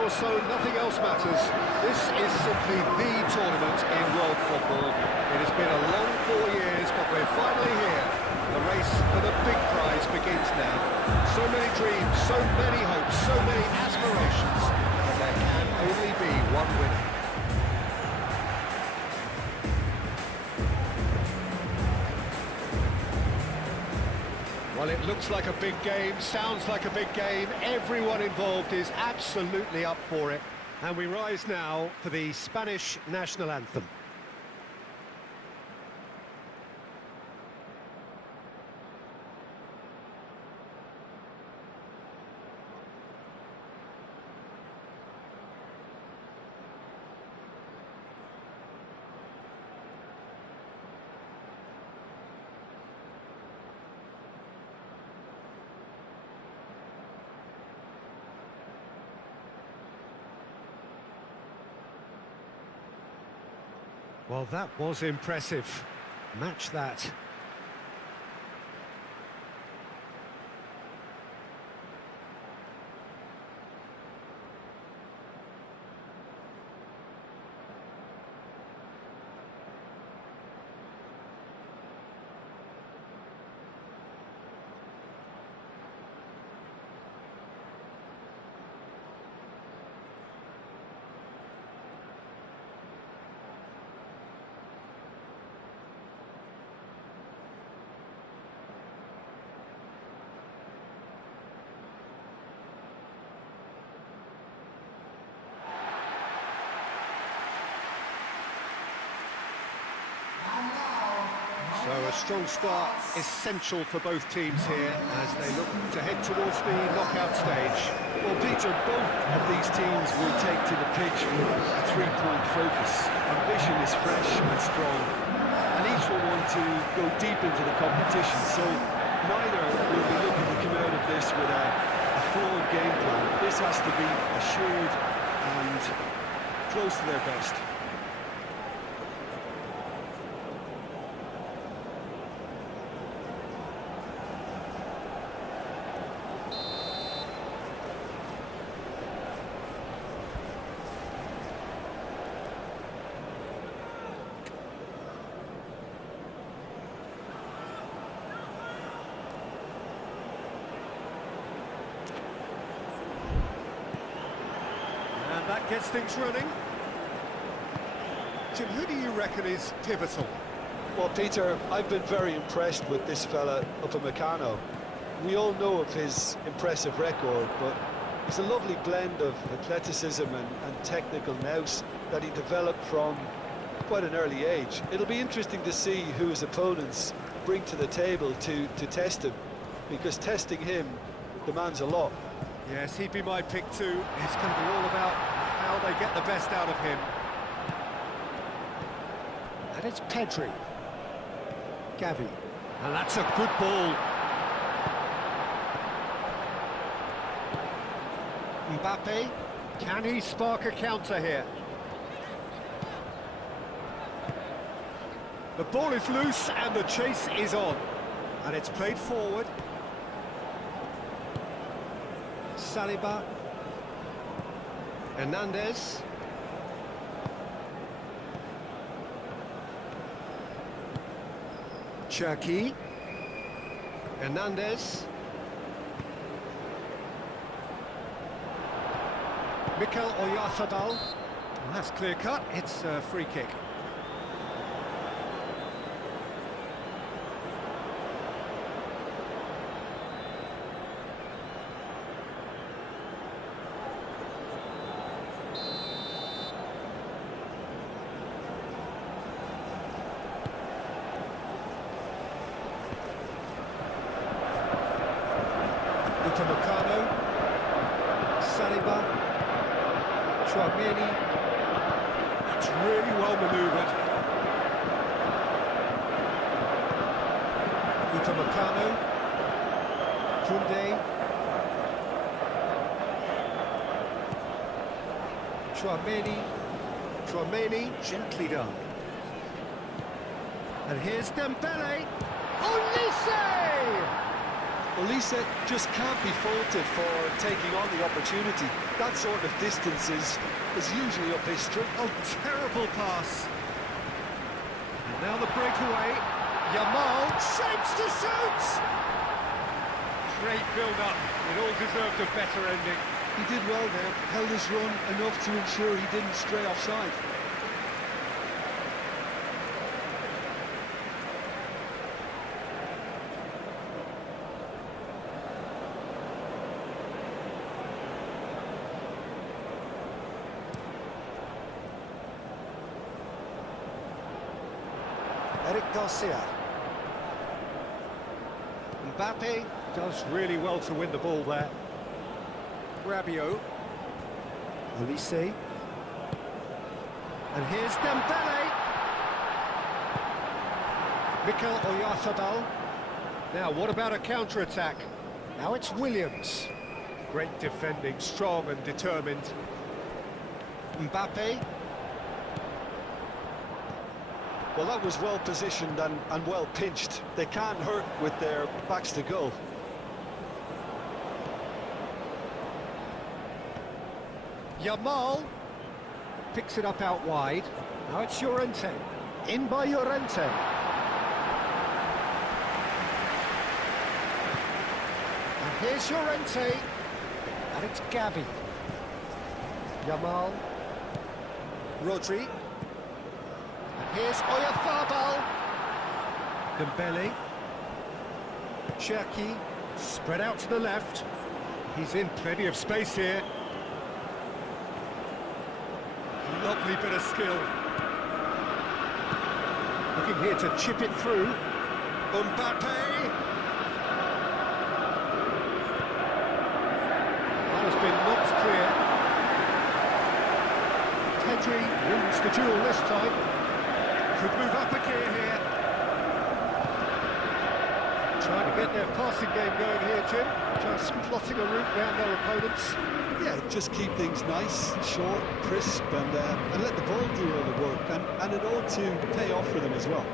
or so, nothing else matters. This is simply the tournament in world football. It has been a long 4 years, but we're finally here. The race for the big prize begins now. So many dreams, so many hopes, so many aspirations, but there can only be one winner. Well, it looks like a big game, sounds like a big game. Everyone involved is absolutely up for it. And we rise now for the Spanish national anthem. Well, that was impressive. Match that. So a strong start, essential for both teams here as they look to head towards the knockout stage. Well, Peter, both of these teams will take to the pitch with a three-point focus. Ambition is fresh and strong, and each will want to go deep into the competition, so neither will be looking to come out of this with a flawed game plan. This has to be assured and close to their best. That gets things running. Jim, who do you reckon is pivotal? Well, Peter, I've been very impressed with this fella Upamecano. We all know of his impressive record, but he's a lovely blend of athleticism and technical nous that he developed from quite an early age. It'll be interesting to see who his opponents bring to the table to test him, because testing him demands a lot. Yes, he'd be my pick too. It's going to be all about how they get the best out of him. And it's Pedri. Gavi. And that's a good ball. Mbappe. Can he spark a counter here? The ball is loose and the chase is on. And it's played forward. Saliba. Hernandez. Cherki. Hernandez. Mikel Oyarzabal. And that's clear cut. It's a free kick. Upamecano, Saliba, Turnament. It's really well manoeuvred. Upamecano, Koundé, Turnament, gently done. And here's Dembele, Olise! Olise just can't be faulted for taking on the opportunity. That sort of distance is usually up his street. Oh, terrible pass. And now the breakaway. Yamal shapes to shoot! Great build-up. It all deserved a better ending. He did well there, held his run enough to ensure he didn't stray offside. Eric Garcia. Mbappe does really well to win the ball there. Rabiot. Olise. And here's Dembele. Mikel Oyarzabal. Now, what about a counter-attack? Now it's Williams. Great defending, strong and determined. Mbappe. Well, that was well positioned and well pinched. They can't hurt with their backs to goal. Yamal picks it up out wide. Now it's Llorente. In by Llorente. And here's Llorente. And it's Gavi. Yamal. Rodri. And here's Oyarzabal. Dembele. Cherki. Spread out to the left. He's in plenty of space here. Lovely bit of skill. Looking here to chip it through. Mbappe. That has been knocked clear. Pedri wins the duel this time. Could move up a gear here. Trying to get their passing game going here, Jim. Just plotting a route round their opponents. Yeah, just keep things nice, short, crisp, and let the ball do all the work, and it ought to pay off for them as well.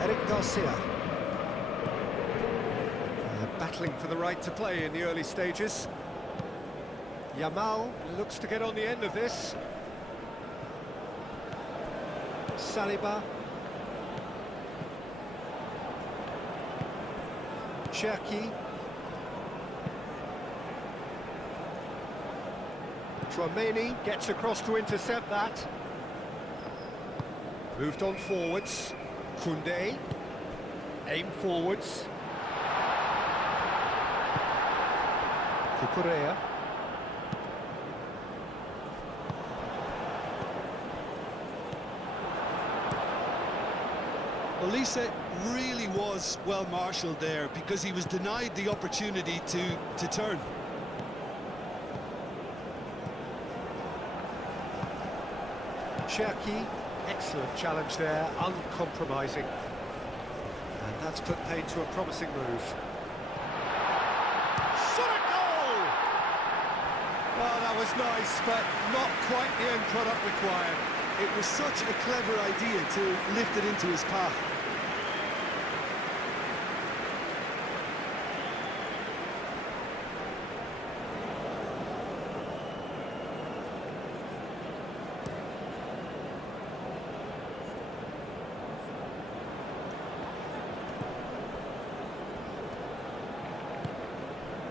Eric Garcia. Battling for the right to play in the early stages. Yamal looks to get on the end of this. Saliba. Cherki. Trameni gets across to intercept that. Moved on forwards. Koundé. Aim forwards. Cucurella. Olise really was well marshalled there because he was denied the opportunity to turn. Cherki, excellent challenge there, uncompromising. And that's put paid to a promising move. Shot at goal! Oh, that was nice, but not quite the end product required. It was such a clever idea to lift it into his path.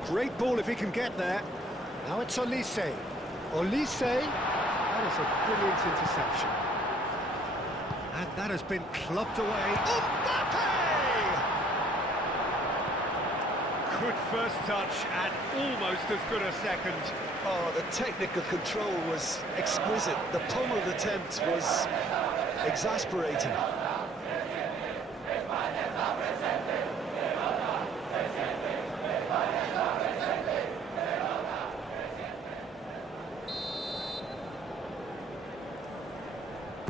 Great ball if he can get there. Now it's Olise. Olise, that is a brilliant interception. And that has been clubbed away. Mbappe! Good first touch and almost as good a second. Oh, the technical control was exquisite. The pummeled attempt was exasperating.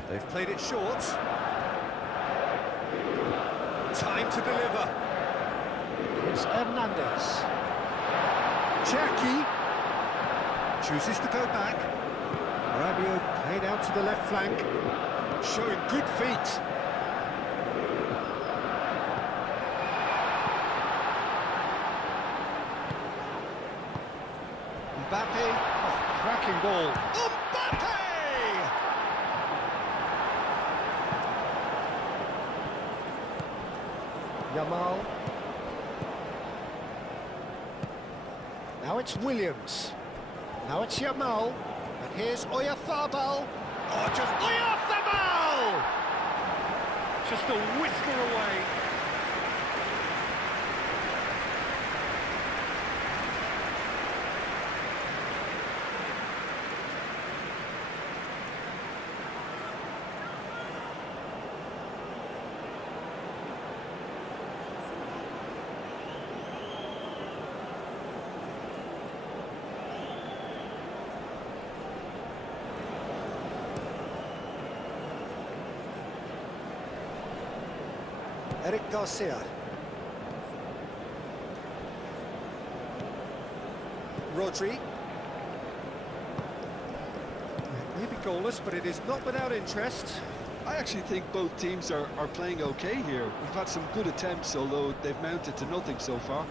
They've played it short. Time to deliver. It's Hernandez. Cherki chooses to go back. Rabiot played out to the left flank, showing good feet. Mbappe. Oh, cracking ball. Mbappe! Yamal. Now it's Williams. Now it's Yamal. And here's Oyarzabal. Oh, just Oyarzabal! Just a whisker away. Eric Garcia. Rodri. Maybe goalless, but it is not without interest. I actually think both teams are playing okay here. We've had some good attempts, although they've mounted to nothing so far.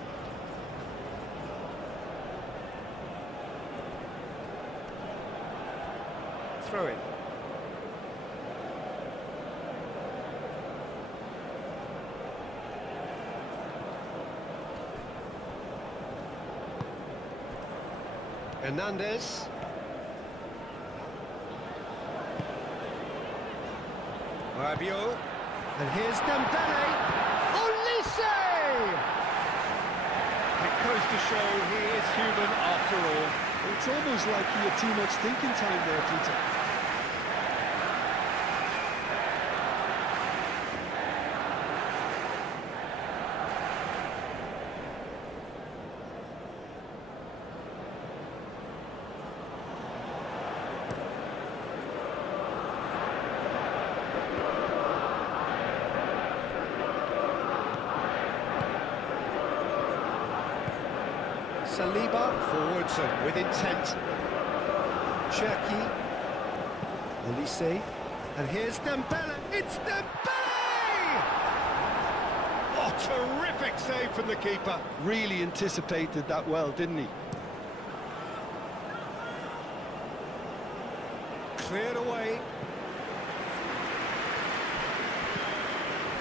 Throw it. Hernandez. Rabiot. And here's Dembele. Olise! It goes to show he is human after all. It's almost like he had too much thinking time there, Peter. Saliba forwards and with intent. Cherki. Olise. And here's Dembele. It's Dembele! Oh, terrific save from the keeper. Really anticipated that well, didn't he? Cleared away.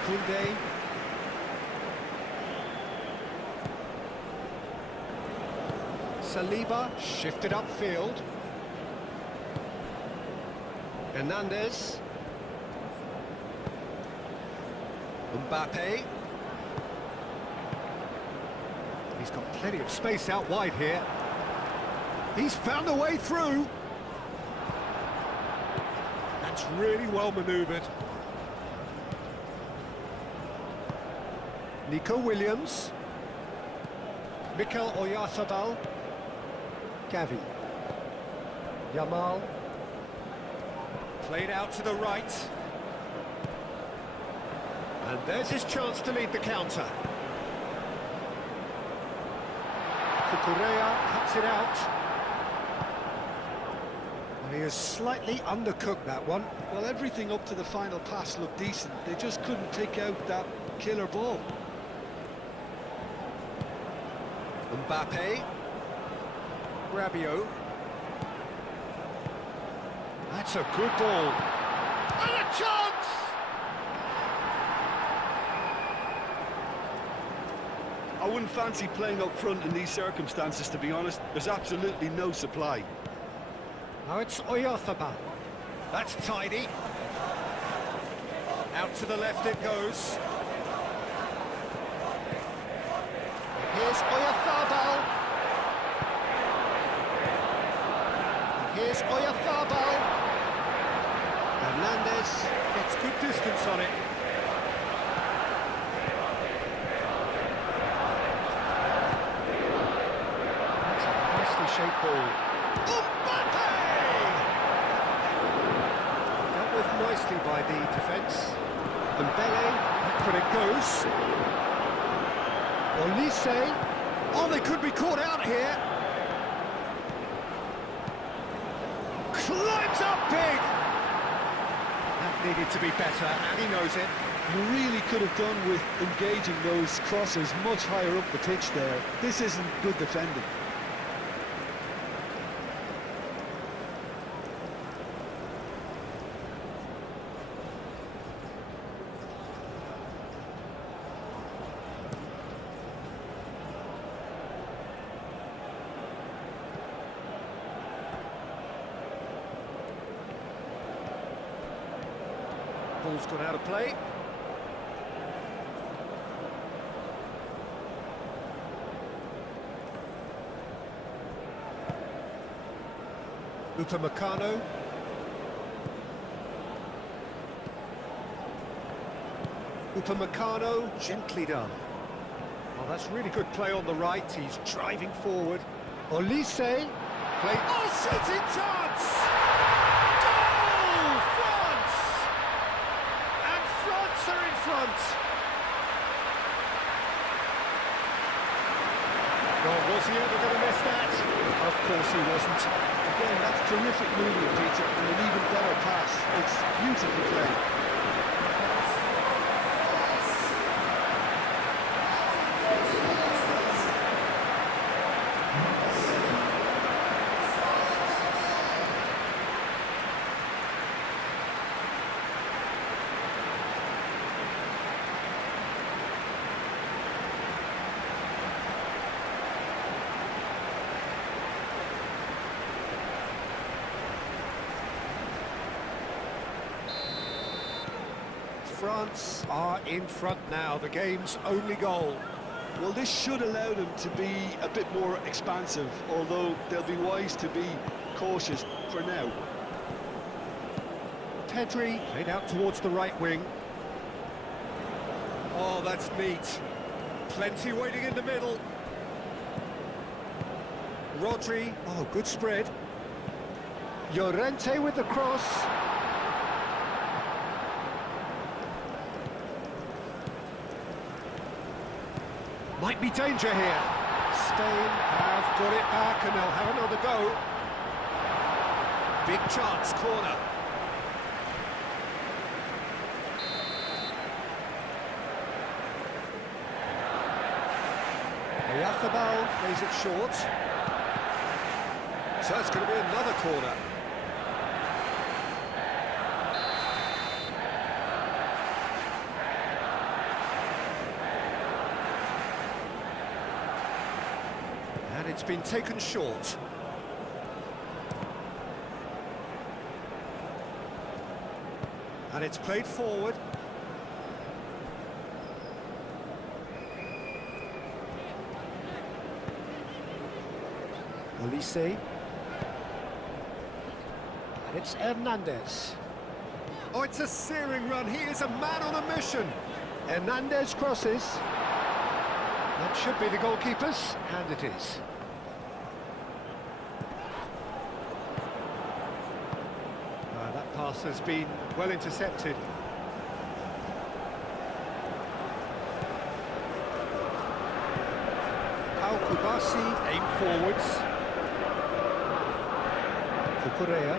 Koundé. Saliba shifted upfield. Hernandez. Mbappe. He's got plenty of space out wide here. He's found a way through. That's really well manoeuvred. Nico Williams. Mikel Oyarzabal. Gavi. Yamal. Played out to the right. And there's his chance to lead the counter. Cucurella cuts it out. And he has slightly undercooked that one. Well, everything up to the final pass looked decent. They just couldn't take out that killer ball. Mbappe. Rabiot. That's a good ball. And a chance! I wouldn't fancy playing up front in these circumstances, to be honest. There's absolutely no supply. Now it's Oyarzabal. That's tidy. Out to the left it goes. Here's Oyarzabal. Here's Oyarzabal. Hernandez gets good distance on it. That's a nicely shaped ball. Mbappe! Dealt with nicely by the defence. Dembele, but it goes. Olise. Oh, they could be caught out here. Climbs up big! That needed to be better, and he knows it. You really could have done with engaging those crosses much higher up the pitch there. This isn't good defending. Ball's gone out of play. Upamecano. Upamecano, gently done. Well, that's really good play on the right. He's driving forward. Olise, play. Oh, shooting chance! Goal! France! And France are in front. Well, was he ever going to miss that? Of course he wasn't. Again, that's terrific movement, Peter, and an even better pass. It's beautifully played. France are in front now, the game's only goal. Well, this should allow them to be a bit more expansive, although they'll be wise to be cautious for now. Pedri played out towards the right wing. Oh, that's neat. Plenty waiting in the middle. Rodri, oh, good spread. Llorente with the cross. Might be danger here. Spain have got it back and they'll have another go. Big chance, corner. Oyarzábal plays it short. So it's going to be another corner. And it's been taken short. And it's played forward. Olise. And it's Hernandez. Oh, it's a searing run. He is a man on a mission. Hernandez crosses. That should be the goalkeeper's, and it is. That pass has been well intercepted. Al-Kubasi aimed forwards. Cucurella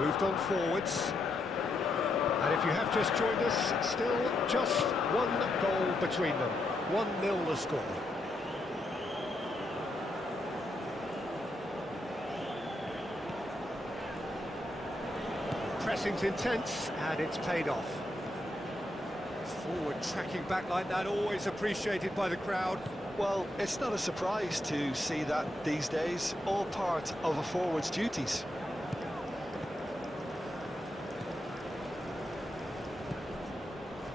moved on forwards. And if you have just joined us, still just one goal between them. 1-0 the score. Pressing's intense, and it's paid off. Forward tracking back like that, always appreciated by the crowd. Well, it's not a surprise to see that these days, all part of a forward's duties.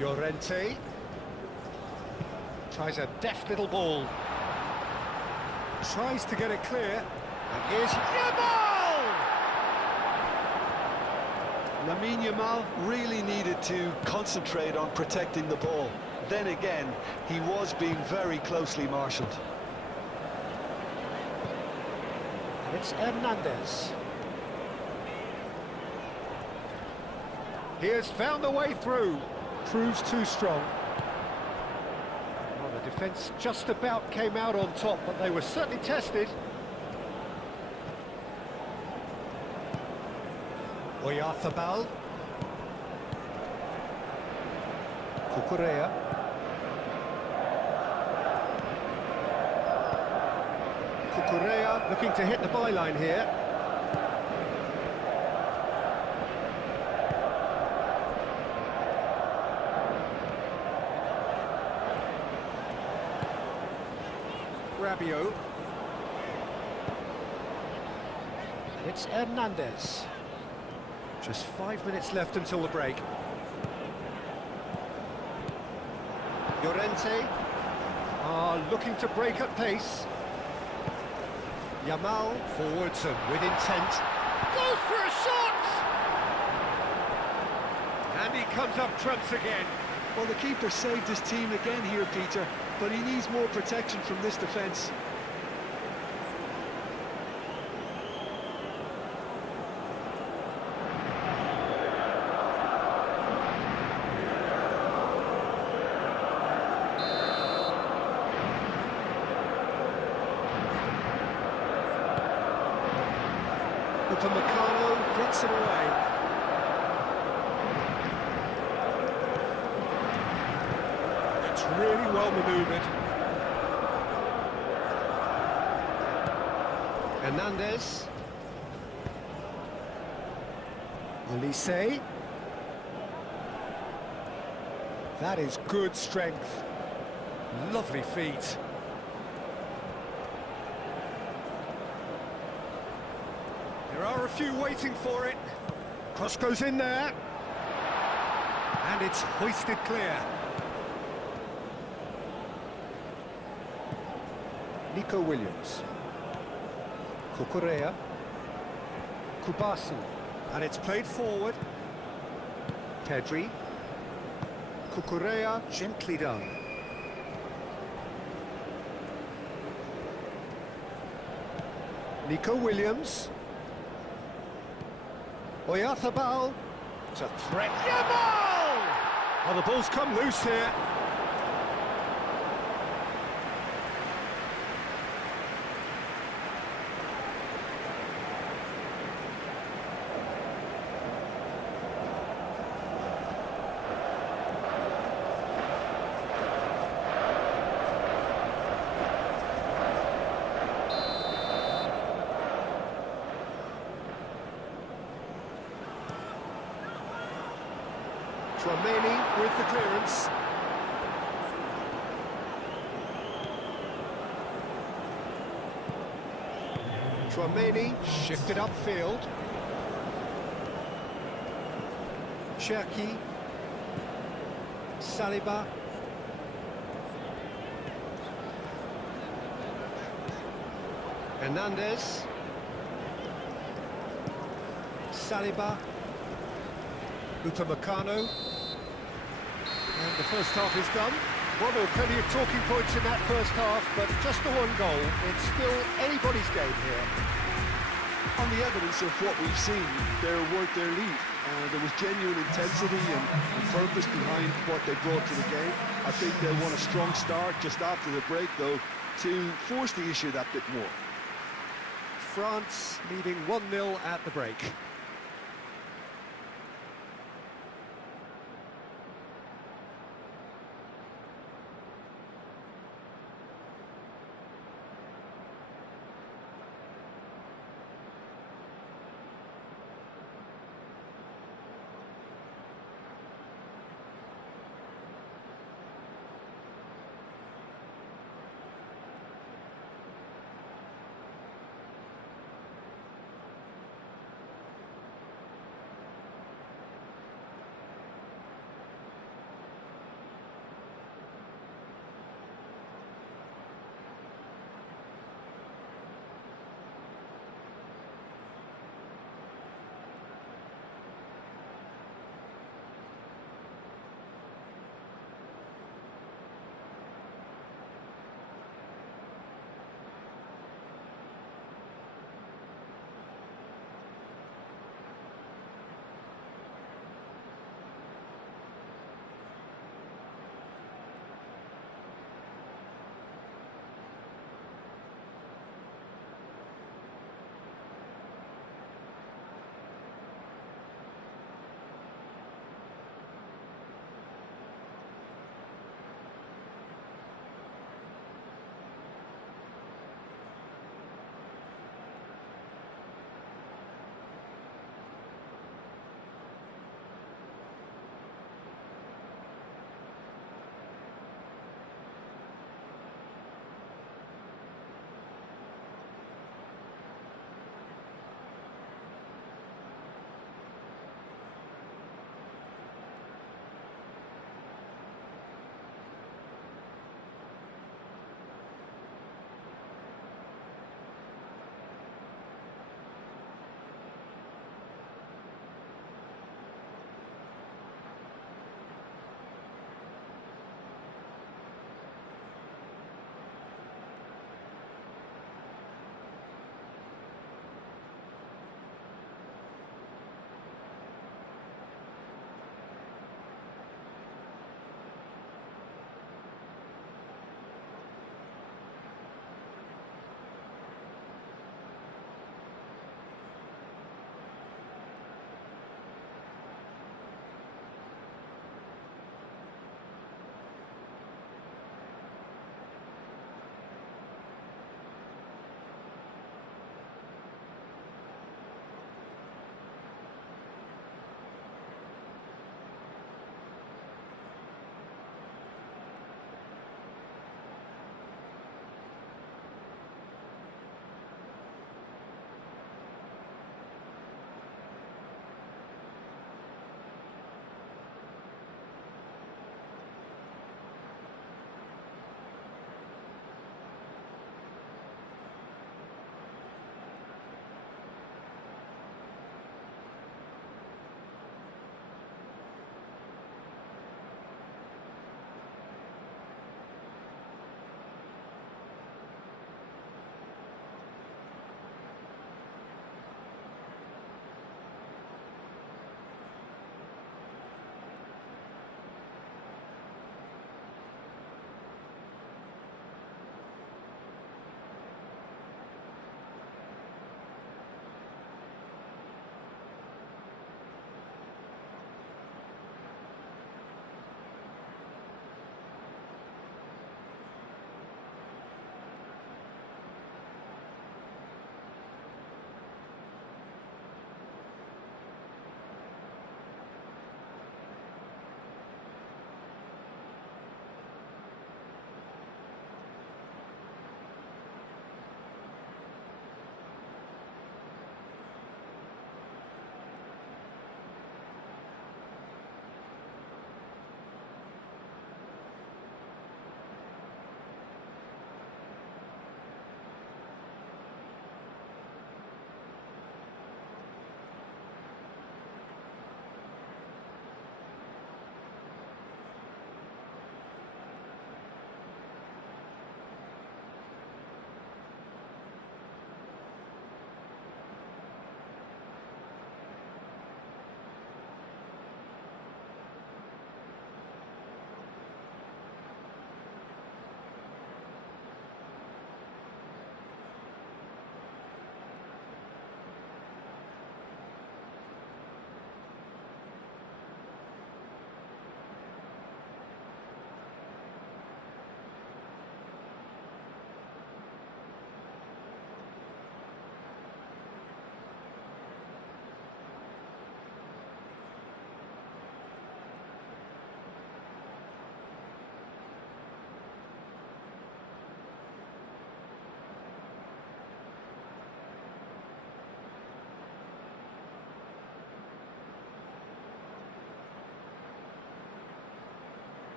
Llorente tries a deft little ball. Tries to get it clear. And here's Yamal! Lamine Yamal really needed to concentrate on protecting the ball. Then again, he was being very closely marshalled. And it's Hernandez. He has found a way through. Proves too strong. Well, the defence just about came out on top, but they were certainly tested. Oyarzábal. Cucurella. Cucurella looking to hit the byline here. Rabiot. And it's Hernandez. Just 5 minutes left until the break. Llorente are looking to break at pace. Yamal forwards and with intent. Goes for a shot! And he comes up trumps again. Well, the keeper saved his team again here, Peter, but he needs more protection from this defence. Upamecano gets it away. It's really well manoeuvred. Hernandez. Olise. That is good strength. Lovely feet. There are a few waiting for it. Cross goes in there. And it's hoisted clear. Nico Williams. Cucurella. Kubasu. And it's played forward. Pedri. Cucurella gently done. Nico Williams. Oyarzabal. It's a threat. Yamal! Oh, the ball's come loose here. Turnament with the clearance. Turnament shifted upfield. Cherki. Saliba. Hernandez. Saliba. Upamecano. And the first half is done. Well, there were plenty of talking points in that first half, but just the one goal. It's still anybody's game here. On the evidence of what we've seen, they're worth their lead. There was genuine intensity and purpose behind what they brought to the game. I think they want a strong start just after the break, though, to force the issue that bit more. France leading 1-0 at the break.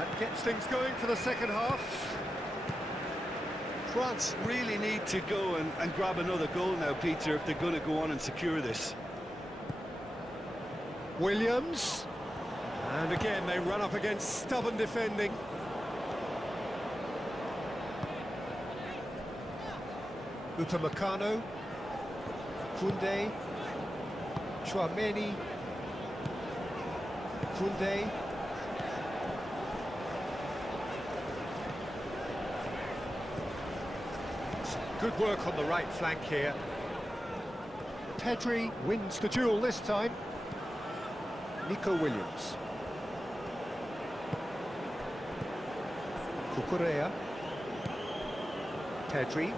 That gets things going for the second half. France really need to go and grab another goal now, Peter, if they're going to go on and secure this. Williams. And again, they run up against stubborn defending. Upamecano. Koundé. Chouameni. Koundé. Good work on the right flank here. Pedri wins the duel this time. Nico Williams. Cucurella. Pedri.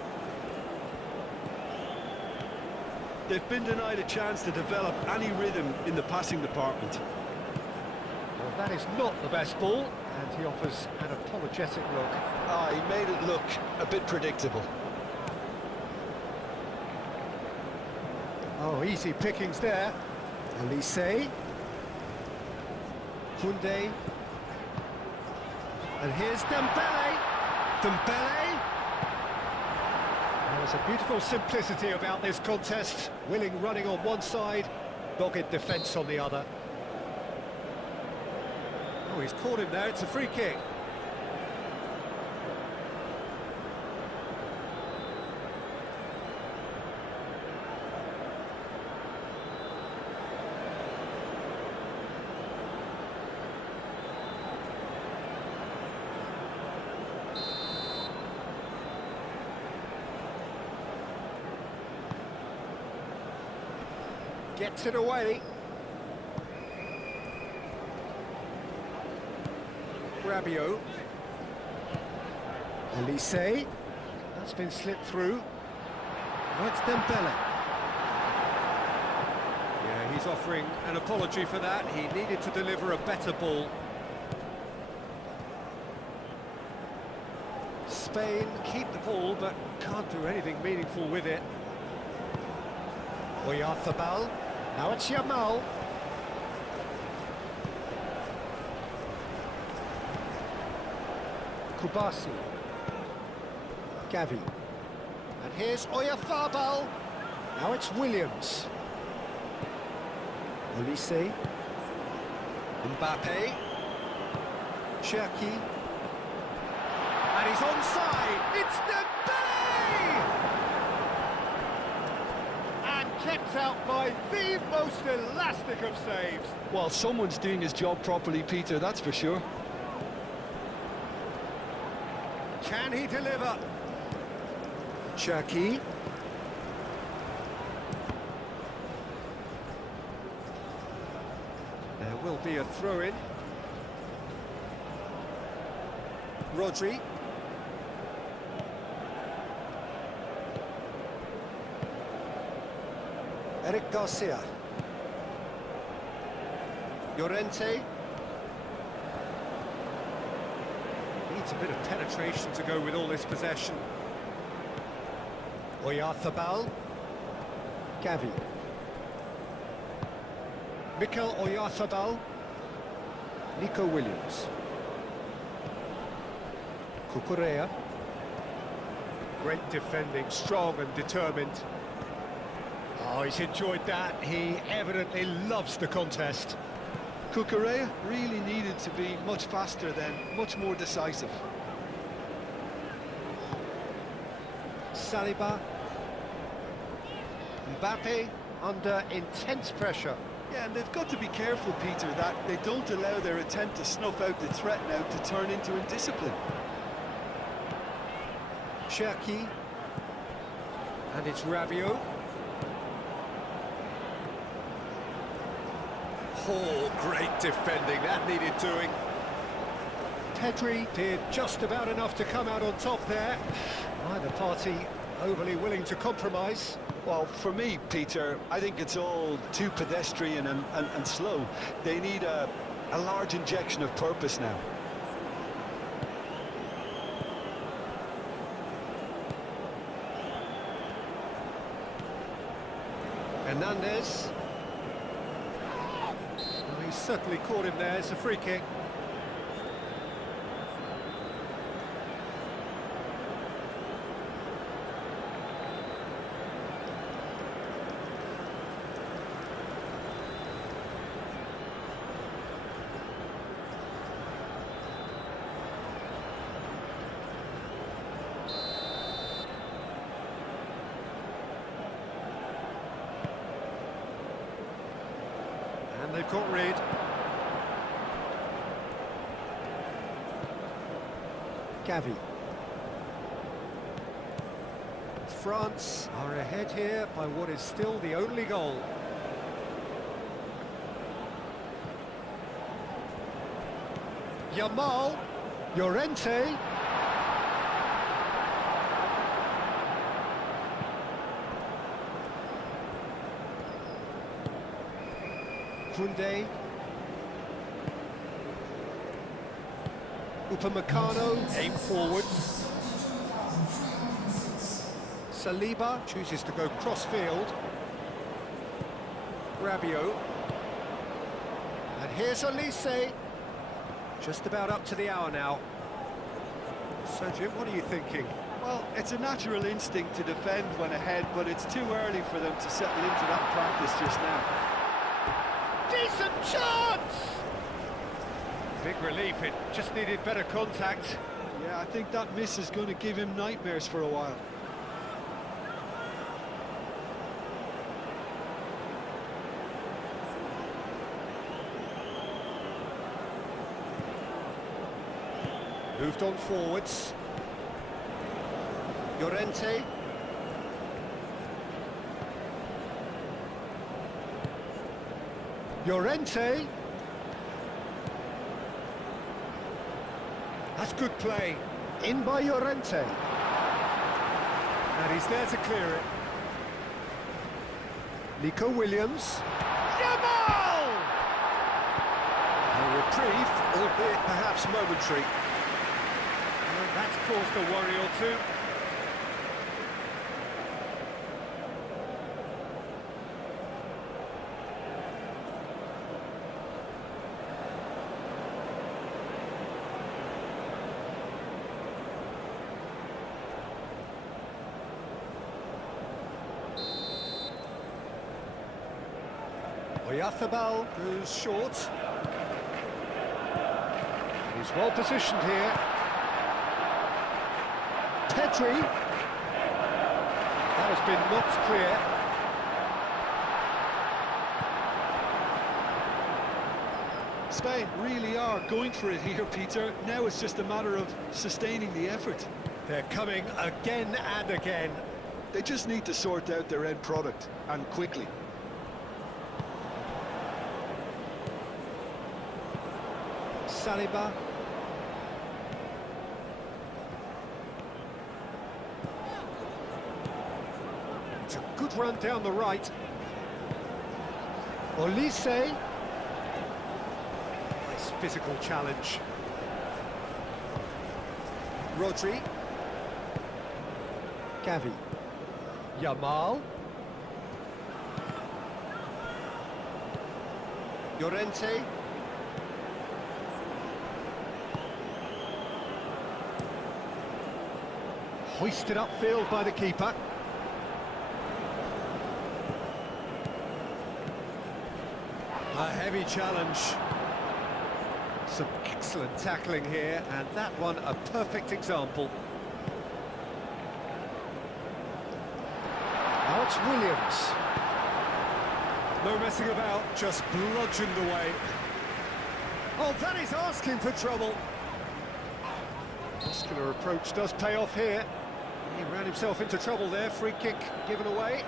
They've been denied a chance to develop any rhythm in the passing department. Well, that is not the best ball, and he offers an apologetic look. He made it look a bit predictable. Oh, easy pickings there. Elise. Koundé. And here's Dembele. Dembele. There's a beautiful simplicity about this contest. Willing running on one side, dogged defence on the other. Oh, he's caught him there. It's a free kick. Gets it away. Rabiot. Elise. That's been slipped through. Now it's Dembele. Yeah, he's offering an apology for that. He needed to deliver a better ball. Spain keep the ball, but can't do anything meaningful with it. Oyarzabal. Now it's Yamal. Kubasi. Gavi. And here's Oyarzabal. Now it's Williams. Olise. Mbappe. Cherki. And he's onside. It's Dembele! Kept out by the most elastic of saves. Well, someone's doing his job properly, Peter, that's for sure. Can he deliver? Cherki. There will be a throw-in. Rodri. Eric Garcia. Llorente. Needs a bit of penetration to go with all this possession. Oyarzabal. Gavi. Mikel Oyarzabal. Nico Williams. Cucurella. Great defending, strong and determined. Oh, he's enjoyed that. He evidently loves the contest. Cucurella really needed to be much faster then, much more decisive. Saliba. Mbappe under intense pressure. Yeah, and they've got to be careful, Peter, that they don't allow their attempt to snuff out the threat now to turn into indiscipline. Cherki. And it's Rabiot. Oh, great defending, that needed doing. Pedri did just about enough to come out on top there. Neither party overly willing to compromise. Well, for me, Peter, I think it's all too pedestrian and slow. They need a large injection of purpose now. Hernandez. He's certainly caught him there. It's a free kick. And they've caught Reed. Gavi. France are ahead here by what is still the only goal. Yamal, Llorente. Kunde. Upamecano, aim forward. Saliba chooses to go cross-field. Rabiot. And here's Olise. Just about up to the hour now. So, Jim, what are you thinking? Well, it's a natural instinct to defend when ahead, but it's too early for them to settle into that practice just now. Decent chance! Big relief, it just needed better contact. Yeah, I think that miss is going to give him nightmares for a while. Moved on forwards. Llorente. Llorente. That's good play. In by Llorente. And he's there to clear it. Nico Williams. Yamal! A reprieve, albeit perhaps momentary. And that's caused a worry or two. Oyarzábal goes short. He's well positioned here. Pedri. That has been knocked clear. Spain really are going for it here, Peter. Now it's just a matter of sustaining the effort. They're coming again and again. They just need to sort out their end product, and quickly. Saliba. It's a good run down the right. Olise. Nice physical challenge. Rodri. Gavi. Yamal. Llorente. Hoisted upfield by the keeper. A heavy challenge. Some excellent tackling here, and that one a perfect example. Now it's Williams. No messing about, just bludgeoned away. Oh, that is asking for trouble. Muscular approach does pay off here. He ran himself into trouble there, free kick given away.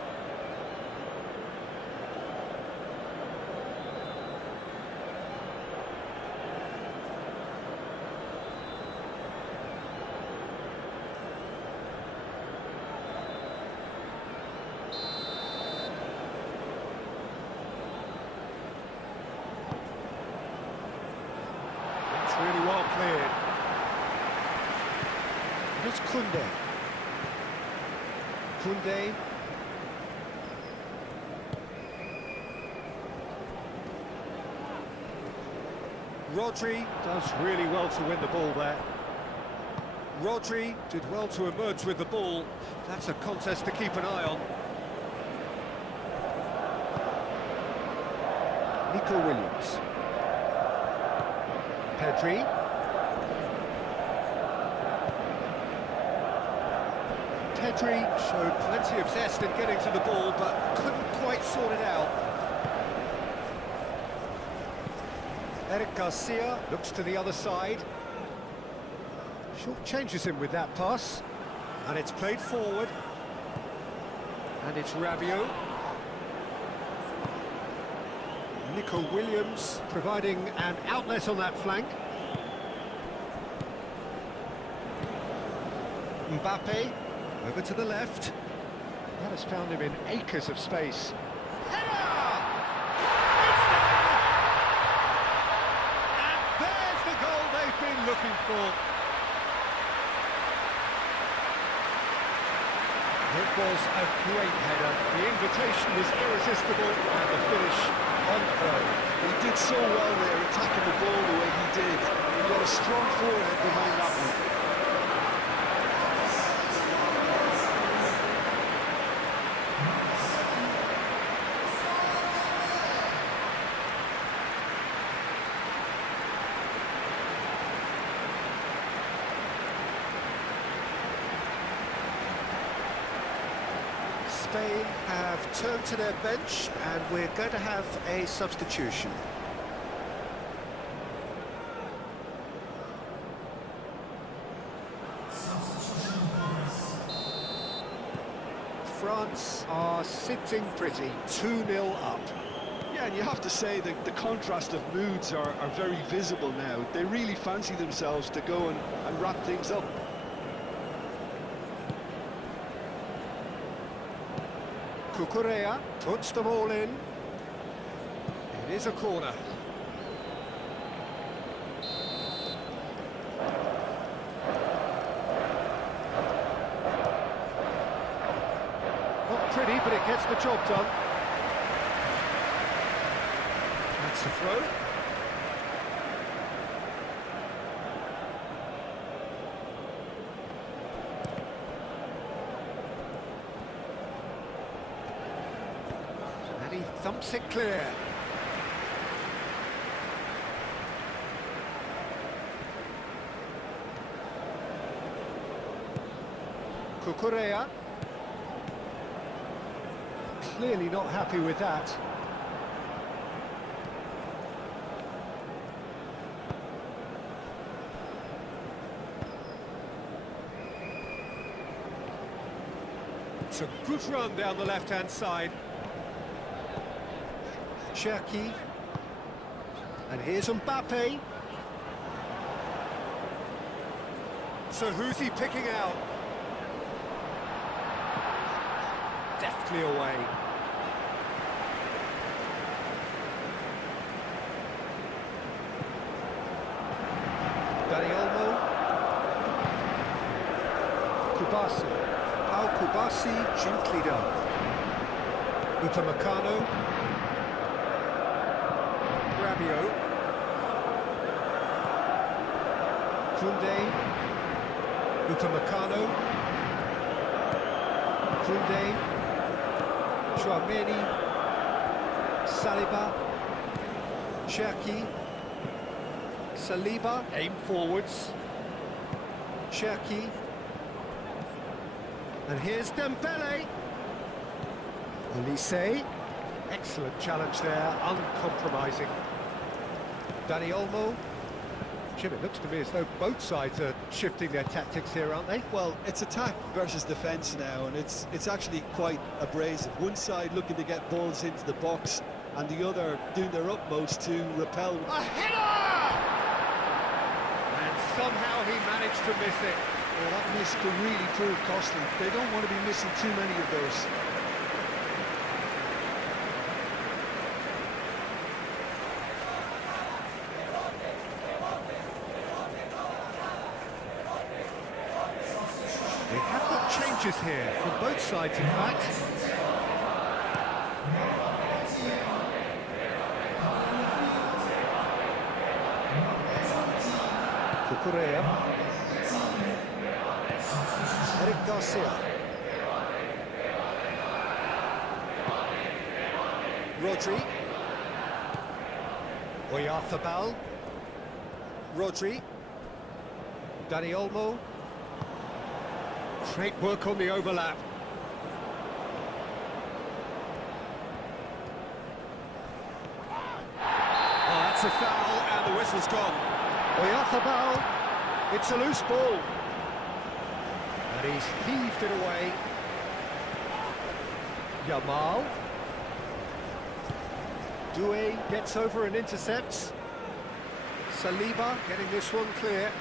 It's really well cleared. And it's Kunde. Kunde. Rodri does really well to win the ball there. Rodri did well to emerge with the ball. That's a contest to keep an eye on. Nico Williams. Pedri. Pedri showed plenty of zest in getting to the ball, but couldn't quite sort it out. Eric Garcia looks to the other side. Short changes him with that pass. And it's played forward. And it's Rabiot. Nico Williams providing an outlet on that flank. Mbappe over to the left. That has found him in acres of space. Header! It's there! And there's the goal they've been looking for. It was a great header. The invitation was irresistible and the finish on the road. He did so well there, attacking the ball the way he did. He got a strong forehand behind that one. Spain have turned to their bench and we're going to have a substitution. France are sitting pretty, 2-0 up. Yeah, and you have to say that the contrast of moods are very visible now. They really fancy themselves to go and wrap things up. Cucurella puts them all in. It is a corner. Not pretty, but it gets the job done. That's the throw. And he thumps it clear. Cucurella. Clearly not happy with that. It's a good run down the left-hand side. Cherki. And here's Mbappe. So who's he picking out? Deftly away. Dani Olmo. Kubasi. Pau Kubasi, gently done. Upamecano. Rabiot. Koundé. Upamecano. Koundé. Chouameni. Saliba. Cherki. Saliba, aim forwards. Cherki. And here's Dembele. Olise. Excellent challenge there, uncompromising. Dani Olmo. Jim, it looks to me as though both sides are shifting their tactics here, aren't they? Well, it's attack versus defence now, and it's actually quite abrasive. One side looking to get balls into the box, and the other doing their utmost to repel. A header! And somehow he managed to miss it. Well, that miss could really prove costly. They don't want to be missing too many of those. We have got changes here from both sides, in fact. Cucurella. Eric Garcia. Rodri. Oyarzabal. Rodri. Dani Olmo. Great work on the overlap. Oh, That's a foul, and the whistle's gone. Oyarzabal, it's a loose ball. And he's heaved it away. Yamal. Doué gets over and intercepts. Saliba getting this one clear.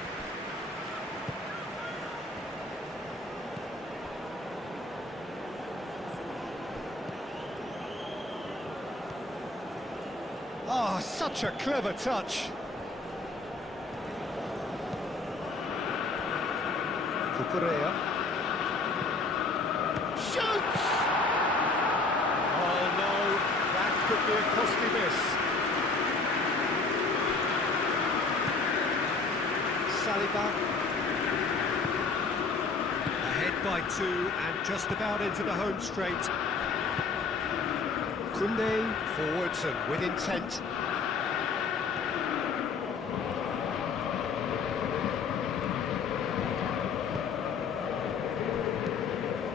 Oh, such a clever touch. Cucurella. Shoots! Oh no, that could be a costly miss. Saliba. Ahead by 2 and just about into the home straight. Koundé forwards and with intent.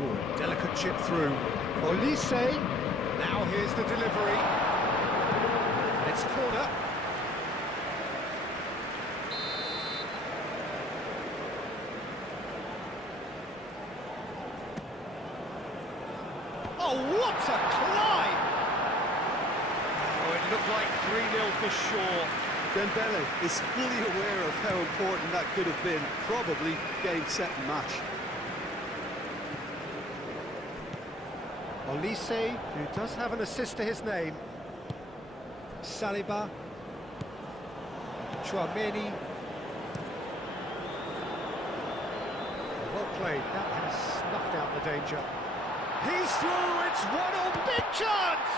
Ooh, delicate chip through. Olise. Now here's the delivery. And it's corner. Oh, what a climb! Oh, it looked like 3-0 for sure. Dembele is fully aware of how important that could have been. Probably game, set and match. Olise, who does have an assist to his name. Saliba. Tchouameni. Well played, that has snuffed out the danger. He's through, it's 1-1, big chance!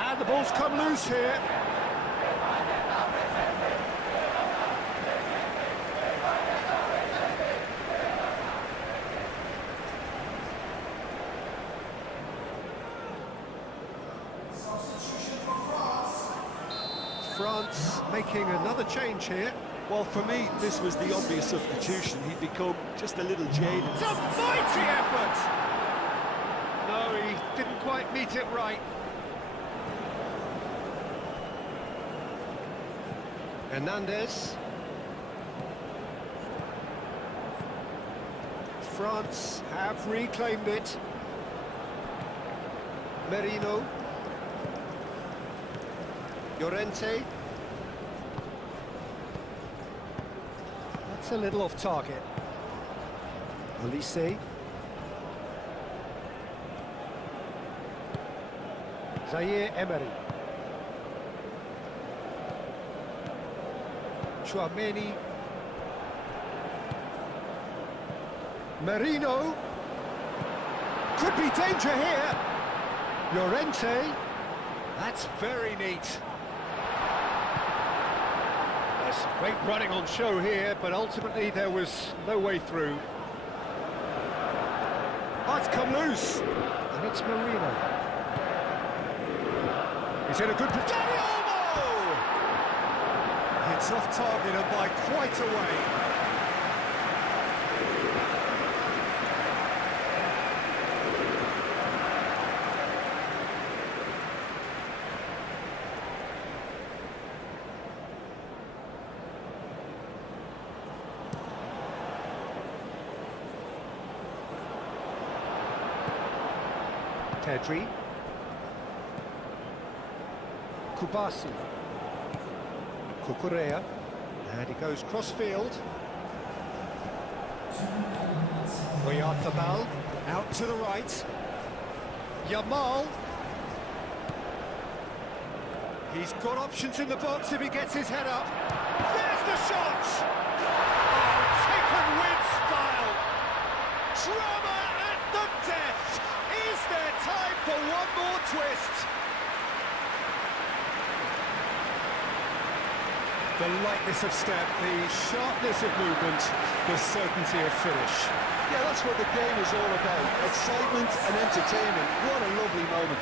And the ball's come loose here. France making another change here. Well, for me, this was the obvious substitution. He'd become just a little jaded. It's a mighty effort! No, he didn't quite meet it right. Hernandez. France have reclaimed it. Merino. Llorente. That's a little off target. Olise. Zaire Emery. Tchouameni. Merino. Could be danger here. Llorente. That's very neat. There's great running on show here, but ultimately there was no way through. Oh, it's come loose. And it's Merino. He's in a good position. It's off target and by quite a way. Pedri. Kubasi. Cucurella. And he goes cross-field. Oyarzabal out to the right. Yamal. He's got options in the box if he gets his head up. There's the shot! Oh, taken with style. Drama at the death. Is there time for one more twist? The lightness of step, the sharpness of movement, the certainty of finish. Yeah, that's what the game is all about. Excitement and entertainment. What a lovely moment.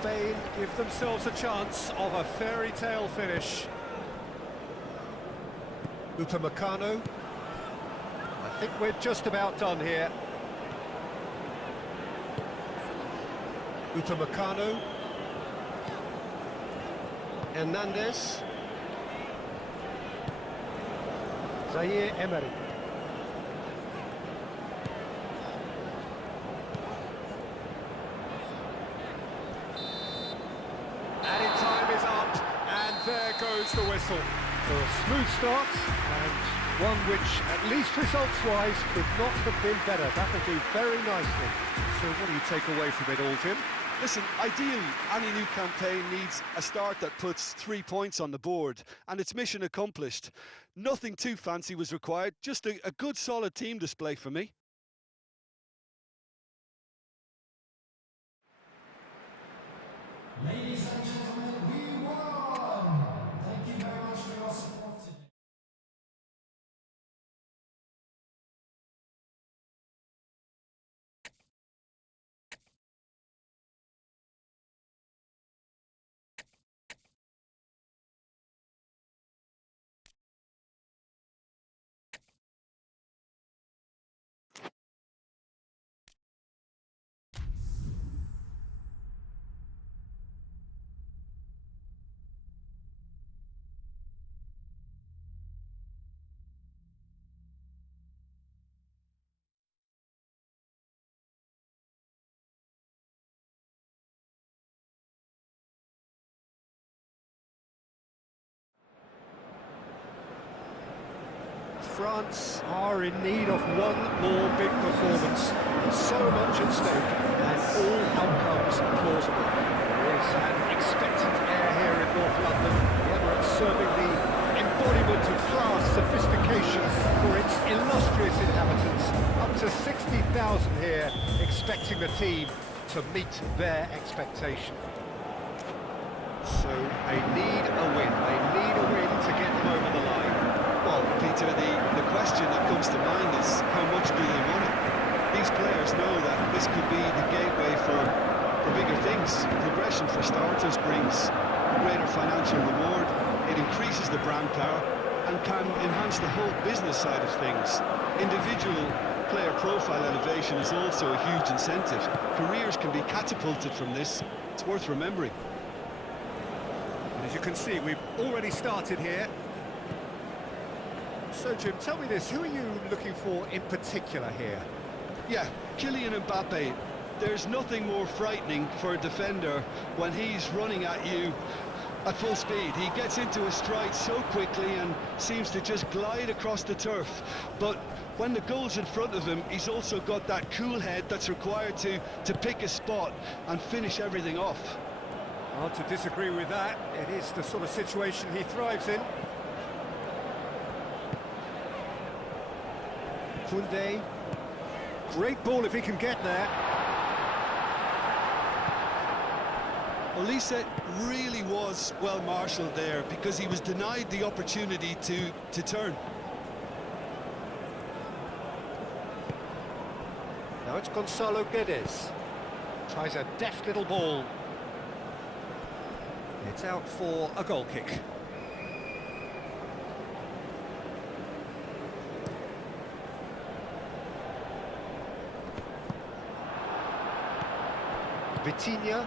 Spain give themselves a chance of a fairy tale finish. Upamecano. I think we're just about done here. Upamecano. Hernandez. Zaire Emery. Added time is up, and there goes the whistle. So a smooth start, and one which, at least results-wise, could not have been better. That'll do very nicely. So what do you take away from it all, Jim? Listen, ideally, any new campaign needs a start that puts 3 points on the board, and it's mission accomplished. Nothing too fancy was required, just a good solid team display for me. Ladies and gentlemen, we won! Thank you very much for your support today. France are in need of one more big performance. So much at stake, and all outcomes plausible. There is an expectant air here in North London. The Emirates serving the embodiment of class sophistication for its illustrious inhabitants. Up to 60,000 here, expecting the team to meet their expectation. So they need a win. They need a win to get them over the line. Well, Peter, the question that comes to mind is how much do they want it? These players know that this could be the gateway for bigger things. Progression for starters brings greater financial reward, it increases the brand power and can enhance the whole business side of things. Individual player profile elevation is also a huge incentive. Careers can be catapulted from this. It's worth remembering. And as you can see, we've already started here. So, Jim, tell me this, who are you looking for in particular here? Yeah, Kylian Mbappe. There's nothing more frightening for a defender when he's running at you at full speed. He gets into a stride so quickly and seems to just glide across the turf. But when the goal's in front of him, he's also got that cool head that's required to pick a spot and finish everything off. Hard to disagree with that. It is the sort of situation he thrives in. Koundé. Great ball if he can get there. Olise really was well marshalled there because he was denied the opportunity to turn. Now it's Gonzalo Guedes. Tries a deft little ball. It's out for a goal kick. Vitinha.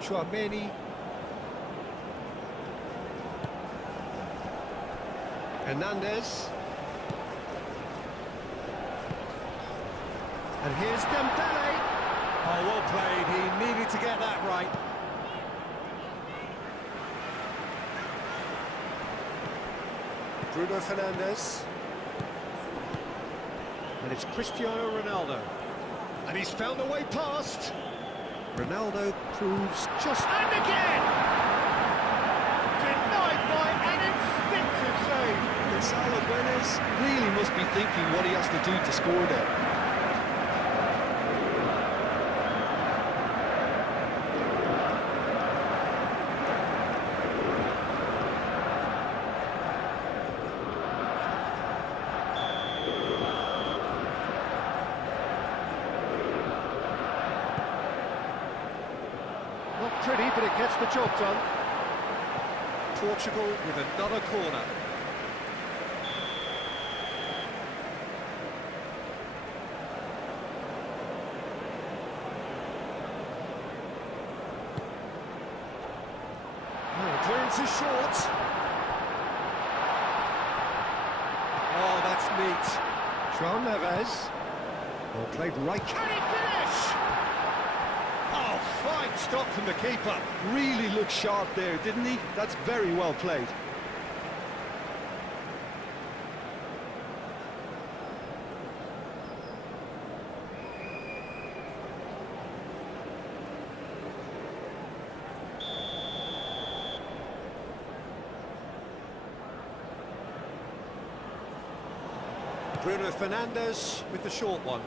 Chouameni. Hernandez. And here's Dembele. Oh, well played. He needed to get that right. Bruno Fernandes. And it's Cristiano Ronaldo. And he's found a way past. Ronaldo proves just... And again! Denied by an instinctive save. Gonzalo Guedes really must be thinking what he has to do to score there. but it gets the job done. Portugal with another corner. Clearance is short. Oh, that's neat. João Neves. Well played right. Can he finish? Oh, fine stop from the keeper. Really looked sharp there, didn't he? That's very well played. Bruno Fernandes with the short one.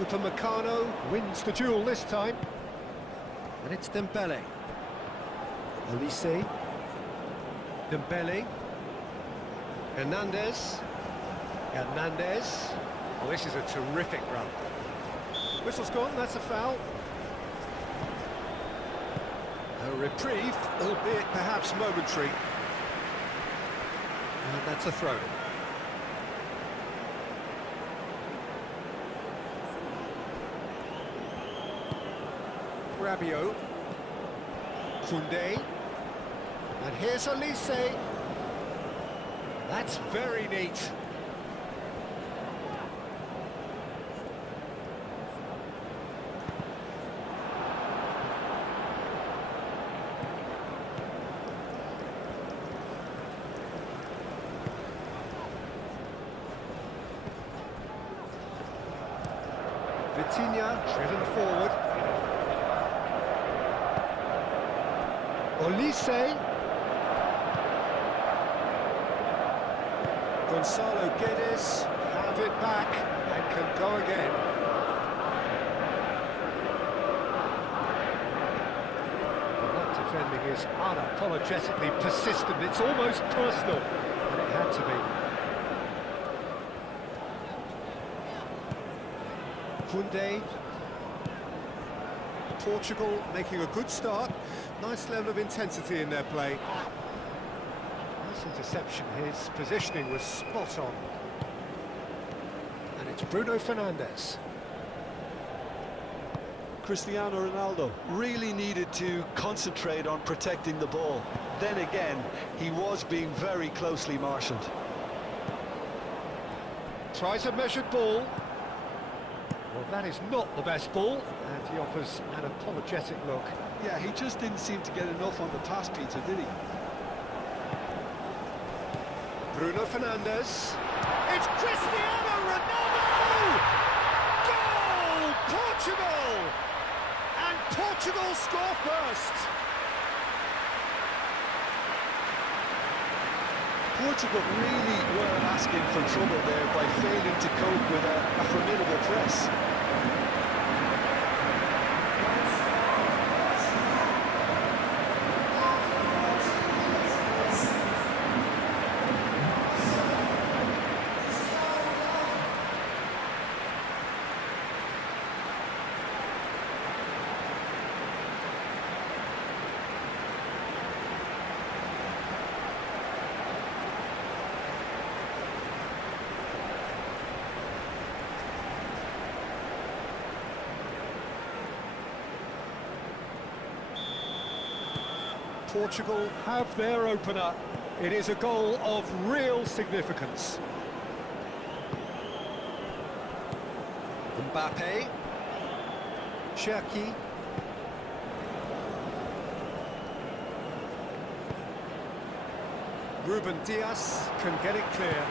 Upamecano wins the duel this time. And it's Dembele. Olise. Dembele. Hernandez. Hernandez. Oh, this is a terrific run. Whistle's gone, that's a foul. A reprieve, albeit perhaps momentary. And that's a throw. Rabiot, Koundé, and here's Olise. That's very neat. Vitinha driven forward. Olise. Gonzalo Guedes have it back and can go again. Well, that defending is unapologetically persistent. It's almost personal, and it had to be. Koundé. Portugal making a good start. Nice level of intensity in their play. Nice interception. His positioning was spot on. And it's Bruno Fernandes. Cristiano Ronaldo really needed to concentrate on protecting the ball. Then again, he was being very closely marshalled. Tries a measured ball. Well, that is not the best ball, and he offers an apologetic look. Yeah, he just didn't seem to get enough on the pass, Peter, did he? Bruno Fernandes. It's Cristiano Ronaldo! Goal! Portugal! And Portugal score first! Portugal really were asking for trouble there by failing to cope with a formidable press. Portugal have their opener. It is a goal of real significance. Mbappe. Cherki. Ruben Dias can get it clear.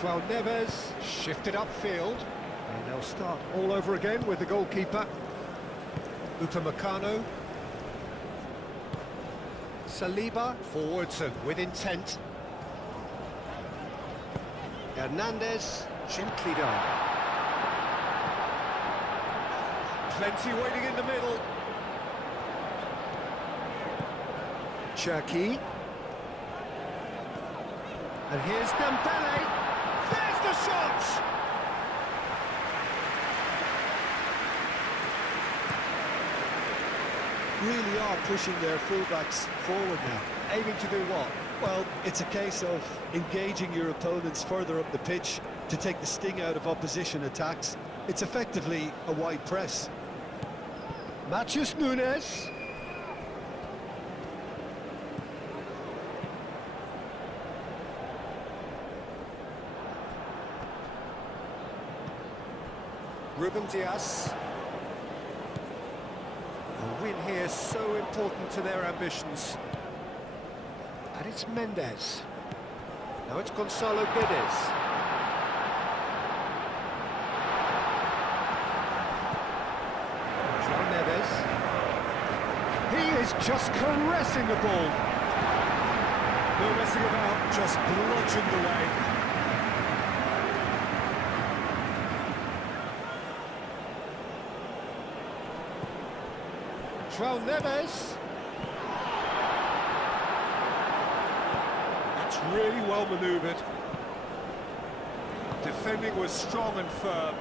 João Neves shifted upfield. And they'll start all over again with the goalkeeper. Upamecano. Saliba forwards and with intent. Hernandez gently done. Plenty waiting in the middle. Cherki. And here's Dembele. There's the shot! really are pushing their fullbacks forward now. Aiming to do what? Well, it's a case of engaging your opponents further up the pitch to take the sting out of opposition attacks. It's effectively a wide press. Matheus Nunes. Ruben Dias. A win here so important to their ambitions. And it's Mendes. Now it's Gonzalo Guedes. João Neves. He is just caressing the ball. No messing about, just bludgeoned away. João Neves. It's really well manoeuvred. Defending was strong and firm.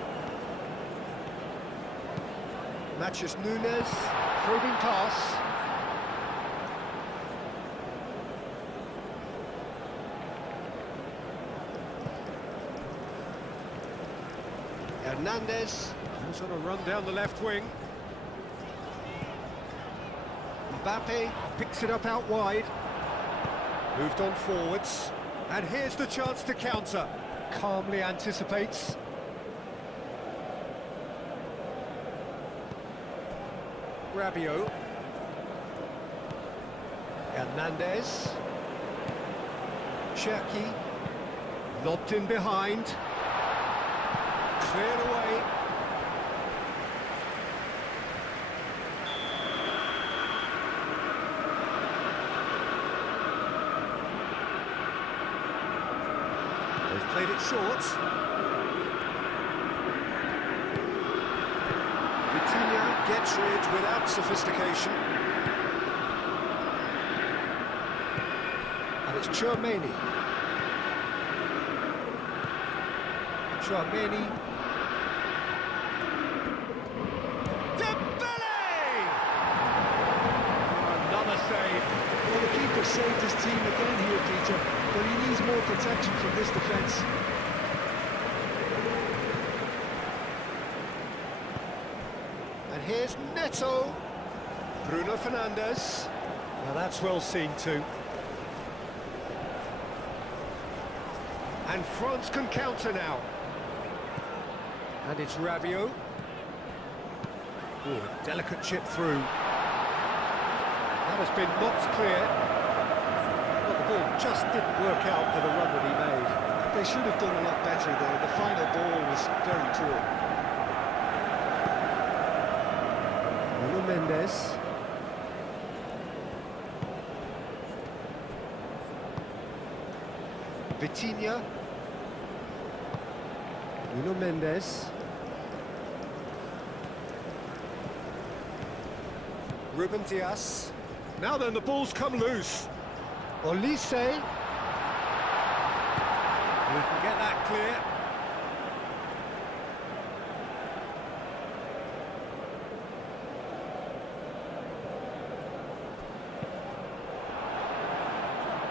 Matheus Nunes, probing pass. Hernandez. He's on a run down the left wing. Mbappe picks it up out wide. Moved on forwards. And here's the chance to counter. Calmly anticipates. Rabiot. Hernandez. Cherki. Lobbed in behind. Cleared away. They've played it short. Vitinha gets rid without sophistication. And it's Tchouaméni. Tchouaméni. Another save. Well, the keeper saved his team again here, Peter, but he needs more protection from this defence. And here's Neto. Bruno Fernandes. Now that's well seen too. And France can counter now. And it's Rabiot. Oh, a delicate chip through. That has been knocked clear. But the ball just didn't work out for the run that he made. They should have done a lot better there. The final ball was very poor. Nuno Mendes. Vitinha. Nuno Mendes. Ruben Dias. Now then, the ball's come loose. Olise. We can get that clear.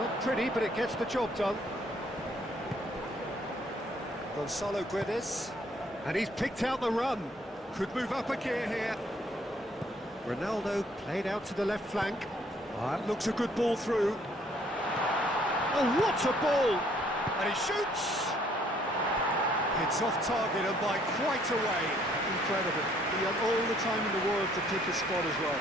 Not pretty, but it gets the job done. Gonzalo Guedes. And he's picked out the run. Could move up a gear here. Ronaldo played out to the left flank. That looks a good ball through. Oh, what a ball! And he shoots! It's off target and by quite a way. Incredible. He had all the time in the world to pick his spot as well.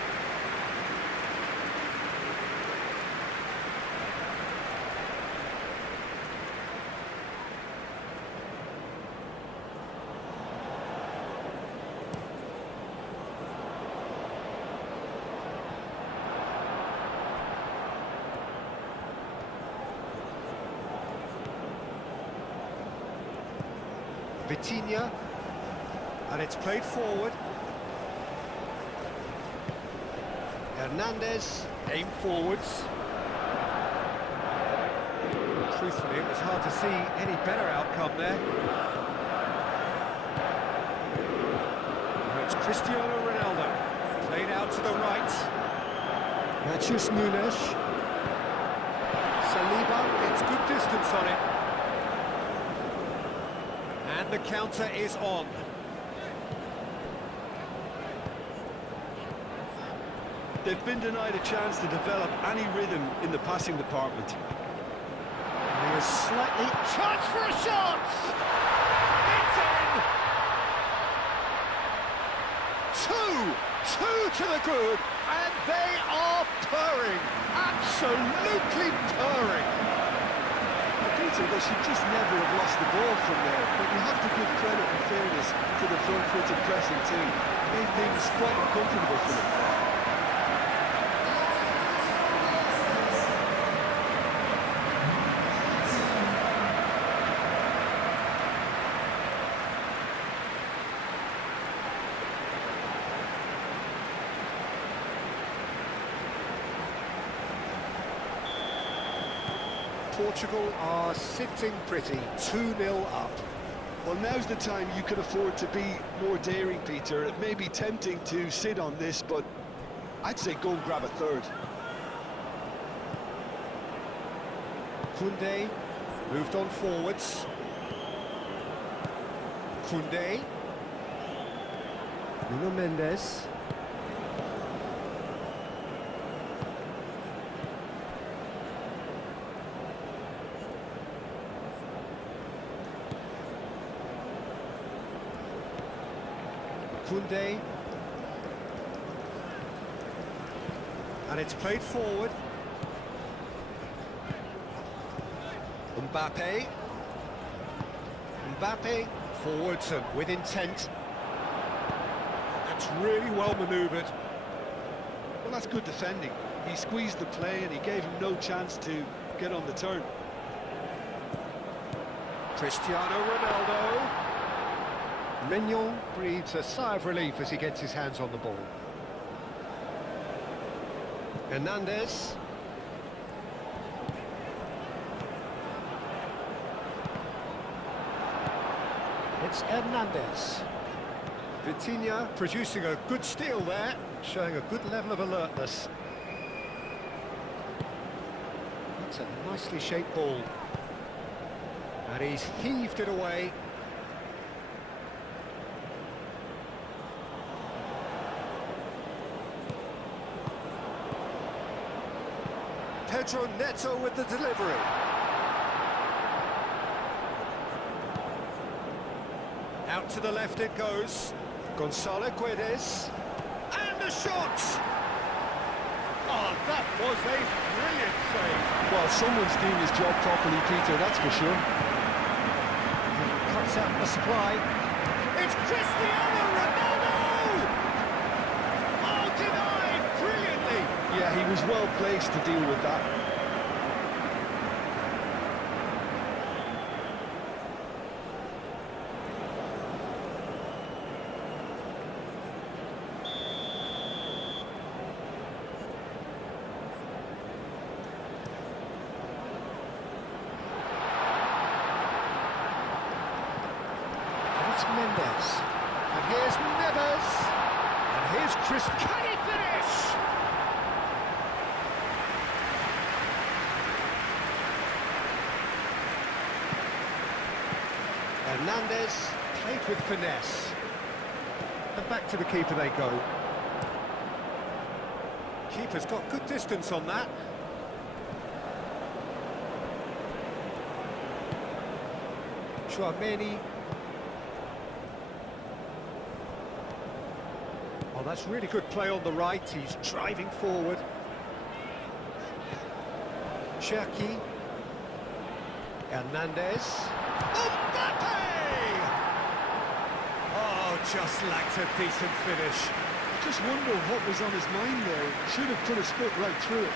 Vitinha, and it's played forward. Hernandez, aimed forwards. Truthfully, it was hard to see any better outcome there. Now it's Cristiano Ronaldo, played out to the right. Matheus Nunes. Saliba gets good distance on it. And the counter is on. They've been denied a chance to develop any rhythm in the passing department. And he is slightly... Chance for a shot! It's in! Two to the good, and they are purring. Absolutely purring. Peter, they should just never have lost the ball from there, but you have to give credit and fairness to the front-footed pressing team. Made things quite uncomfortable for them. Portugal are sitting pretty, 2-0 up. Well, now's the time you can afford to be more daring, Peter. It may be tempting to sit on this, but I'd say go and grab a third. Koundé moved on forwards. Koundé. Nuno Mendes. Koundé. And it's played forward. Mbappe. Mbappe forwards and with intent. That's really well manoeuvred. Well, that's good defending. He squeezed the play and he gave him no chance to get on the turn. Cristiano Ronaldo. Mignon breathes a sigh of relief as he gets his hands on the ball. Hernandez. It's Hernandez. Vitinha producing a good steal there, showing a good level of alertness. That's a nicely shaped ball. And he's heaved it away. Pedro Neto with the delivery. Out to the left it goes. Gonzalo Guedes. And the shot! Oh, that was a brilliant save. Well, someone's doing his job properly, Peter, that's for sure. Cuts out the supply. It's Cristiano Ronaldo! Oh, denied brilliantly! Yeah, he was well placed to deal with that. Mendes, and here's Neves, and here's Chris. Can he finish? Hernandez played with finesse, and back to the keeper they go. Keeper's got good distance on that. Chouameni. Oh, that's really good play on the right. He's driving forward. Cherki. Hernandez. Mbappe! Oh, just lacked a decent finish. I just wonder what was on his mind there. Should have put his foot right through it.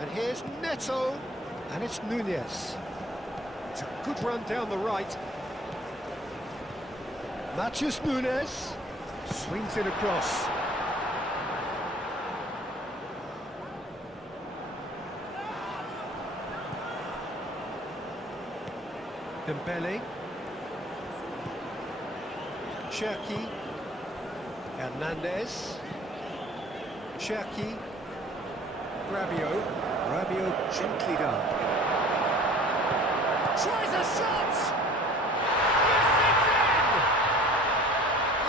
And here's Neto, and it's Nunez. It's a good run down the right. Mathias Nunes swings it across. Dembele. Cherki. Hernandez. Cherki. Rabiot gently done. Tries a shot! Yes, it's in!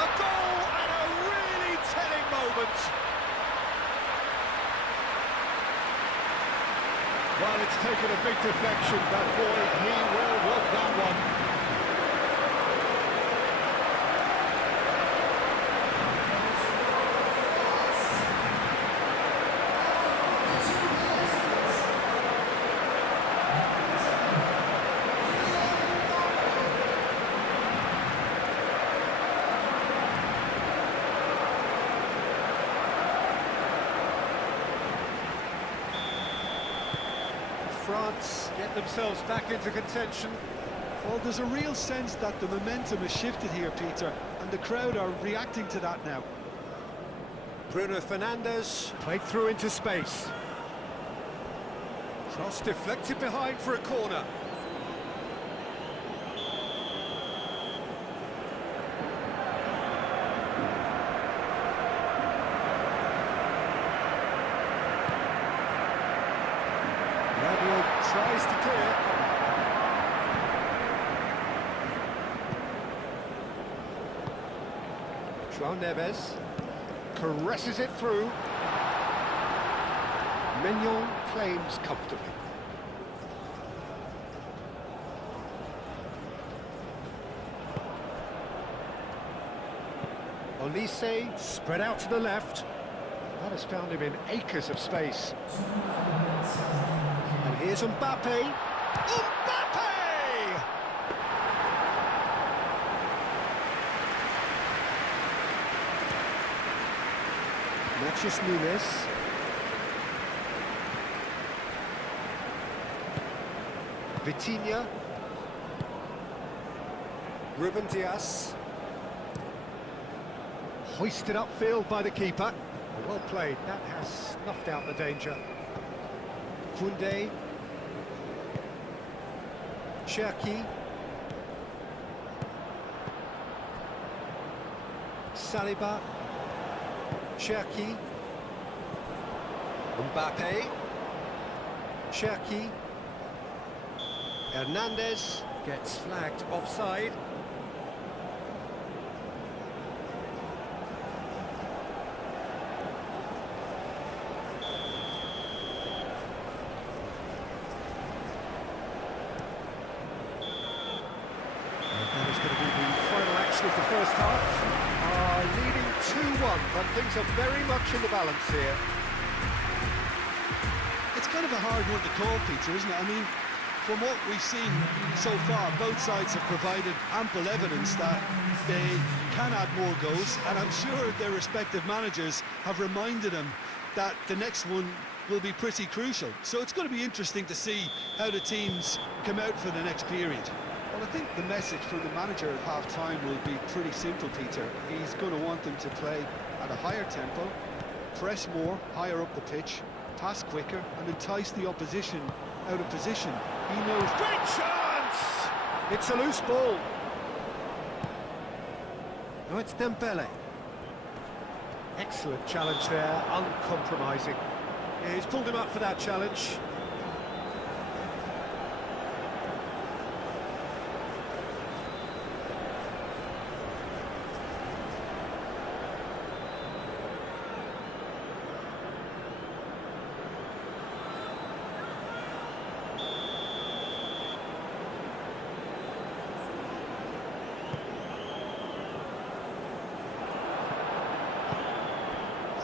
A goal at a really telling moment. Well, it's taken a big deflection, but boy, he will rock that one. France get themselves back into contention. Well, there's a real sense that the momentum has shifted here, Peter, and the crowd are reacting to that now. Bruno Fernandes played through into space. Cross deflected behind for a corner. Rabiot tries to clear. João Neves caresses it through. Mignon claims comfortably. Olise spread out to the left. That has found him in acres of space. And here's Mbappe. Mbappe! Mathias Nunes. Vitinha. Ruben Dias. Hoisted upfield by the keeper. Well played, that has snuffed out the danger. Koundé. Cherki. Saliba. Cherki. Mbappe. Cherki. Hernandez gets flagged offside. That is going to be the final action of the first half. Leading 2-1, but things are very much in the balance here. It's kind of a hard one to call, Peter, isn't it? I mean, from what we've seen so far, both sides have provided ample evidence that they can add more goals, and I'm sure their respective managers have reminded them that the next one will be pretty crucial. So it's going to be interesting to see how the teams come out for the next period. Well, I think the message from the manager at half-time will be pretty simple, Peter. He's going to want them to play at a higher tempo, press more, higher up the pitch, pass quicker, and entice the opposition out of position. He knows... Great chance! It's a loose ball. No, it's Dembele. Excellent challenge there, uncompromising. Yeah, he's pulled him up for that challenge.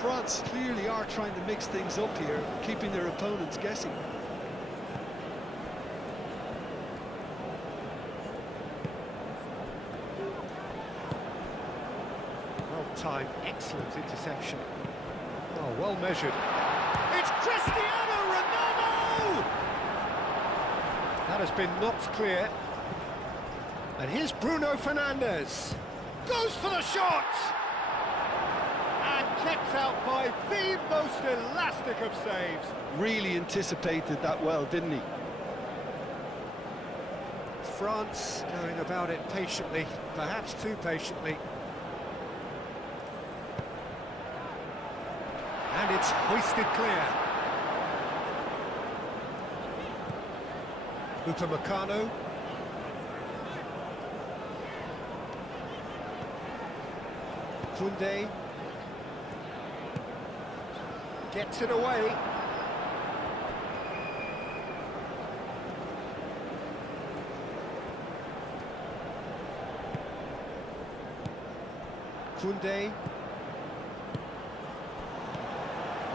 France clearly are trying to mix things up here, keeping their opponents guessing. Well-timed, excellent interception. Oh, well measured. It's Cristiano Ronaldo! That has been knocked clear. And here's Bruno Fernandes. Goes for the shot! And kept out by the most elastic of saves. Really anticipated that well, didn't he? France going about it patiently, perhaps too patiently. And it's hoisted clear. Upamecano. Koundé. Gets it away. Koundé.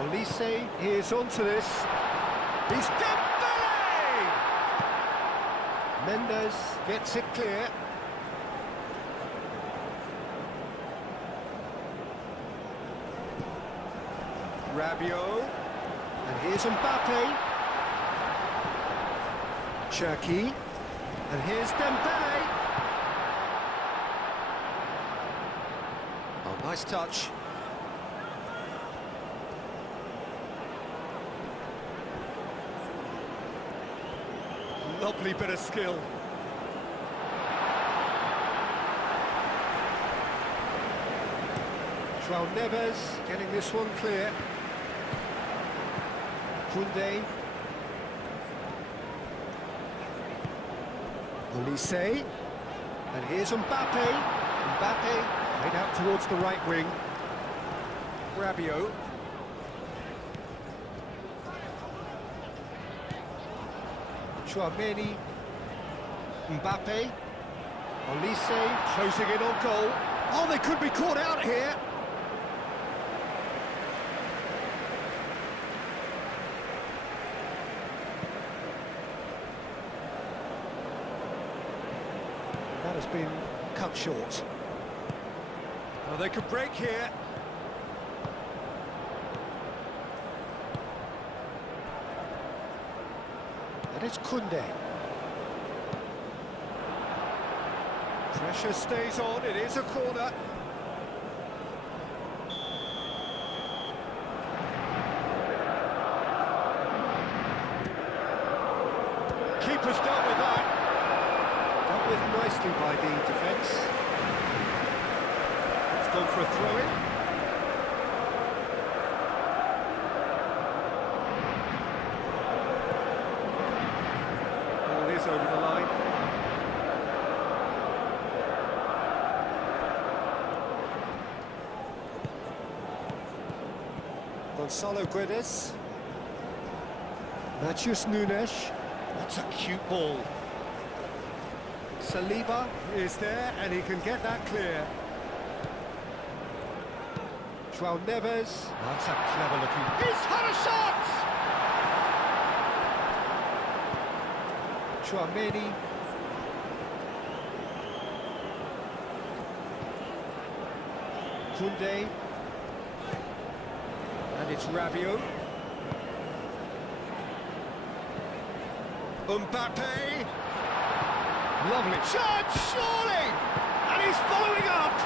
Olise, here's onto this. He's Dembele! Mendes gets it clear. Rabiot. And here's Mbappe. Cherki. And here's Dembele. Oh, nice touch. Lovely bit of skill. João Neves getting this one clear. Koundé. Olise. And here's Mbappe. Mbappe played out towards the right wing. Rabiot. Tchouameni. Mbappe. Olise closing in on goal. Oh, they could be caught out here. That has been cut short. Oh, they could break here. And it's Koundé. Pressure stays on, it is a corner. Keeper's dealt with that. Dealt with nicely by the defence. It's gone for a throw-in. Ball is over the line. Gonçalo Guedes. Matheus Nunes. What a cute ball. Saliba is there and he can get that clear. João Neves. That's a clever looking. He's had a shot! Tchouameni. Koundé. And it's Rabiot. Mbappe. Lovely shot, surely! And he's following up!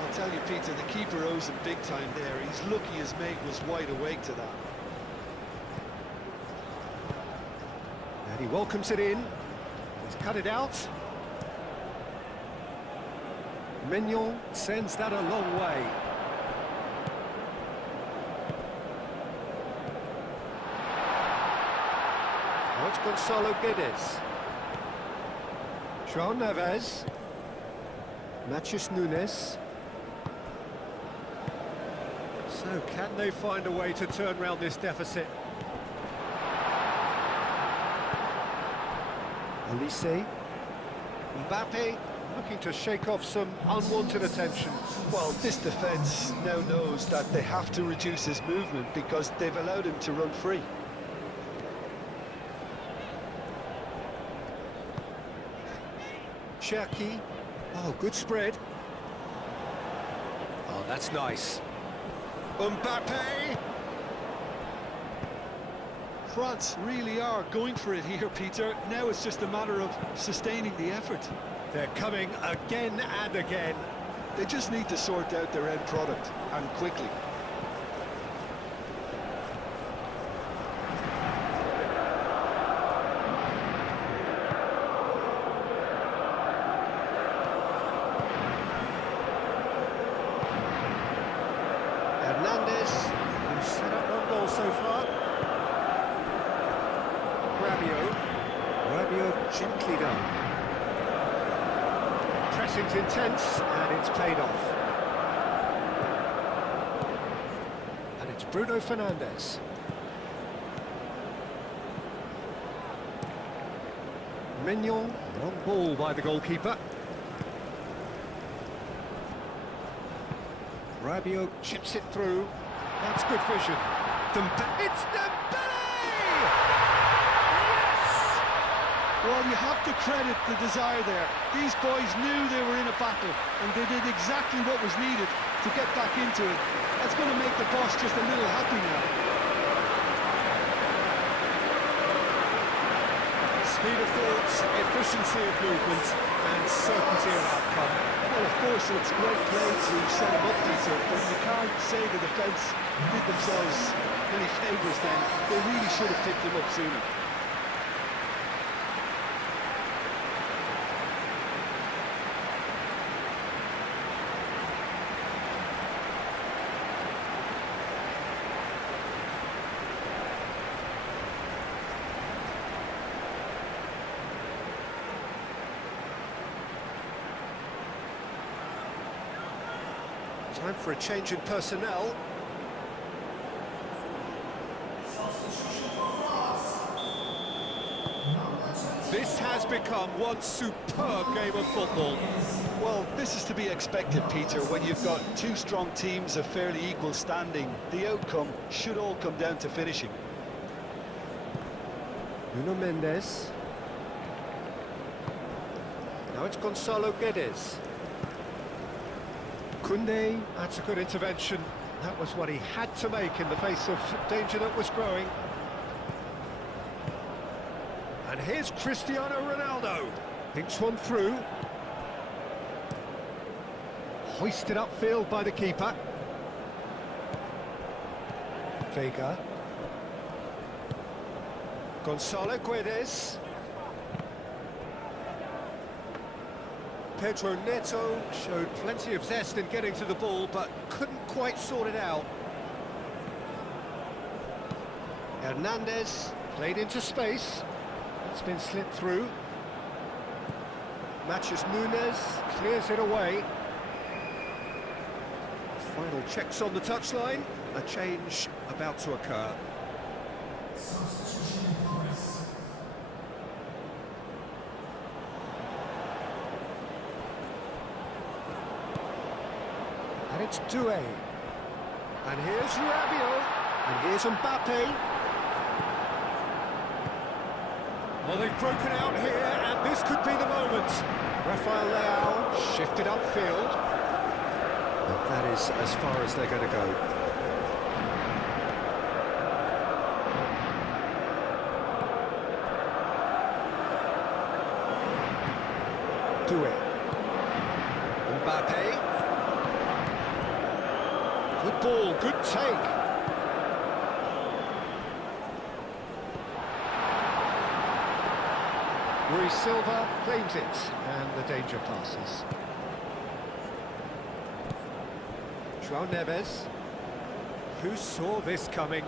I'll tell you, Peter, the keeper owes him big time there. He's lucky his mate was wide awake to that. And he welcomes it in. He's cut it out. Mignon sends that a long way. Now it's Gonçalo Guedes. João Neves. Matheus Nunes. So can they find a way to turn round this deficit? Olise. Mbappe looking to shake off some unwanted attention. Well, this defence now knows that they have to reduce his movement because they've allowed him to run free. Cherki. Oh, good spread. Oh, that's nice. Mbappe. France really are going for it here, Peter. Now it's just a matter of sustaining the effort. They're coming again and again. They just need to sort out their end product, and quickly. Hernandez, Who's set up one goal so far. Rabiot gently done. Pressing's intense, and it's paid off. And it's Bruno Fernandes. Mignon, long ball by the goalkeeper. Rabiot chips it through. That's good vision. It's Dembele! Yes! Well, you have to credit the desire there. These boys knew they were in a battle, and they did exactly what was needed to get back into it. That's going to make the boss just a little happy now. Speed of thought, efficiency of movement, and certainty of outcome. Well, of course, it's great play to set him up, Peter, but you can't say the defence did themselves any favours then. They really should have picked him up sooner. Time for a change in personnel. This has become one superb game of football. Well, this is to be expected, Peter, when you've got two strong teams of fairly equal standing. The outcome should all come down to finishing. Nuno Mendes. Now it's Gonzalo Guedes. Koundé, that's a good intervention. That was what he had to make in the face of danger that was growing. And here's Cristiano Ronaldo. Thinks one through. Hoisted upfield by the keeper. Vega. Gonzalo Guedes. Pedro Neto showed plenty of zest in getting to the ball, but couldn't quite sort it out. Hernandez played into space. It's been slipped through. Matches Nunes, clears it away. Final checks on the touchline. A change about to occur. And it's Doué. And here's Rabiot. And here's Mbappe. Well, they've broken out here, and this could be the moment. Rafael Leao shifted upfield. And that is as far as they're going to go. Doué. Mbappe. Good ball, good take. Rui Silva claims it, and the danger passes. João Neves. Who saw this coming?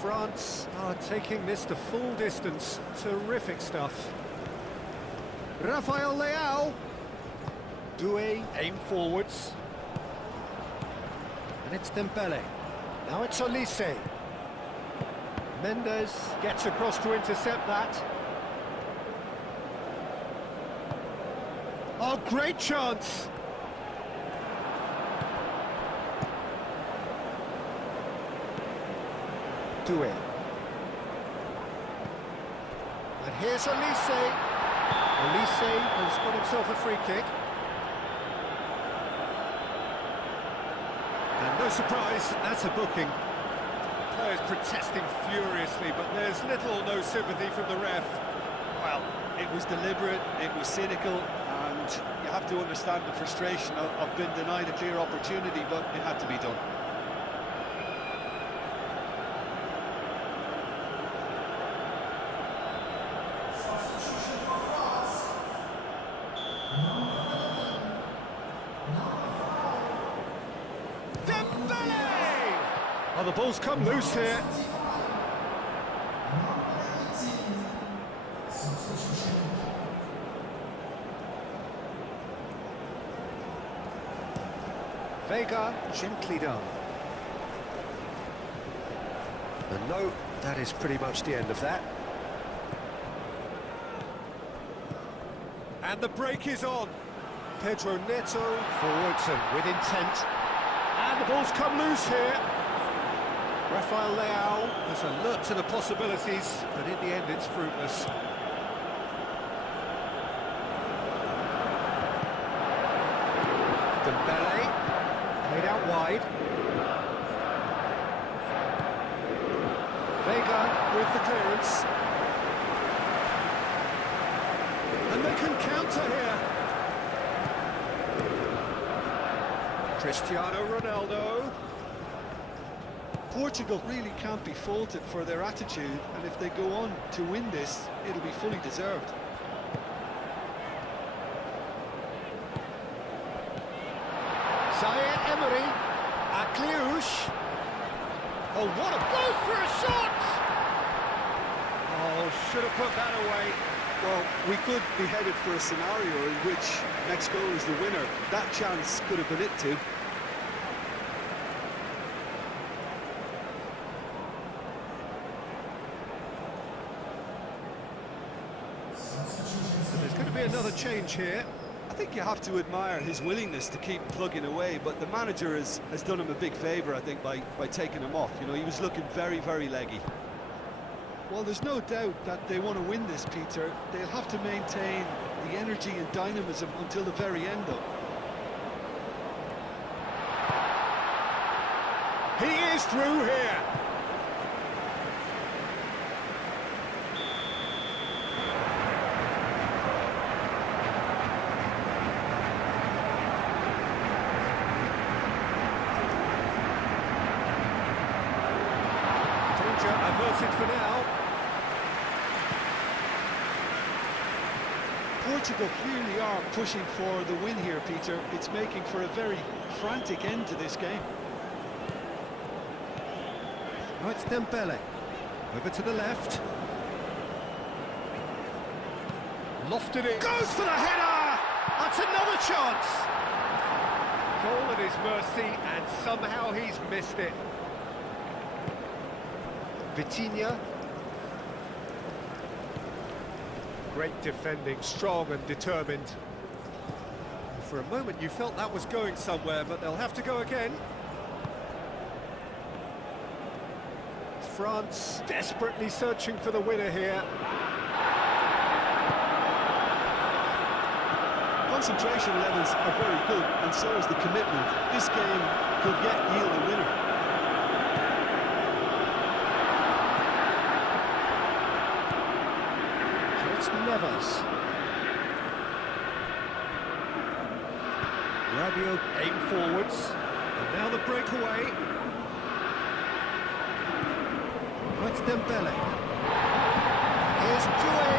France are taking this the full distance. Terrific stuff. Rafael Leao. Doué aim forwards. And it's Dembele. Now it's Olise. Mendes gets across to intercept that. Oh, great chance! Doué. And here's Olise. Olise has got himself a free kick. And no surprise, that's a booking. Players protesting furiously, but there's little or no sympathy from the ref. Well, it was deliberate, it was cynical, and you have to understand the frustration of being denied a clear opportunity, but it had to be done. Substitution for France. Dembele! Oh, the ball's come loose here. Vega, gently done. And no, that is pretty much the end of that. And the break is on. Pedro Neto forwards and with intent. And the ball's come loose here. Rafael Leao is alert to the possibilities, but in the end it's fruitless. Dembele, played out wide. Vega with the clearance. And they can counter here. Cristiano Ronaldo. Portugal really can't be faulted for their attitude, and if they go on to win this, it'll be fully deserved. Zaire Emery, Akliouche. Oh, what a blow for a shot! Oh, should have put that away. Well, we could be headed for a scenario in which next goal is the winner. That chance could have been it too. So there's going to be another change here. I think you have to admire his willingness to keep plugging away, but the manager has done him a big favour, I think, by taking him off. You know, he was looking very, very leggy. Well, there's no doubt that they want to win this, Peter. They'll have to maintain the energy and dynamism until the very end, though. He is through here. Danger averted for now. Portugal clearly are pushing for the win here, Peter. It's making for a very frantic end to this game. Now it's Dembele. Over to the left. Lofted it. Goes for the header! That's another chance! Goal at his mercy, and somehow he's missed it. Vitinha. Great defending, strong and determined. For a moment you felt that was going somewhere, but they'll have to go again. France desperately searching for the winner here. Concentration levels are very good, and so is the commitment. This game could yield a winner. It's Neves. Rabiot aim forwards, and now the breakaway. Now it's Dembele. Here's Doué.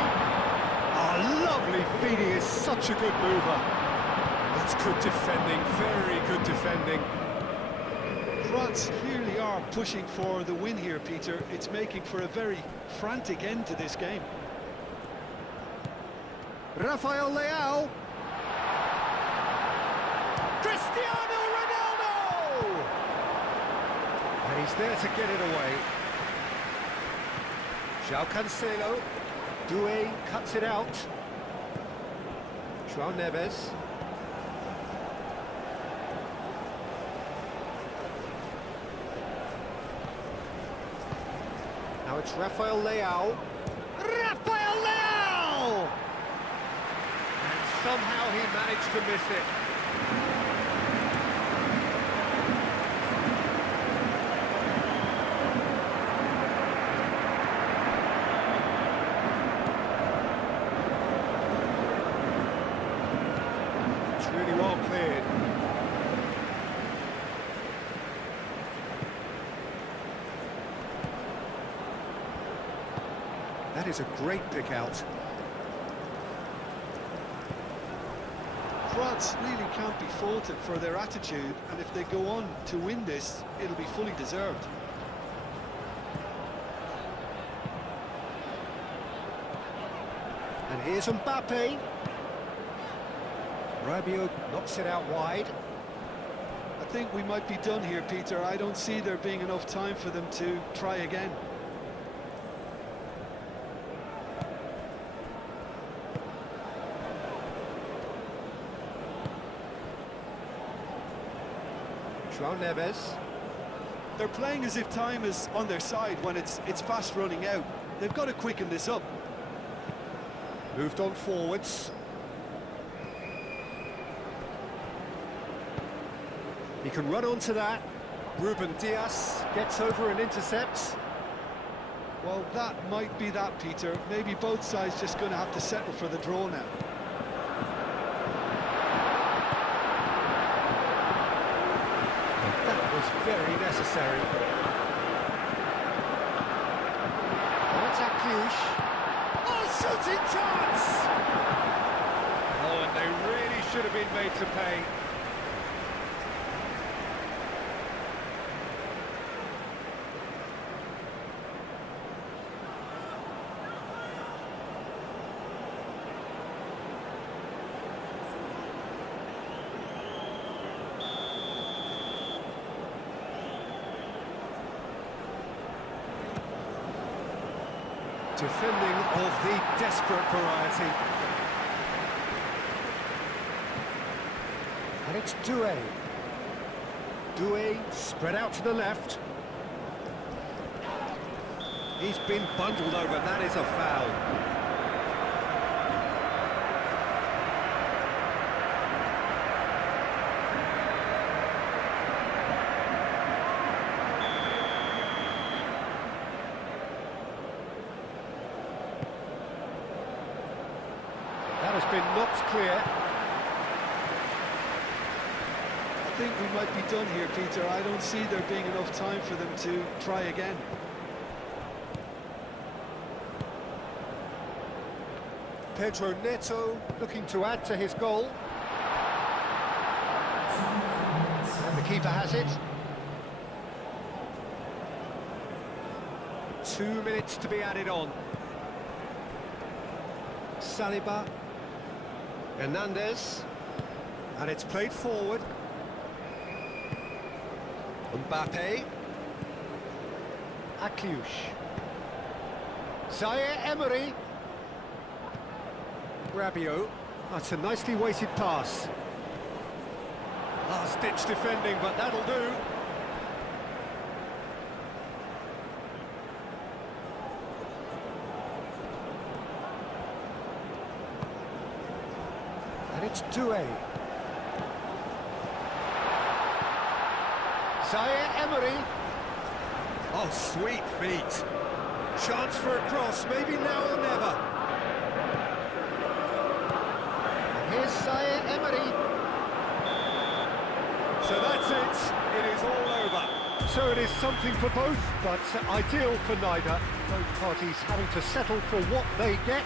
Oh, lovely feed, he is such a good mover. That's good defending, very good defending. France clearly are pushing for the win here, Peter. It's making for a very frantic end to this game. Rafael Leao. Cristiano Ronaldo! And he's there to get it away. João Cancelo. Doué cuts it out. João Neves. Now it's Rafael Leao. Rafael Leao! And somehow he managed to miss it. Really well cleared. That is a great pick out. France really can't be faulted for their attitude, and if they go on to win this, it'll be fully deserved. And here's Mbappe. Rabiot knocks it out wide. I think we might be done here, Peter. I don't see there being enough time for them to try again. João Neves. They're playing as if time is on their side when it's fast running out. They've got to quicken this up. Moved on forwards. He can run onto that. Ruben Dias gets over and intercepts. Well, that might be that, Peter. Maybe both sides just going to have to settle for the draw now. That was very necessary. That's Akliouche. Oh, shooting chance! Oh, and they really should have been made to pay. Defending of the desperate variety. And it's Doué. Doué spread out to the left. He's been bundled over, that is a foul. That has been knocked clear. I think we might be done here, Peter. I don't see there being enough time for them to try again. Pedro Neto looking to add to his goal. And the keeper has it. 2 minutes to be added on. Saliba. Hernandez. And it's played forward. Mbappe. Akliouche. Zaire Emery. Rabiot. That's a nicely weighted pass. Last-ditch defending, but that'll do. And it's Doué. Zaire Emery. Oh, sweet feet. Chance for a cross, maybe now or never. Here's Zaire Emery. So that's it. It is all over. So it is something for both, but ideal for neither. Both parties having to settle for what they get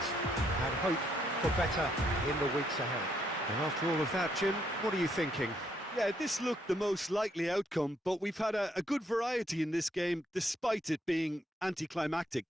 and hope for better in the weeks ahead. And after all of that, Jim, what are you thinking? Yeah, this looked the most likely outcome, but we've had a good variety in this game, despite it being anticlimactic.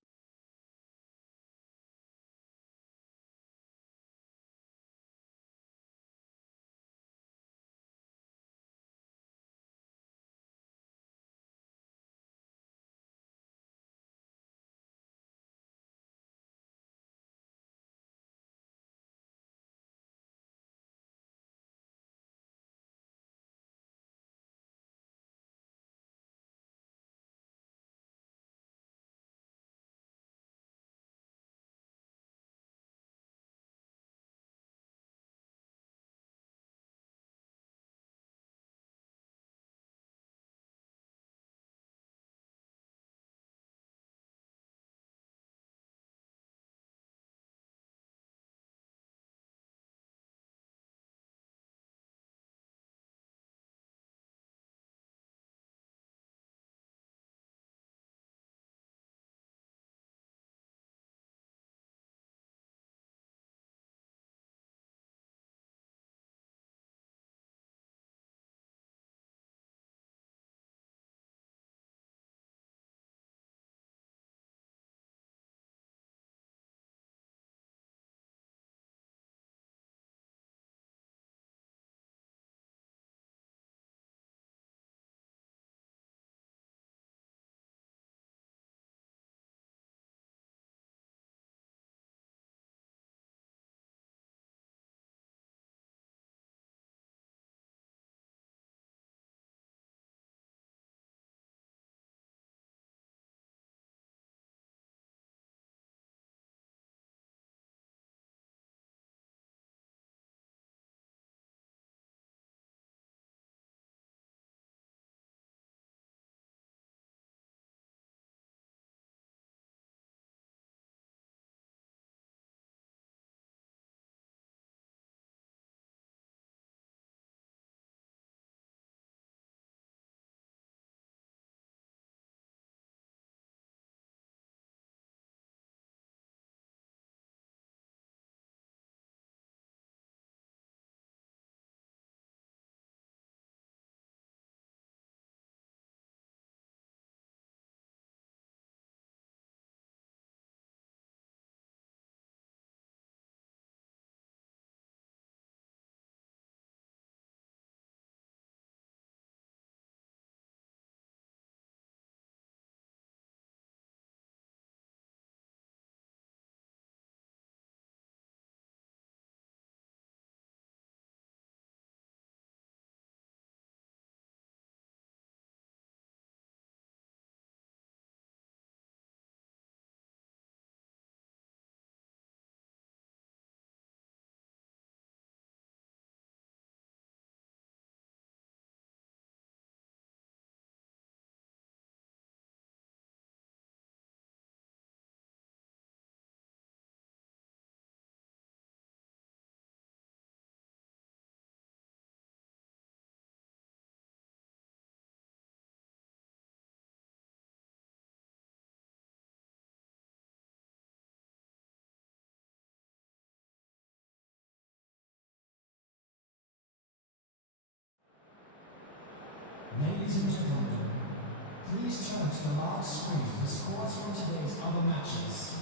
Please turn to the large screen for scores from today's other matches.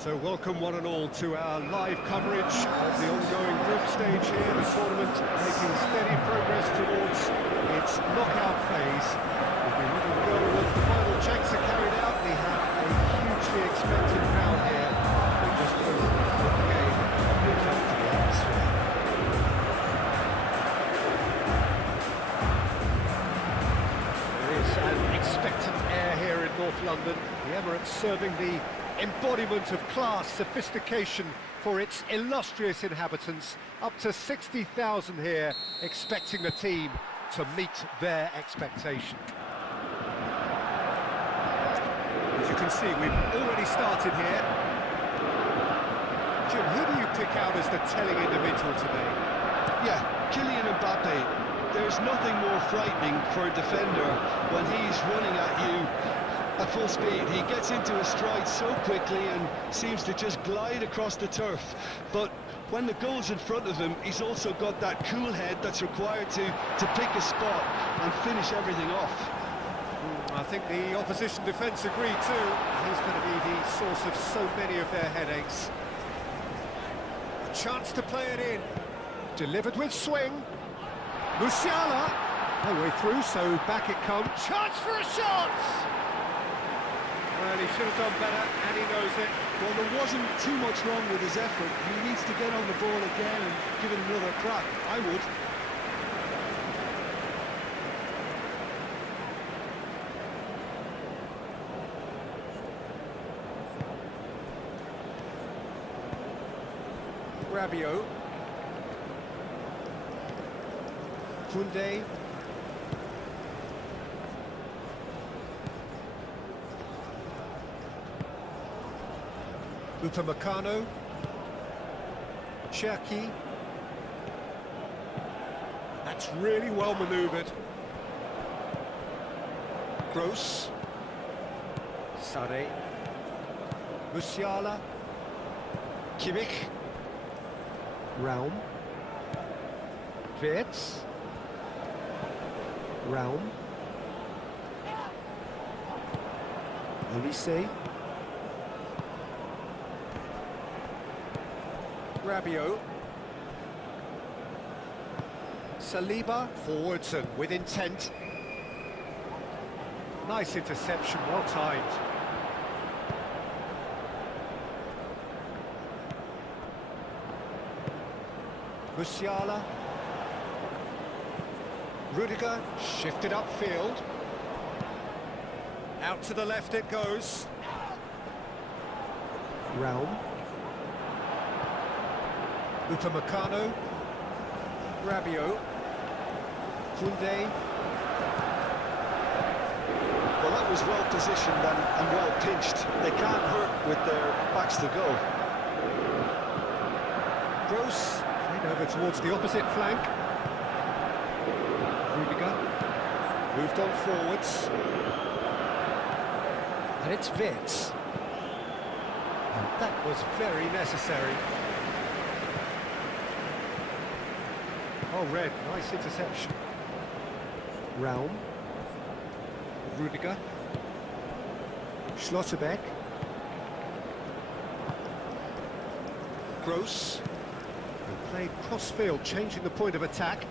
So welcome one and all to our live coverage of the ongoing group stage here. The tournament making steady progress towards its knockout phase. With the little goal as the final checks are carried out, we have a hugely expectant crowd here. We just hope that the game lives up to the atmosphere. There is an expectant air here in North London. The Emirates serving the embodiment of class, sophistication for its illustrious inhabitants. Up to 60,000 here, expecting the team to meet their expectation. As you can see, we've already started here. Jim, who do you pick out as the telling individual today? Yeah, Kylian Mbappe. There's nothing more frightening for a defender when he's running at you at full speed. He gets into a stride so quickly and seems to just glide across the turf. But when the goal's in front of him, he's also got that cool head that's required to pick a spot and finish everything off. I think the opposition defence agree too. He's going to be the source of so many of their headaches. A chance to play it in. Delivered with swing. Musiala. No way through, so back it comes. Chance for a shot! Well, he should have done better, and he knows it. Well, there wasn't too much wrong with his effort. He needs to get on the ball again and give it another crack. I would. Rabiot. Koundé. Upamecano. Cherki. That's really well manoeuvred. Gross. Sade. Musiala. Kimmich. Raum. Wirtz. Raum. Olise. Rabiot. Saliba. Forwards and with intent. Nice interception, well timed. Musiala. Rudiger, shifted upfield. Out to the left it goes. Raum. Upamecano. Rabiot. Koundé. Well, that was well positioned and well pinched. They can't hurt with their backs to go. Gross. Played over towards the opposite flank. Rudiger. Moved on forwards. And it's Wirtz. And that was very necessary. Oh, red. Nice interception. Raum. Rudiger. Schlotterbeck. Gross. He played cross-field, changing the point of attack.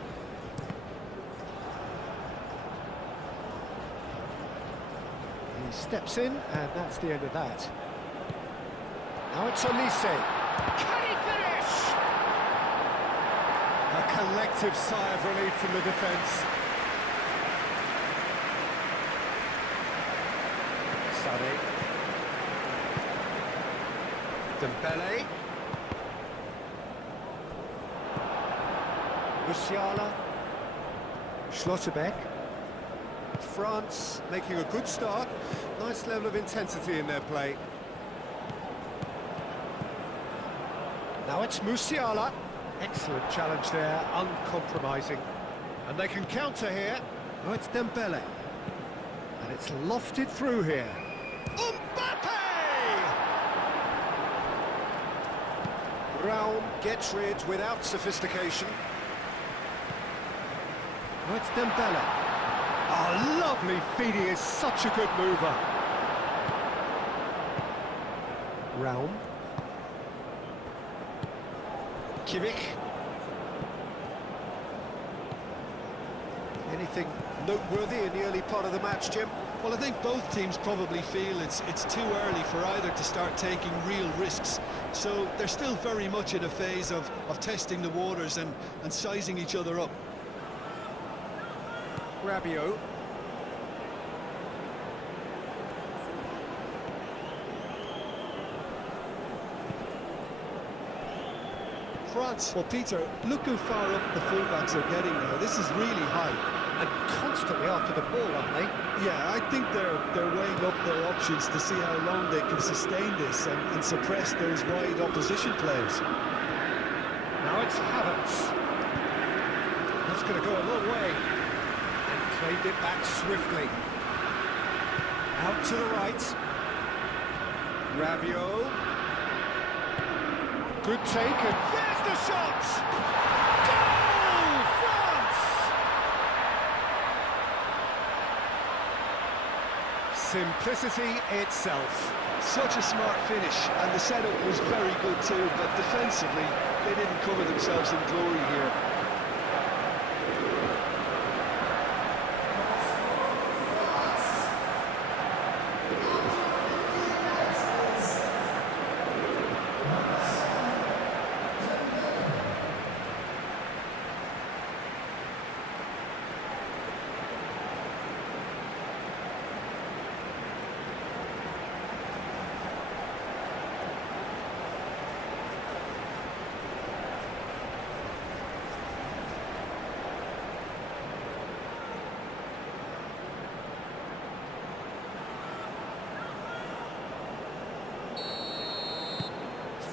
He steps in, and that's the end of that. Now it's Olise. Can he finish? A collective sigh of relief from the defence. Sané. Dembele. Musiala. Schlotterbeck. France making a good start. Nice level of intensity in their play. Now it's Musiala. Excellent challenge there, uncompromising. And they can counter here. Now it's Dembele. And it's lofted through here. Mbappe! Raum gets rid without sophistication. Now it's Dembele. Oh, lovely feed, he is such a good mover. Raum. Kimmich. Anything noteworthy in the early part of the match, Jim? Well, I think both teams probably feel it's too early for either to start taking real risks. So they're still very much in a phase of testing the waters and sizing each other up. Rabiot. France. Well, Peter, look how far up the fullbacks are getting now. This is really high. And constantly after the ball, aren't they? Yeah, I think they're weighing up their options to see how long they can sustain this and suppress those wide opposition players. Now it's Havertz. That's going to go a long way. And claimed it back swiftly. Out to the right. Rabiot. Good take, and there's the shot! Goal! France! Simplicity itself. Such a smart finish, and the setup was very good too, but defensively, they didn't cover themselves in glory here.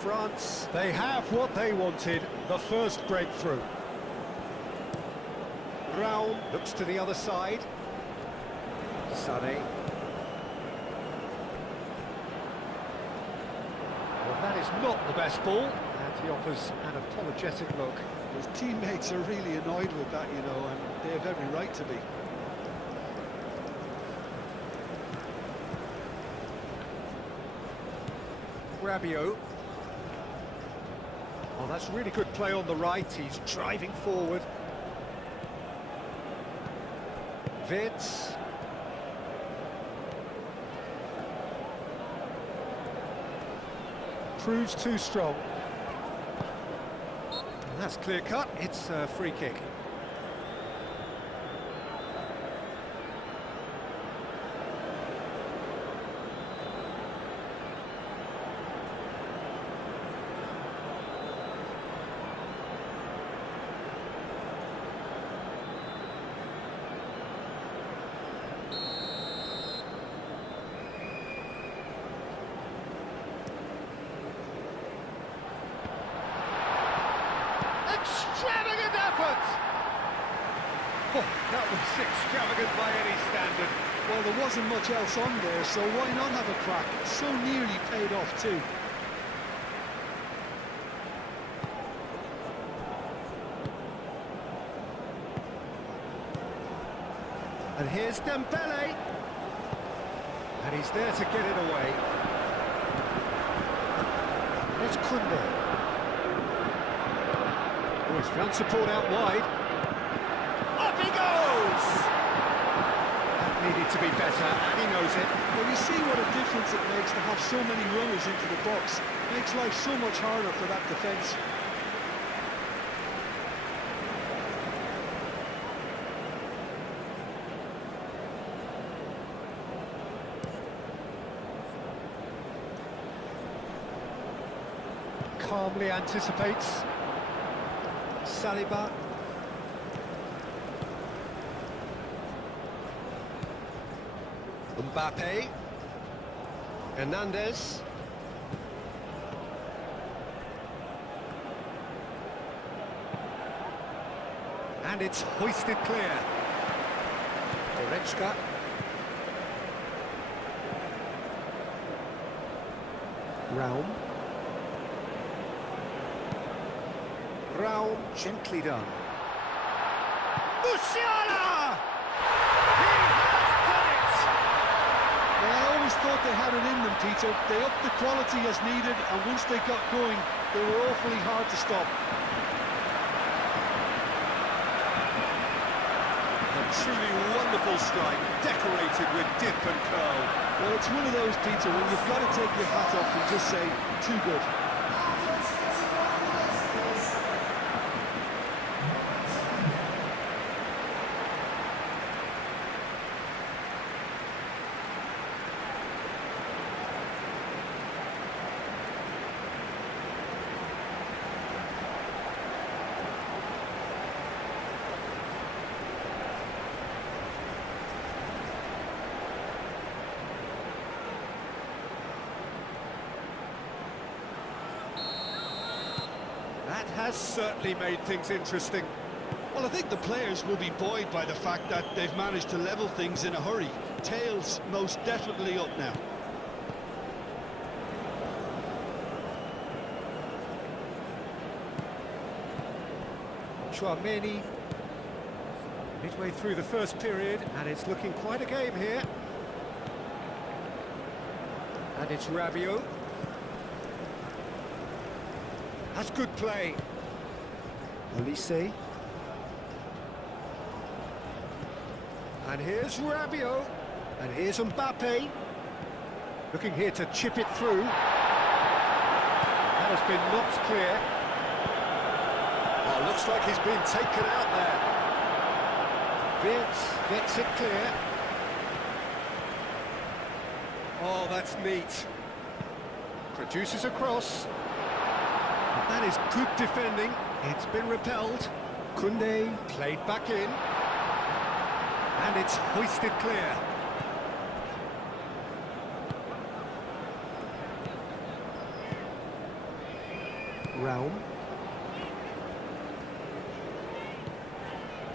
France, they have what they wanted, the first breakthrough. Raum looks to the other side. Sané. Well, that is not the best ball, and he offers an apologetic look. His teammates are really annoyed with that, you know, and they have every right to be. Rabiot. Oh, that's really good play on the right. He's driving forward. Vince. Proves too strong. And that's clear cut. It's a free kick. Extravagant effort! Oh, that was extravagant by any standard. Well, there wasn't much else on there, so why not have a crack? So nearly paid off too. And here's Dembele. And He's there to get it away. And it's Kunde. Oh, he's found support out wide. Up he goes! That needed to be better, and he knows it. Well, you see what a difference it makes to have so many runners into the box. Makes life so much harder for that defence. Calmly anticipates. Saliba. Mbappe. Hernandez. And it's hoisted clear. Goretzka. Raum. Raum, gently done. Musiala! He has done it! Well, I always thought they had it in them, Peter. They upped the quality as needed, and once they got going, they were awfully hard to stop. A truly wonderful strike, decorated with dip and curl. Well, it's one of those, Peter, when you've got to take your hat off and just say, too good. That has certainly made things interesting. Well, I think the players will be buoyed by the fact that they've managed to level things in a hurry. Tails most definitely up now. Chouameni. Midway through the first period, and it's looking quite a game here. And it's Rabiot. That's good play. Olise. And here's Rabiot. And here's Mbappe. Looking here to chip it through. That has been knocked clear. Oh, looks like he's been taken out there. Wirtz gets it clear. Oh, that's neat. Produces a cross. That is good defending. It's been repelled. Kunde played back in. And it's hoisted clear. Raum.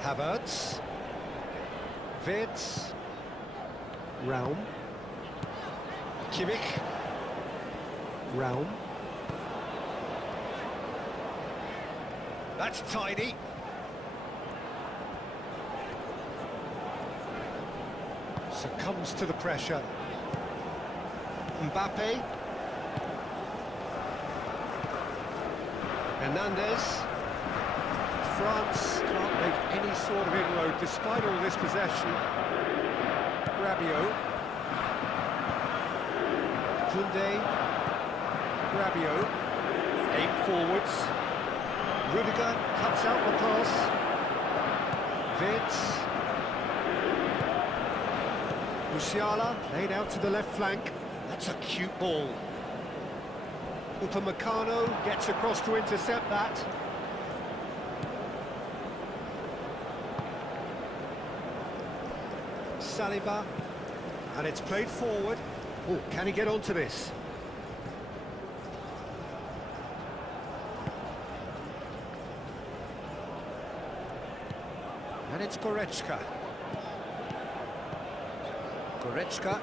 Havertz. Wirtz. Raum. Kimmich. Raum. That's tidy. Succumbs to the pressure. Mbappe. Hernandez. France can't make any sort of inroad despite all this possession. Rabiot. Kunde. Rabiot. Aim forwards. Rudiger cuts out the pass. Wirtz. Musiala played out to the left flank. That's a cute ball. Upamecano gets across to intercept that. Saliba. And it's played forward. Oh, can he get onto this? And it's Goretzka. Goretzka.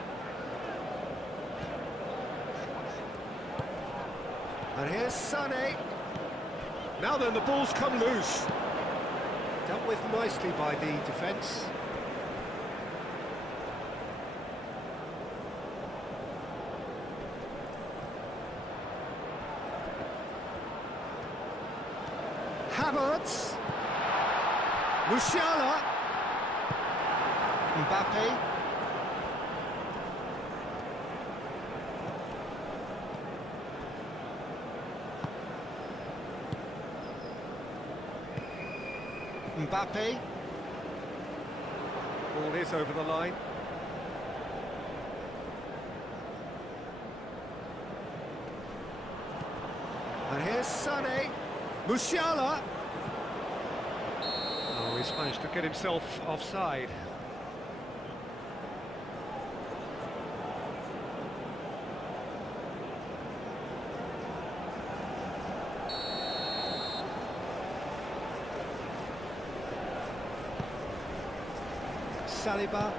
And here's Sané. Now then, the ball's come loose. Dealt with nicely by the defence. Havertz. Musiala. Mbappe. Mbappe. Ball is over the line. And here's Sané. Musiala. Oh, he's managed to get himself offside. Saliba.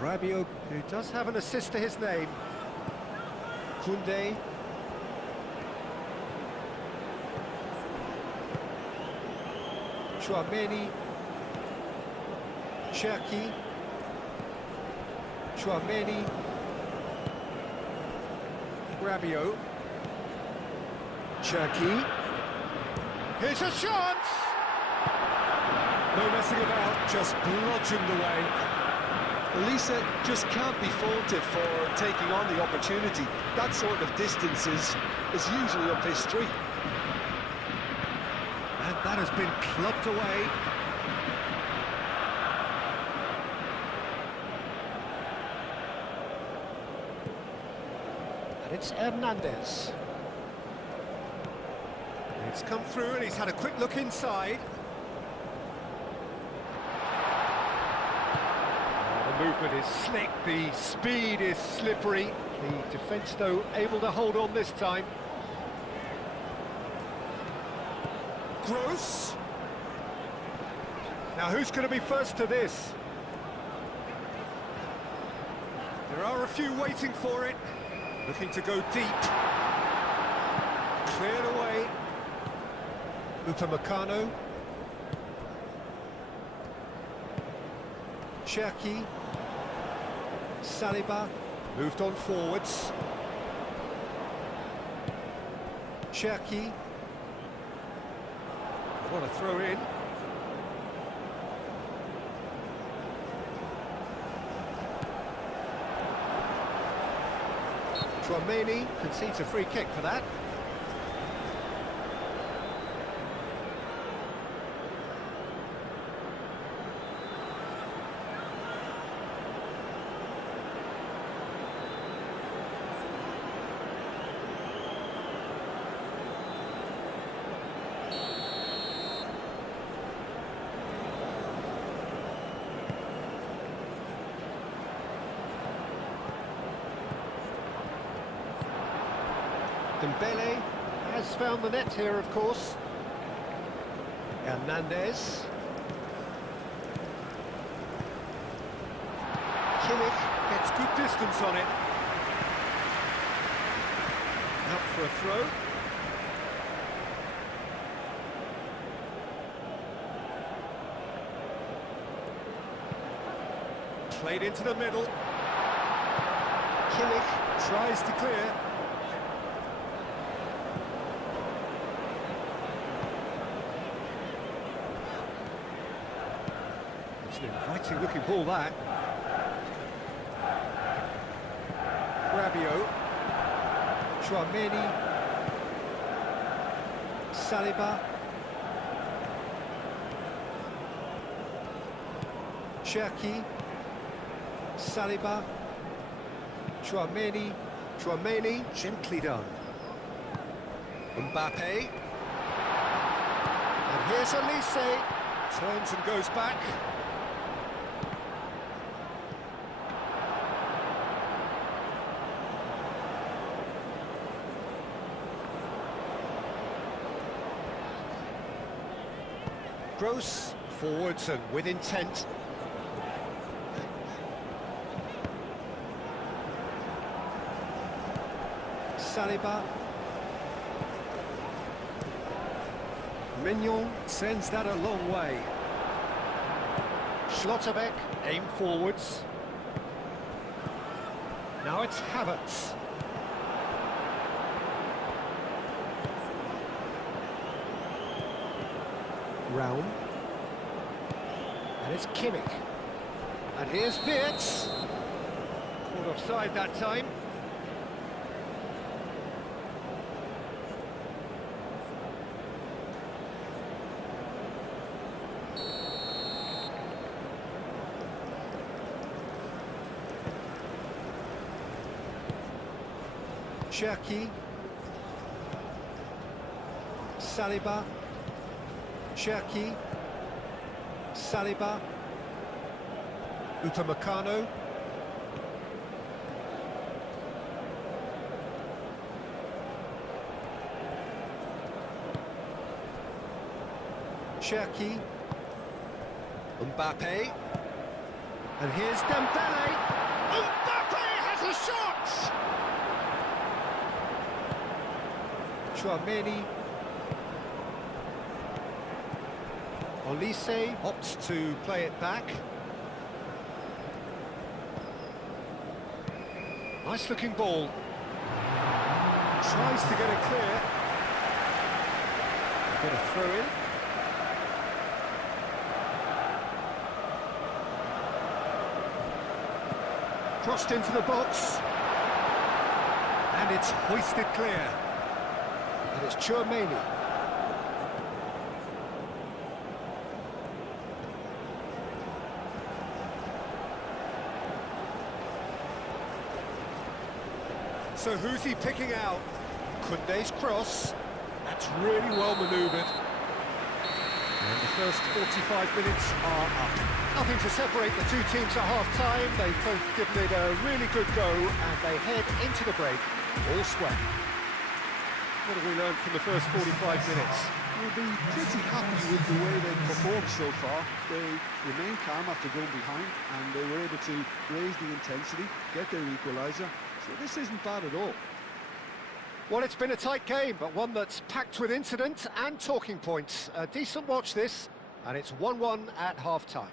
Rabiot, who does have an assist to his name. Koundé. Chouameni. Cherki. Chouameni. Rabiot. Cherki. Here's a chance! No messing about, just bludgeoned away. Elisa just can't be faulted for taking on the opportunity. That sort of distance is usually up his street. And that has been clubbed away. And it's Hernandez. It's come through and he's had a quick look inside. The movement is slick, the speed is slippery. The defence, though, able to hold on this time. Gross. Now, who's going to be first to this? There are a few waiting for it. Looking to go deep. Cleared away. Upamecano. Cherki. Saliba. Moved on forwards. Cherki. What a throw in. Chouameni concedes a free kick for that. Dembele has found the net here, of course. Hernandez. Kimmich gets good distance on it. Out for a throw. Played into the middle. Kimmich tries to clear. Inviting looking ball that. Rabiot. Chouameni. Saliba. Cherki. Saliba. Chouameni. Chouameni, gently done. Mbappe. And here's Elise. Turns and goes back. Gross, forwards and with intent. Saliba. Mignon sends that a long way. Schlotterbeck, aim forwards. Now it's Havertz. Raum. And it's Kimmich. And here's Wirtz. Caught offside that time. Cherki. Saliba. Cherki. Saliba. Upamecano. Cherki. Mbappe. And here's Dembele. Mbappe has a shot! Chouameni. Olise opts to play it back. Nice looking ball. Tries to get it clear. A bit of throw in. Crossed into the box. And it's hoisted clear. And it's Chouameni. So who's he picking out? Koundé's cross. That's really well manoeuvred. And the first 45 minutes are up. Nothing to separate the two teams at half-time. They've both given it a really good go, and they head into the break all square. What have we learned from the first 45 minutes? We'll be pretty happy with the way they've performed so far. They remained calm after going behind, and they were able to raise the intensity, get their equaliser. So this isn't bad at all. Well, it's been a tight game, but one that's packed with incident and talking points. A decent watch this, and it's 1-1 at half-time.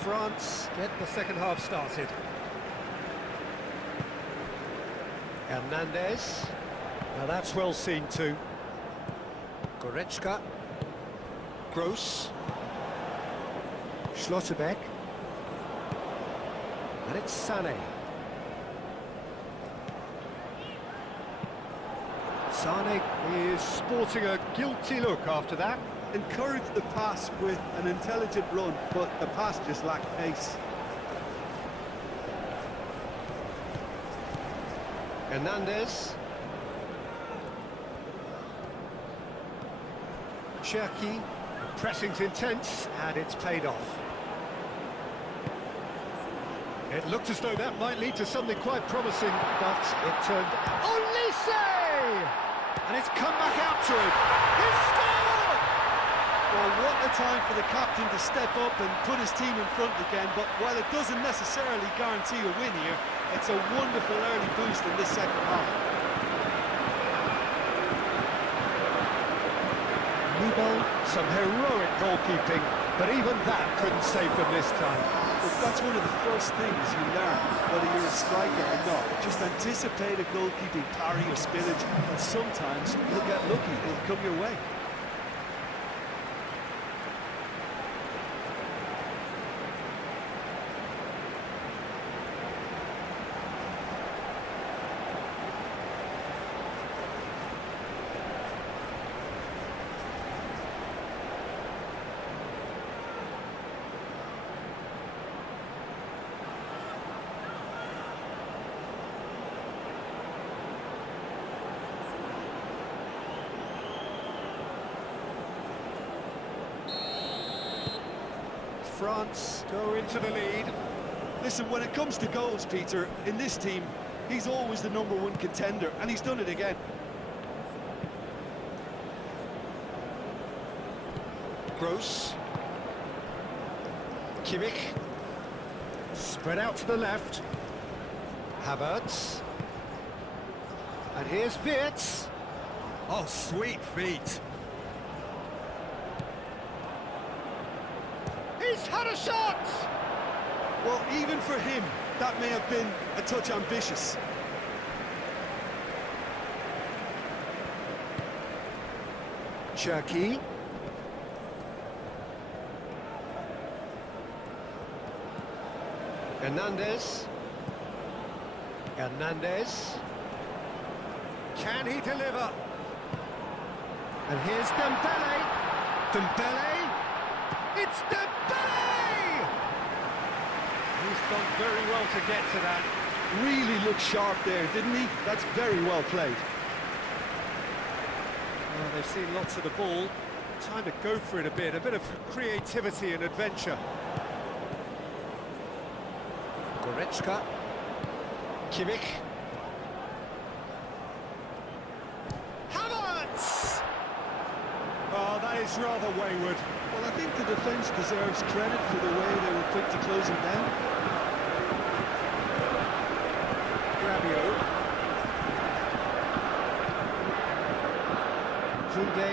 France get the second half started. Hernandez. Now that's well seen too. Goretzka. Gross. Schlotterbeck. And it's Sané. Sané is sporting a guilty look after that. Encouraged the pass with an intelligent run, but the pass just lacked pace. Hernandez. Cherki, the pressing's intense, and it's paid off. It looked as though that might lead to something quite promising, but it turned... Olise! And it's come back out to him. He's scored! Well, what a time for the captain to step up and put his team in front again, but while it doesn't necessarily guarantee a win here, it's a wonderful early boost in this second half. Nibel, some heroic goalkeeping, but even that couldn't save them this time. But that's one of the first things you learn, whether you're a striker or not. Just anticipate a goalkeeping parry or spillage, and sometimes you'll get lucky, it'll come your way. France go into the lead. Listen, when it comes to goals, Peter, in this team, he's always the #1 contender, and he's done it again. Gross. Kimmich. Spread out to the left. Havertz. And here's Wirtz. Oh, sweet feet. He's had a shot! Well, even for him, that may have been a touch ambitious. Cherki. Hernandez. Hernandez. Can he deliver? And here's Dembele. Dembele. It's Dembele! He's done very well to get to that. Really looked sharp there, didn't he? That's very well played. Well, they've seen lots of the ball. Time to go for it a bit of creativity and adventure. Goretzka. Kimmich. Havertz! Oh, that is rather wayward. Well, I think the defence deserves credit for the way they were quick to close him down. Rabiot. Koundé.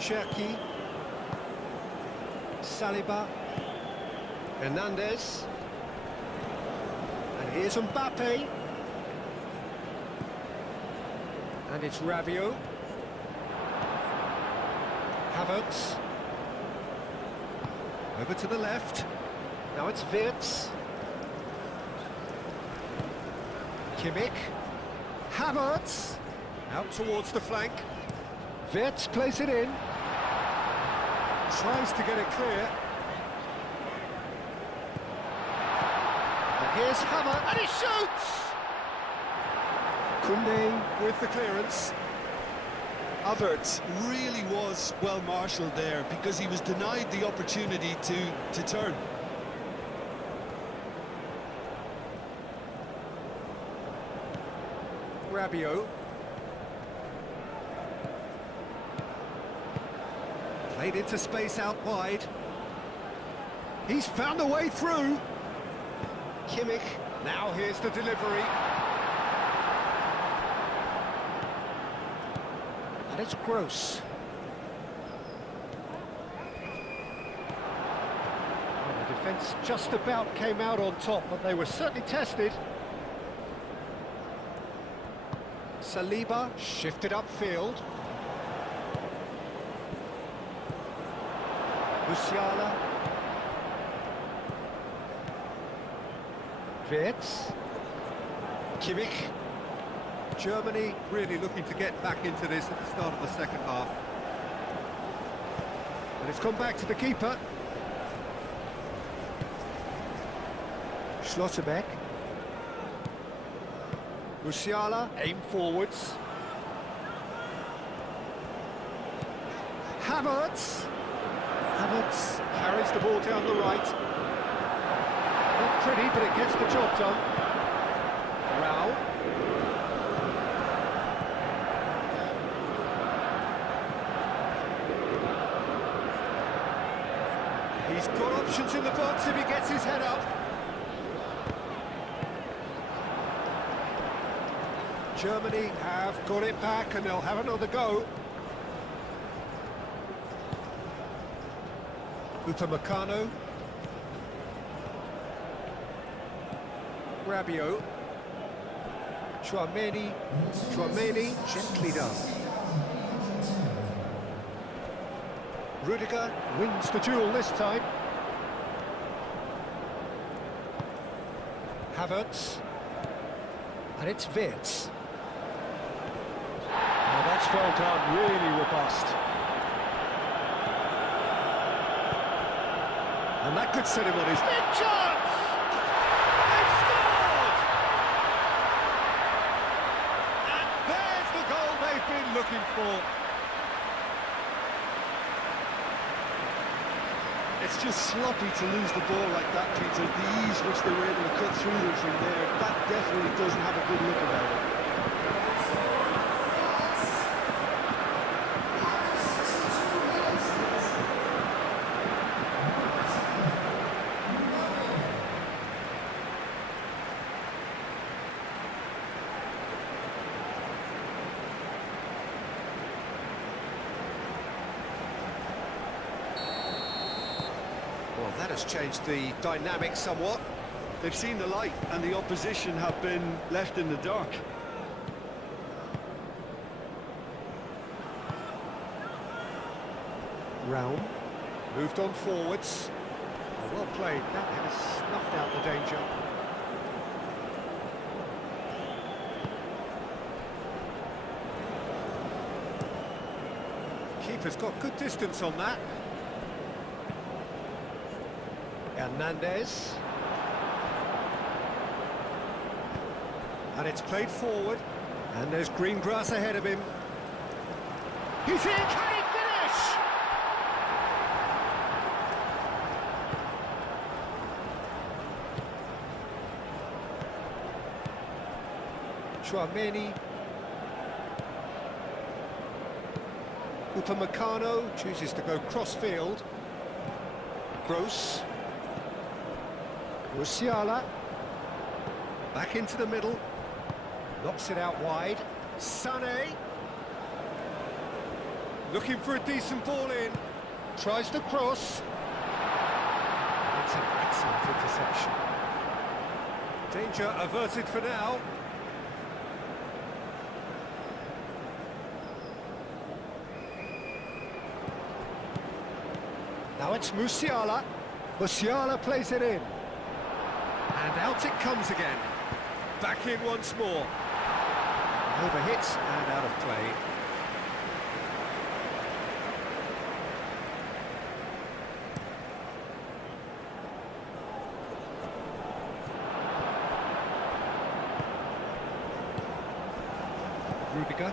Cherki. Saliba. Hernandez. And here's Mbappe. And it's Rabiot. Havertz. Over to the left. Now it's Wirtz. Kimmich. Havertz. Out towards the flank. Wirtz plays it in. Tries to get it clear. And here's Havertz. And he shoots! Koundé with the clearance. Havertz really was well marshalled there because he was denied the opportunity to turn. Rabiot. Played into space out wide. He's found a way through. Kimmich. Now here's the delivery. And it's Gross. Well, the defence just about came out on top, but they were certainly tested. Saliba shifted upfield. Musiala. Wirtz. Kimmich. Germany really looking to get back into this at the start of the second half. And it's gone back to the keeper. Schlotterbeck. Musiala, aim forwards. Havertz. Havertz carries the ball down the right. Not pretty, but it gets the job done. Rao. He's got options in the box if he gets his head up. Germany have got it back and they'll have another go. Upamecano. Rabiot. Chouameni. Chouameni, gently done. Rudiger wins the duel this time. Havertz. And it's Wirtz. Now that's well done, really robust. And that could set him on his big chance! They've scored! And there's the goal they've been looking for. It's just sloppy to lose the ball like that, Peter. The ease which they were able to cut through them from there, that definitely doesn't have a good look about it. Well, that has changed the dynamic somewhat. They've seen the light and the opposition have been left in the dark. Raum moved on forwards. Oh, well played, that has snuffed out the danger. Keeper's got good distance on that. Hernandez. And it's played forward. And there's green grass ahead of him. He's in, can he finish? Chouameni. Upamecano chooses to go cross-field. Gross. Musiala. Back into the middle. Knocks it out wide. Sané. Looking for a decent ball in. Tries to cross. It's an excellent interception. Danger averted for now. Now it's Musiala. Musiala plays it in. And out it comes again. Back in once more. Overhit and out of play. Rudiger.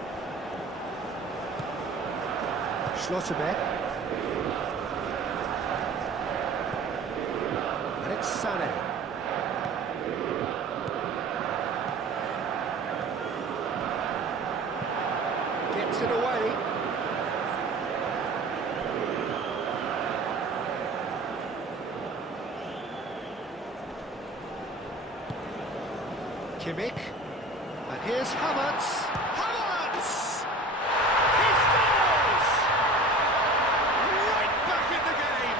Schlotterbeck. And it's Sané. Gets it away. Kimmich. And here's Havertz. Havertz! He scores! Right back in the game.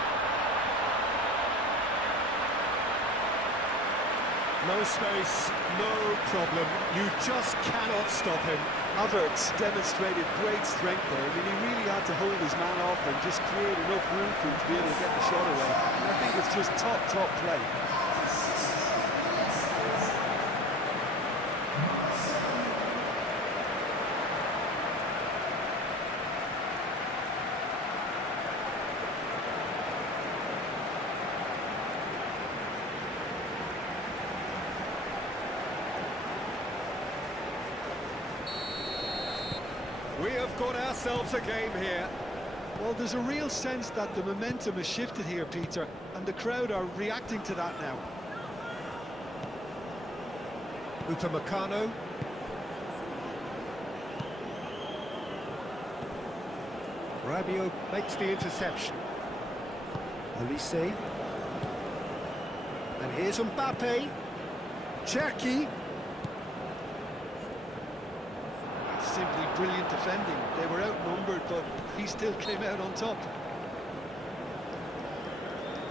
No space, no problem. You just cannot stop him. Havertz demonstrated great strength there. I mean, he really had to hold his man off and just create enough room for him to be able to get the shot away. And I think it's just top play. got ourselves a game here. Well, there's a real sense that the momentum has shifted here, Peter, and the crowd are reacting to that now. Upamecano. Rabiot makes the interception. Olise. And here's Mbappe. Cherki. Simply brilliant defending. They were outnumbered, but he still came out on top.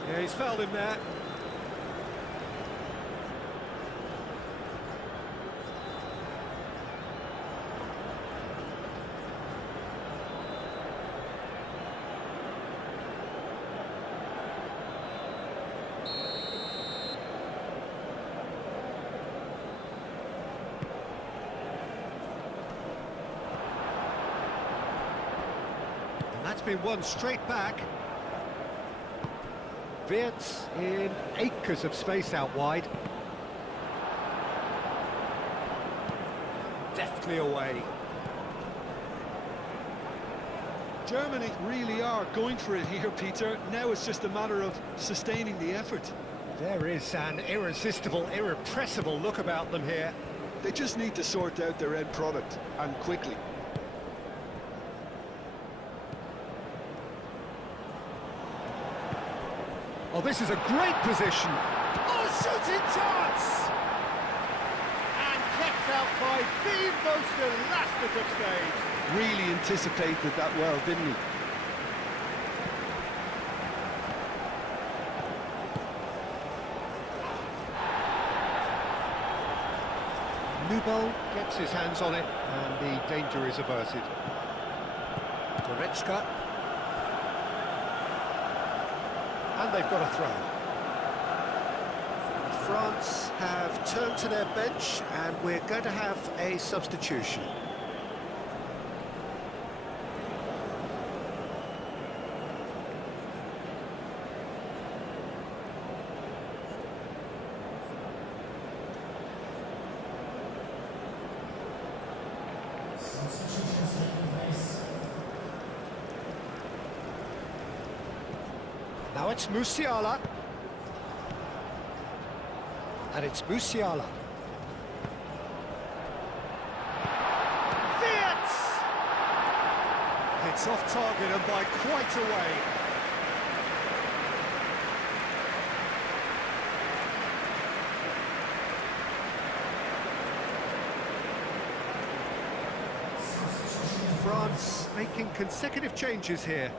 Yeah, he's fouled him there. That's been won straight back. Wirtz in acres of space out wide. Deftly away. Germany really are going for it here, Peter. Now it's just a matter of sustaining the effort. There is an irresistible, irrepressible look about them here. They just need to sort out their end product, and quickly. Oh, this is a great position. Oh, shooting chance! And kept out by the most elastic of stage. Really anticipated that well, didn't he? Nubel gets his hands on it, and the danger is averted. Goretzka. And they've got a throw. France have turned to their bench, and we're going to have a substitution. Substitutions taking place. Now it's Musiala. And it's Musiala. Wirtz! It's off target and by quite a way. France making consecutive changes here.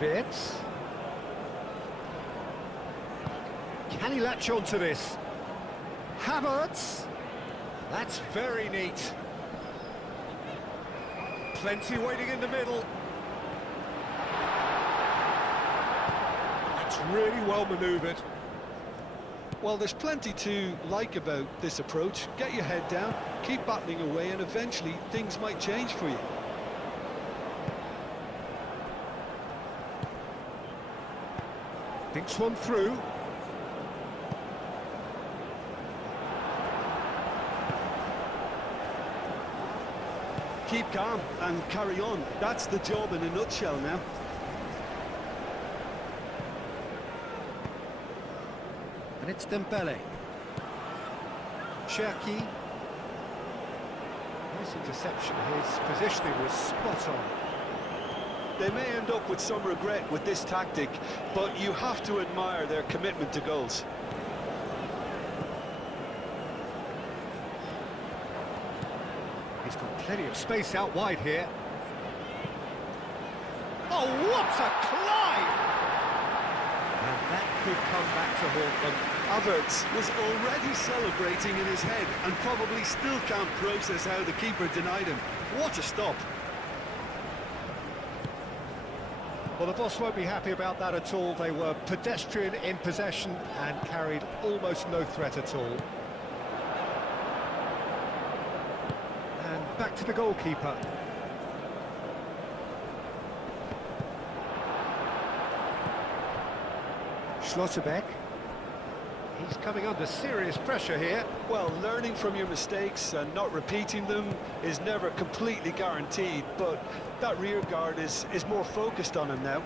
Wirtz. Can he latch on to this? Havertz. That's very neat. Plenty waiting in the middle. That's really well manoeuvred. Well, there's plenty to like about this approach. Get your head down, keep battling away, and eventually things might change for you. Thinks one through. Keep calm and carry on. That's the job in a nutshell now. And it's Dembele. Cherki. Nice interception. His positioning was spot on. They may end up with some regret with this tactic, but you have to admire their commitment to goals. He's got plenty of space out wide here. Oh, what a climb! And that could come back to haunt them. Havertz was already celebrating in his head and probably still can't process how the keeper denied him. What a stop! Well, the boss won't be happy about that at all. They were pedestrian in possession and carried almost no threat at all. And back to the goalkeeper. Schlotterbeck. He's coming under serious pressure here. Well, learning from your mistakes and not repeating them is never completely guaranteed, but that rear guard is more focused on him now.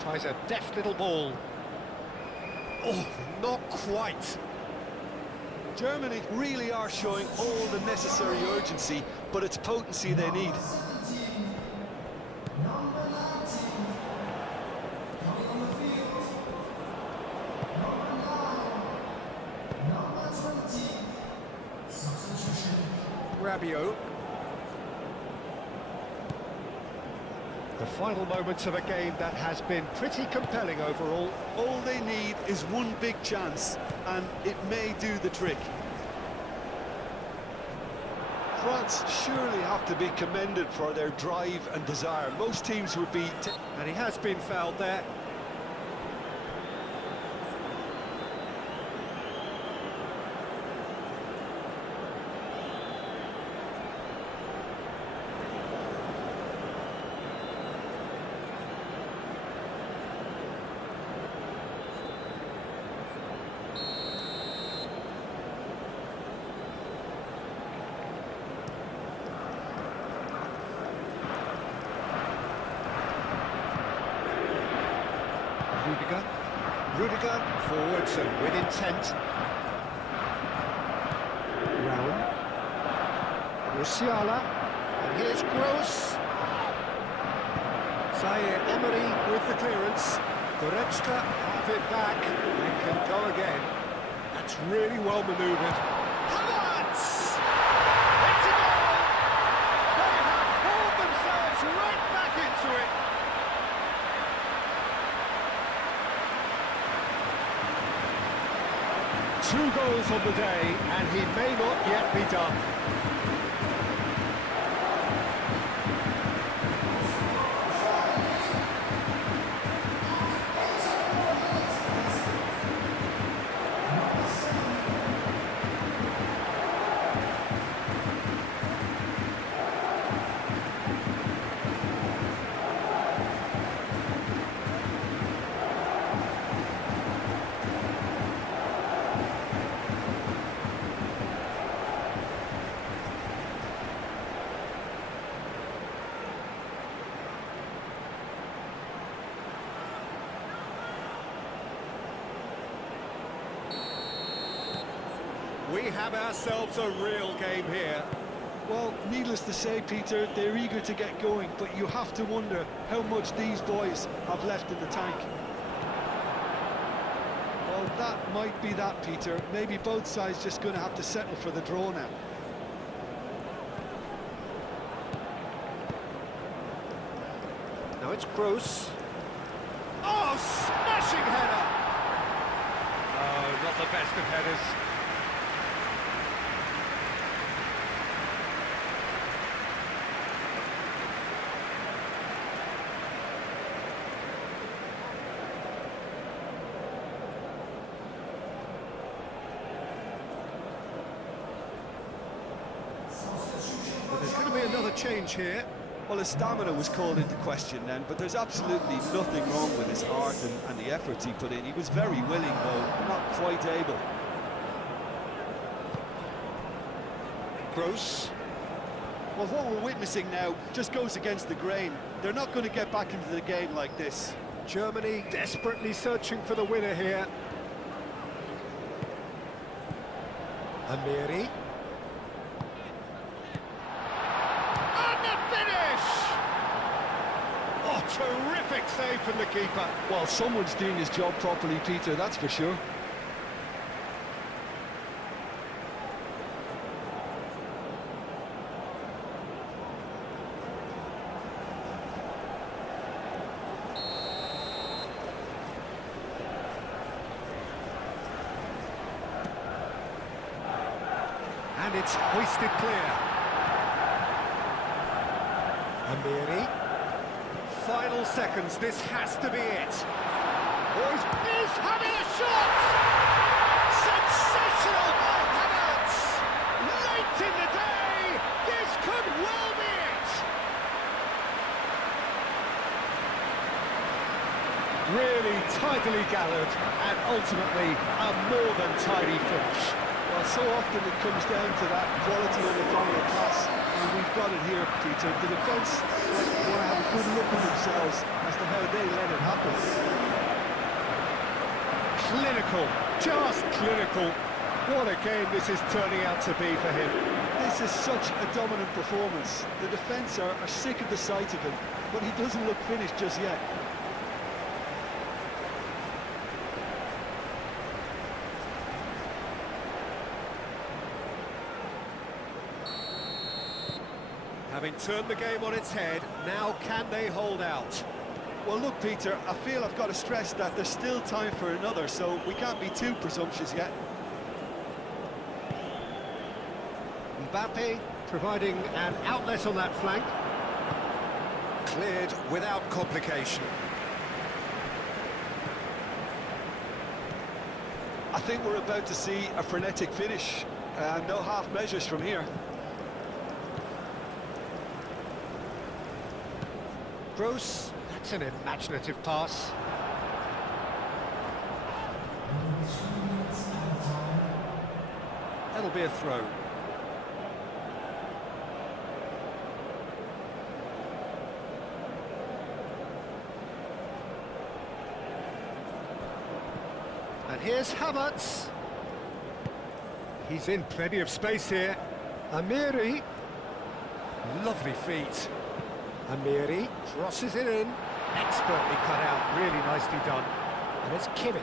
Tries a deft little ball. Oh, not quite. Germany really are showing all the necessary urgency, but it's potency they need. Number 19. Coming on the field. Number 9. Number 20. Substitution. Rabiot. The final moments of a game that has been pretty compelling overall. All they need is one big chance, and it may do the trick. France surely have to be commended for their drive and desire. Most teams would be... And he has been fouled there. Rudiger forwards and with intent. Round. Musiala. And here's Gross. Zaire Emery with the clearance. Goretzka have it back and can go again. That's really well manoeuvred. Havertz! It's a goal! They have hauled themselves right back into it. Two goals on the day, and he may not yet be done. We have ourselves a real game here. Well, needless to say, Peter, they're eager to get going, but you have to wonder how much these boys have left in the tank. Well, that might be that, Peter. Maybe both sides just going to have to settle for the draw now. Now it's Gross. Oh, smashing header! Oh, not the best of headers. But there's going to be another change here. Well, his stamina was called into question then, but there's absolutely nothing wrong with his heart and the efforts he put in. He was very willing, though, not quite able. Gross. Well, what we're witnessing now just goes against the grain. They're not going to get back into the game like this. Germany desperately searching for the winner here. Amiri. And the finish! Oh, terrific save from the keeper. Well, someone's doing his job properly, Peter, that's for sure. And it's hoisted clear. Amiri. Final seconds, this has to be it. Oh, he's having a shot! Sensational by Havertz! Late in the day, this could well be it! hastily gathered, and ultimately a more than tidy finish. Well, so often it comes down to that quality on the final pass, and we've got it here, Peter. The defence want to have a good look at themselves as to how they let it happen. Clinical, just clinical. What a game this is turning out to be for him. This is such a dominant performance. The defence are sick of the sight of him, but he doesn't look finished just yet. Having turned the game on its head, now can they hold out? Well, look, Peter, I feel I've got to stress that there's still time for another, so we can't be too presumptuous yet. Mbappe providing an outlet on that flank. Cleared without complication. I think we're about to see a frenetic finish, no half measures from here. Gross, that's an imaginative pass. That'll be a throw. And here's Havertz. He's in plenty of space here. Amiri. Lovely feet. Amiri crosses it in. Expertly cut out, really nicely done. And it's Kimmich.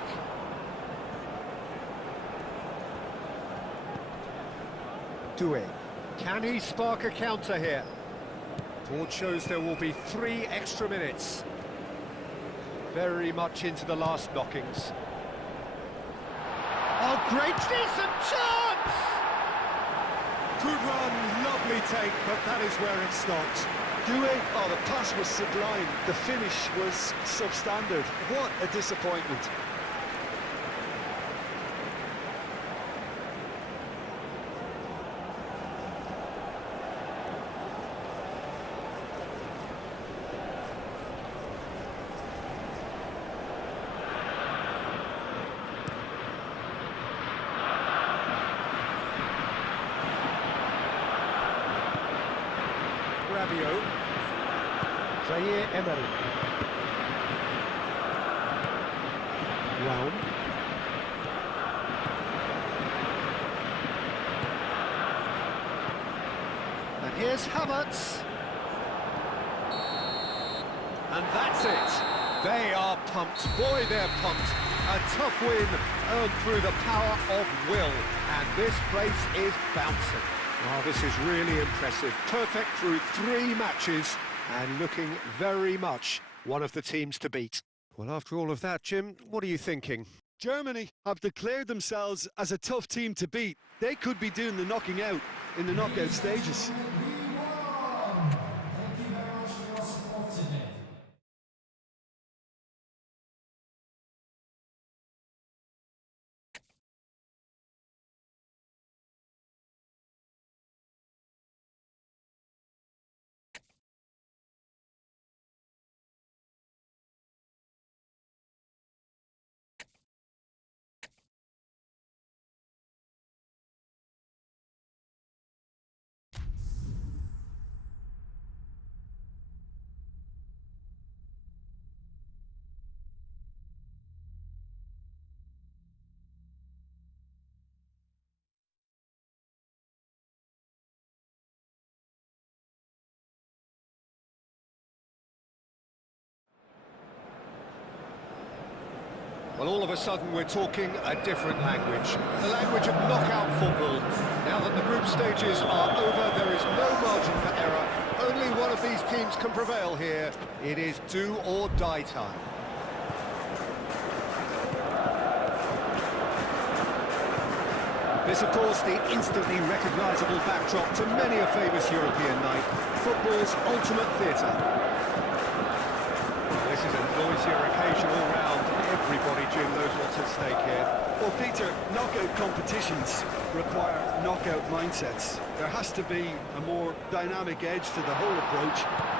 Doué. Can he spark a counter here? Board shows there will be 3 extra minutes. Very much into the last knockings. Oh, great, decent chance! Good run, lovely take, but that is where it stopped. Doué, oh, the pass was sublime. The finish was substandard. What a disappointment. Rabiot. Zaire Emery. Raum. And here's Havertz. And that's it. They are pumped. Boy, they're pumped. A tough win earned through the power of will. And this place is bouncing. Oh, this is really impressive. Perfect through 3 matches and looking very much one of the teams to beat. Well, after all of that, Jim, what are you thinking? Germany have declared themselves as a tough team to beat. They could be doing the knocking out in the knockout stages. Thank you very much for your support today. Well, all of a sudden we're talking a different language. The language of knockout football. Now that the group stages are over, there is no margin for error. Only one of these teams can prevail here. It is do or die time. This, of course, the instantly recognisable backdrop to many a famous European night. Football's ultimate theatre. This is a noisier occasion all round. Everybody, Jim, knows what's at stake here. Well, Peter, knockout competitions require knockout mindsets. There has to be a more dynamic edge to the whole approach,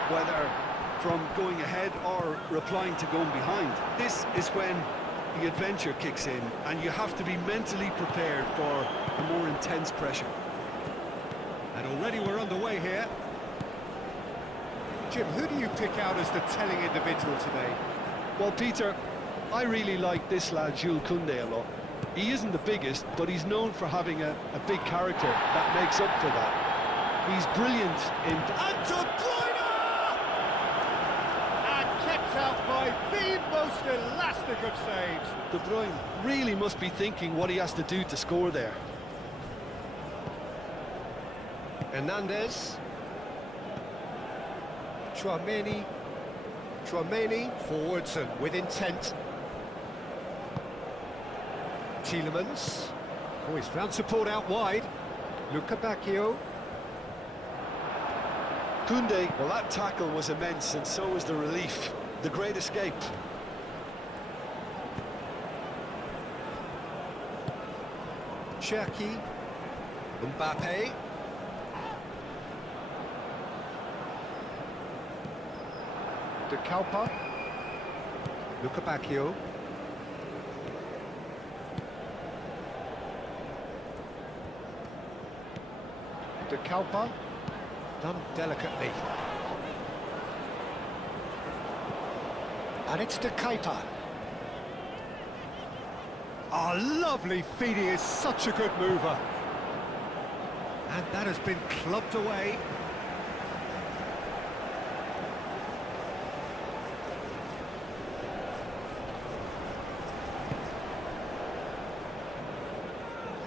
whether from going ahead or replying to going behind. This is when the adventure kicks in, and you have to be mentally prepared for a more intense pressure. And already we're underway here. Jim, who do you pick out as the telling individual today? Well, Peter, I really like this lad, Jules Koundé, a lot. He isn't the biggest, but he's known for having a big character that makes up for that. He's brilliant in... And De Bruyne! And kept out by the most elastic of saves. De Bruyne really must be thinking what he has to do to score there. Hernandez. Tchouameni. Forwards and with intent. Tielemans. Oh, he's found support out wide. Luca Bacchio. Koundé, well, that tackle was immense, and so was the relief. The great escape. Cherki. Mbappe. De Kalpa. Luca Bacchio. De Kalpa. Done delicately. And it's De Keita. Ah, lovely feed, he is such a good mover. And that has been clubbed away.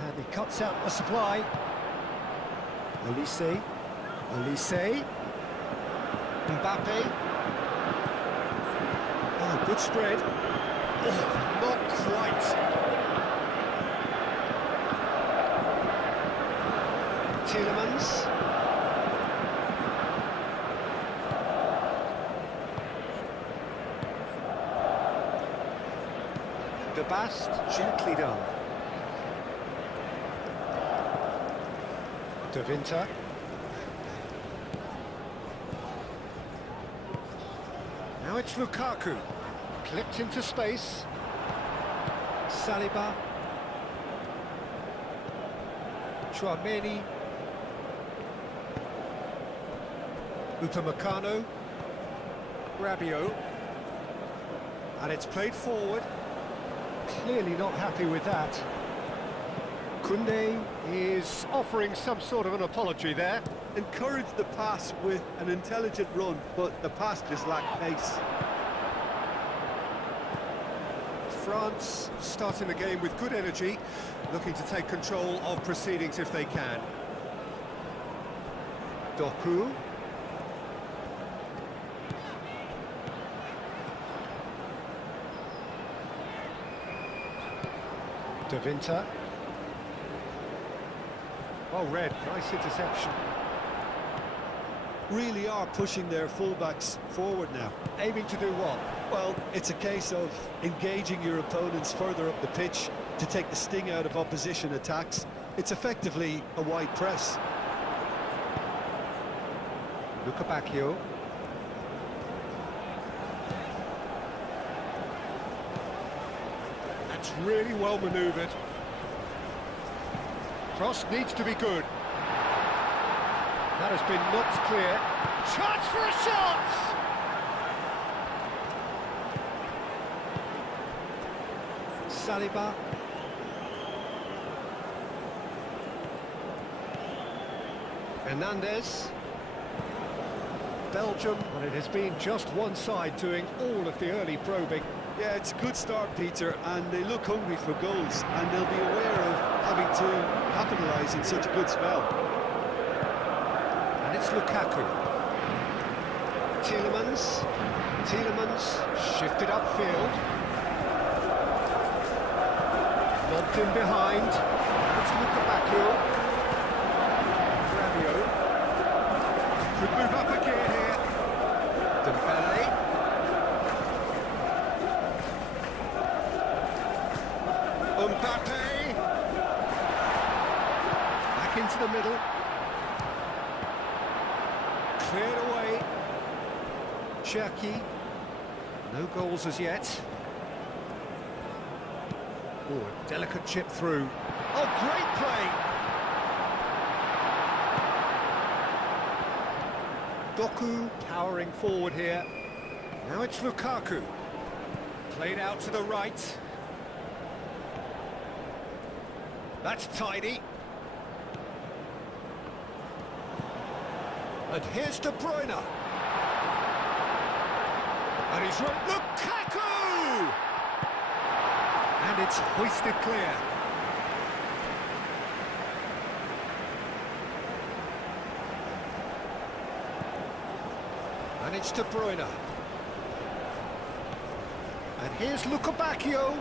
And he cuts out the supply. Olise. Mbappe. Oh, good spread. Oh, not quite. Tielemans. De Bast, gently done. De Winter. Now it's Lukaku. Clipped into space. Saliba. Tchouameni. Upamecano. Rabiot. And it's played forward. Clearly not happy with that. Koundé is offering some sort of an apology there. Encouraged the pass with an intelligent run, but the pass just lacked pace. France starting the game with good energy, looking to take control of proceedings if they can. Doku. De Winter. Oh, Red, nice interception. Really are pushing their fullbacks forward now. Aiming to do what? Well, it's a case of engaging your opponents further up the pitch to take the sting out of opposition attacks. It's effectively a wide press. Luca Bacchio. That's really well manoeuvred. Cross needs to be good. That has been knocked clear. Chance for a shot! Saliba. Hernandez. Belgium, but it has been just one side doing all of the early probing. Yeah, it's a good start, Peter, and they look hungry for goals, and they'll be aware of having to capitalise in such a good spell. And it's Lukaku. Tielemans shifted upfield. Lobbed in behind. It's Luca Bacchio. Rabiot. Could move up a gear here. Dembele. Mbappe. Back into the middle. Cleared away. Cherki. No goals as yet. Oh, a delicate chip through. Oh, great play! Doku powering forward here. Now it's Lukaku. Played out to the right. That's tidy. And here's De Bruyne. And he's right. Lukaku! And it's hoisted clear. And it's De Bruyne. And here's Lukabakio.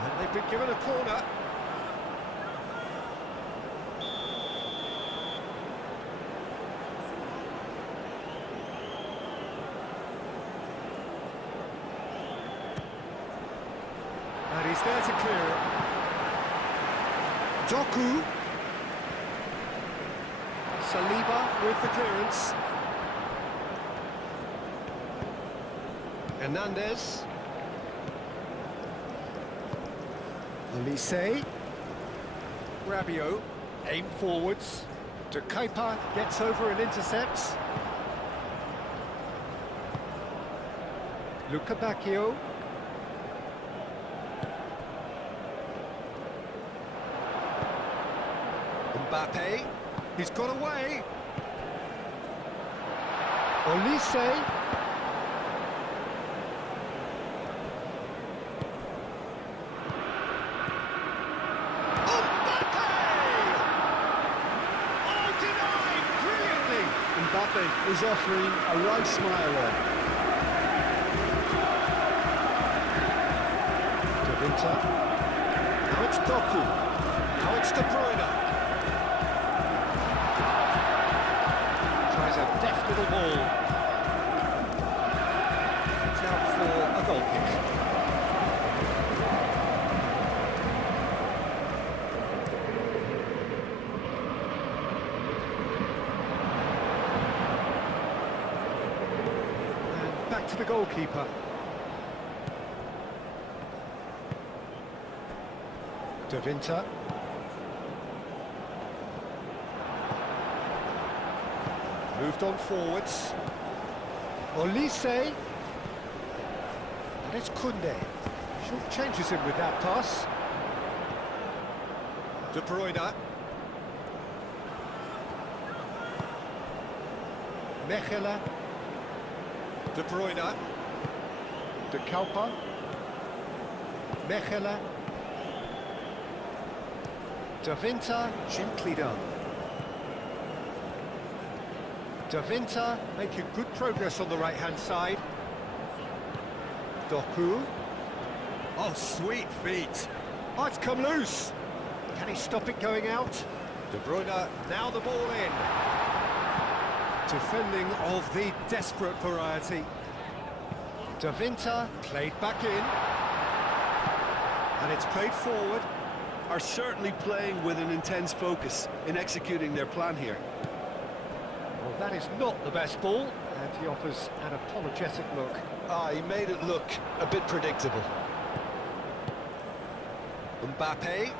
And they've been given a corner. And he's there to clear it. Doku. Saliba with the clearance. Hernandez. Olise. Rabiot. Aim forwards. De Kepa gets over and intercepts. Lukabakio. Mbappe. He's got away. Olise. Mbappe is offering a right smile there. Davinta. Now it's Doku. Now it's De Bruyne. Tries a deft little ball. It's out for a goal kick. To the goalkeeper. Davinta. Moved on forwards. Olise. And it's Kunde. Short changes him with that pass. De Bruyne. Mechelen. De Bruyne. De Kepa. Mechelen. Davinta, gently done. Davinta making good progress on the right-hand side. Doku. Oh, sweet feet. Oh, it's come loose. Can he stop it going out? De Bruyne, now the ball in. Defending of the desperate variety. Davinta played back in. And it's played forward. Are certainly playing with an intense focus in executing their plan here. Well, that is not the best ball, and he offers an apologetic look. He made it look a bit predictable. Mbappe.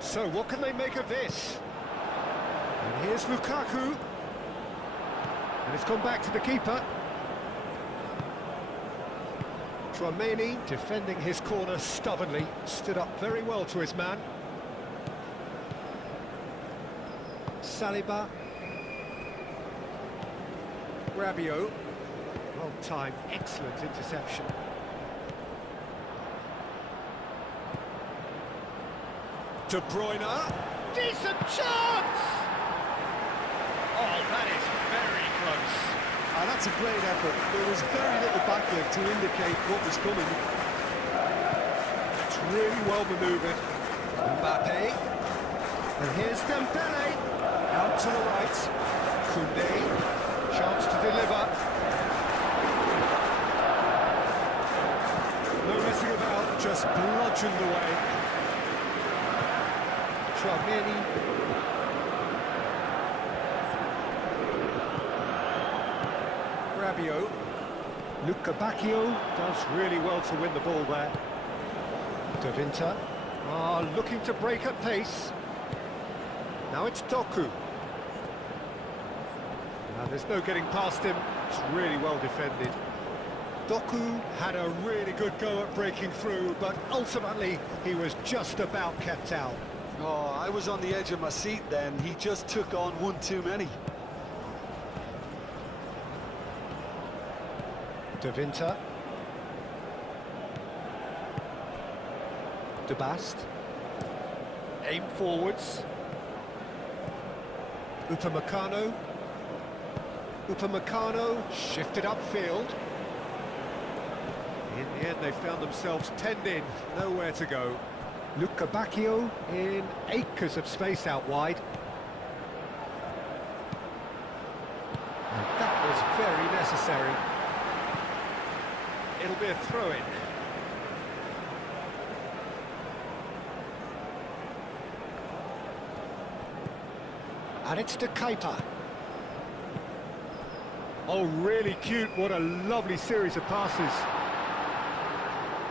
So what can they make of this? And here's Lukaku. And it's gone back to the keeper. Trameni defending his corner stubbornly, stood up very well to his man. Saliba. Rabiot. Well timed, excellent interception. De Bruyne. Decent chance! Oh, that is very close. That's a great effort. There was very little backlift to indicate what was coming. It's really well manoeuvred. Mbappe. And here's Dembele. Out to the right. Koundé. Chance to deliver. No messing about, just bludgeoned away. Trameni. Rabiot. Luca Bacchio does really well to win the ball there. De Winter looking to break at pace. Now it's Doku. Now there's no getting past him. It's really well defended. Doku had a really good go at breaking through, but ultimately he was just about kept out. Oh, I was on the edge of my seat then. He just took on one too many. De Winter. De Bast. Aim forwards. Upamecano. Upamecano shifted upfield. In the end, they found themselves penned in, nowhere to go. Luca Bacchio in acres of space out wide. And that was very necessary. It'll be a throw-in. And it's to Keita. Oh, really cute. What a lovely series of passes.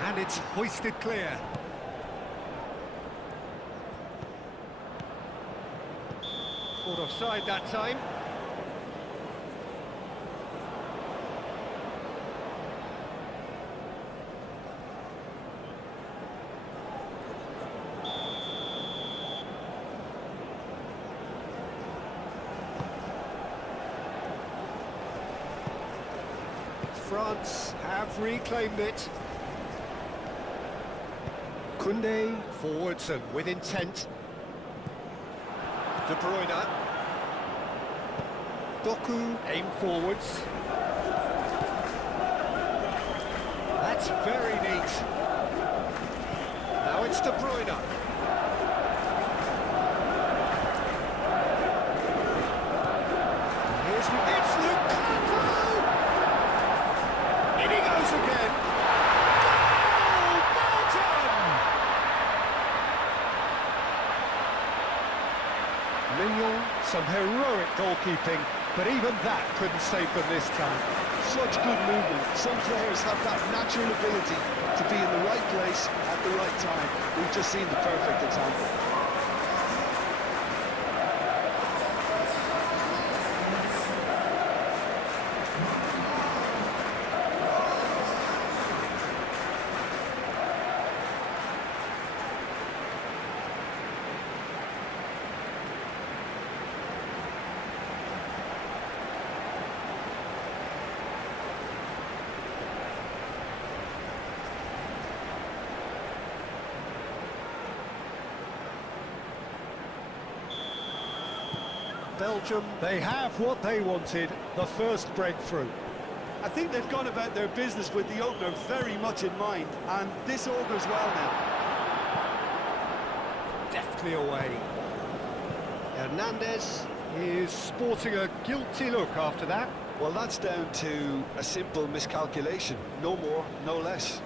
And it's hoisted clear. Caught offside that time. France have reclaimed it. Koundé forwards and with intent. De Bruyne. Doku aim forwards. That's very neat. Now it's De Bruyne. It's Lukaku! In he goes again. Goal! Belgium! Mignon, some heroic goalkeeping, but even that couldn't save them this time. Such good movement. Some players have that natural ability to be in the right place at the right time. We've just seen the perfect example. Belgium, they have what they wanted, the first breakthrough. I think they've gone about their business with the opener very much in mind, and this augurs well now. Deftly away. Hernandez is sporting a guilty look after that. Well, that's down to a simple miscalculation. No more, no less.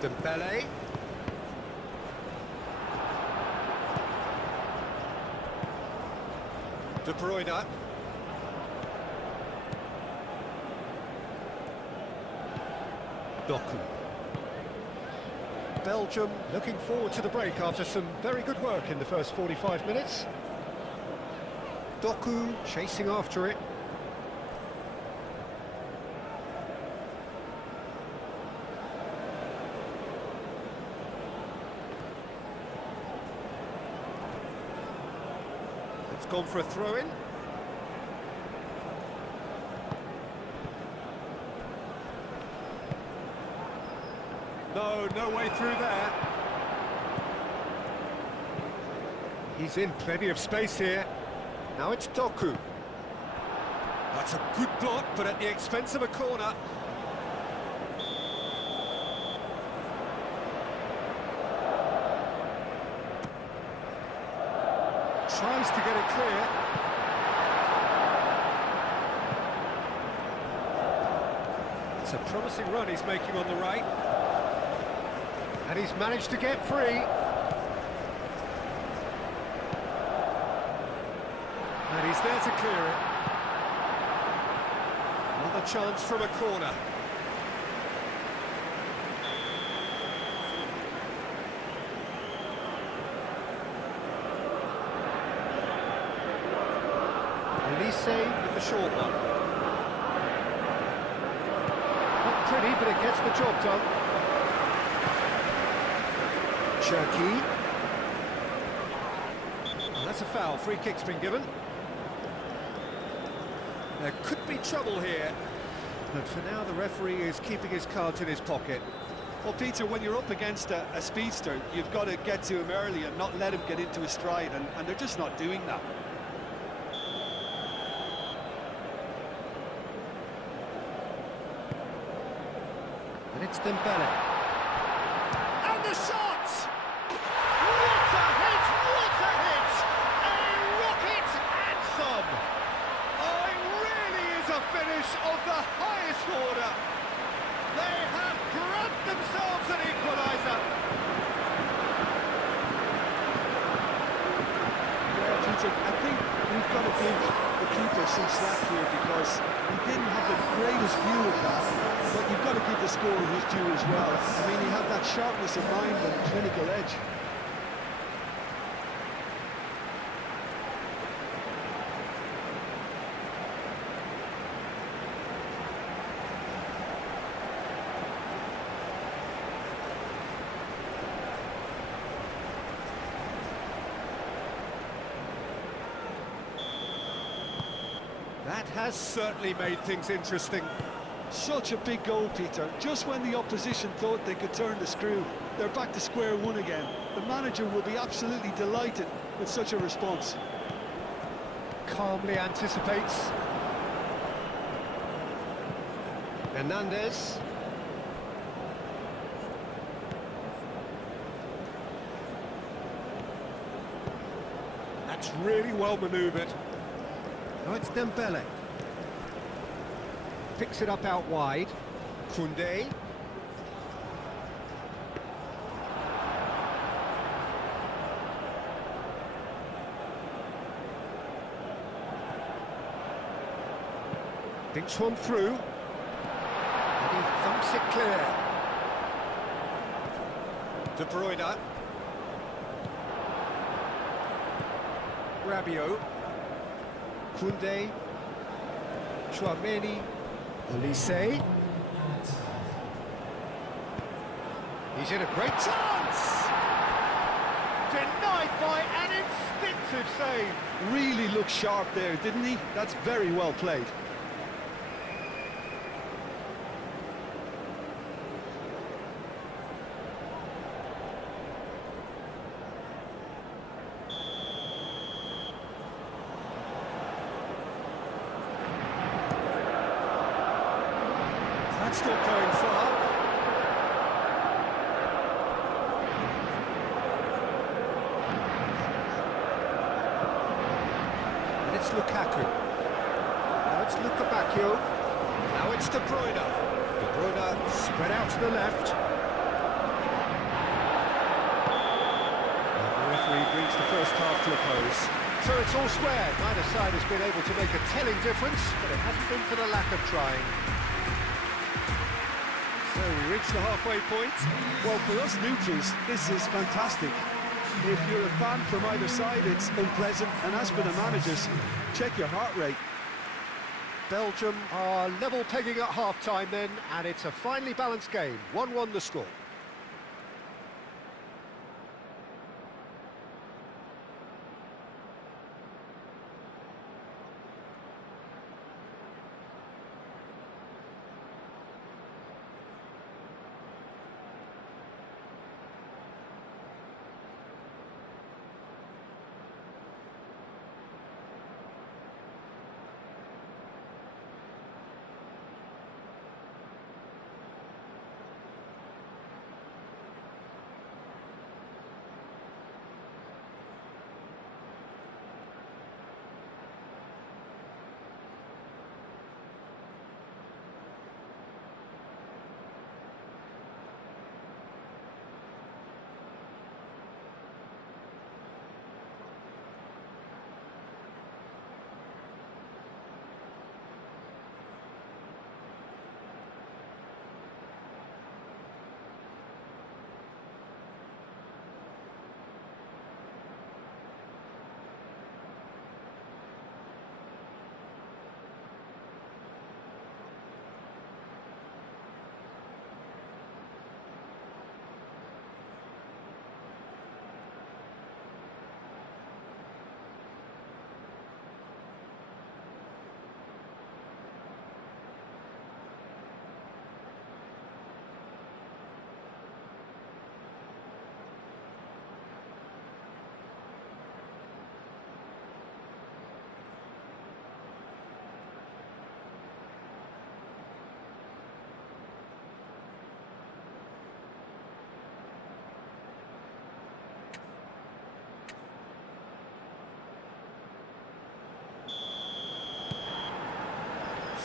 Dembele. De Bruyne. Doku. Belgium looking forward to the break after some very good work in the first 45 minutes. Doku chasing after it. It's gone for a throw-in. No way through there. He's in plenty of space here. Now it's Doku. That's a good block, but at the expense of a corner. Tries to get it clear. It's a promising run he's making on the right. And he's managed to get free. He's there to clear it. Another chance from a corner. Elise with the short one. Not pretty, but it gets the job done. Cherky. Oh, that's a foul. Free kick's been given. There could be trouble here. But for now, the referee is keeping his cards in his pocket. Well, Peter, when you're up against a speedster, you've got to get to him early and not let him get into his stride, and they're just not doing that. And it's Dembele. And the shot! What a hit! What a hit! A rocket anthem! Oh, it really is a finish of the highest order. They have grabbed themselves an equaliser. Yeah, Peter, I think we've got to give the keeper some slack here because he didn't have the greatest view of that, but you've got to give the scorer his due as well. I mean, he had that sharpness of mind and clinical edge. That has certainly made things interesting. Such a big goal, Peter. Just when the opposition thought they could turn the screw, they're back to square one again. The manager will be absolutely delighted with such a response. Calmly anticipates. Hernandez. That's really well manoeuvred. Oh, it's Dembele. Picks it up out wide. Koundé. Thinks one through. And he thumps it clear. De Bruyne. Rabiot. Koundé. Chouameni. Elise. He's in a great chance! Denied by an instinctive save. Really looked sharp there, didn't he? That's very well played. That's not going far. And it's Lukaku. Now it's Lukabakio. Now it's De Bruyne. De Bruyne spread out to the left. And the referee brings the first half to a close. So it's all square. Neither side has been able to make a telling difference, but it hasn't been for the lack of trying. So we reach the halfway point. Well, for us neutrals, this is fantastic. If you're a fan from either side, it's unpleasant. And as for the managers, check your heart rate. Belgium are level pegging at half-time then, and it's a finely balanced game. 1-1 the score.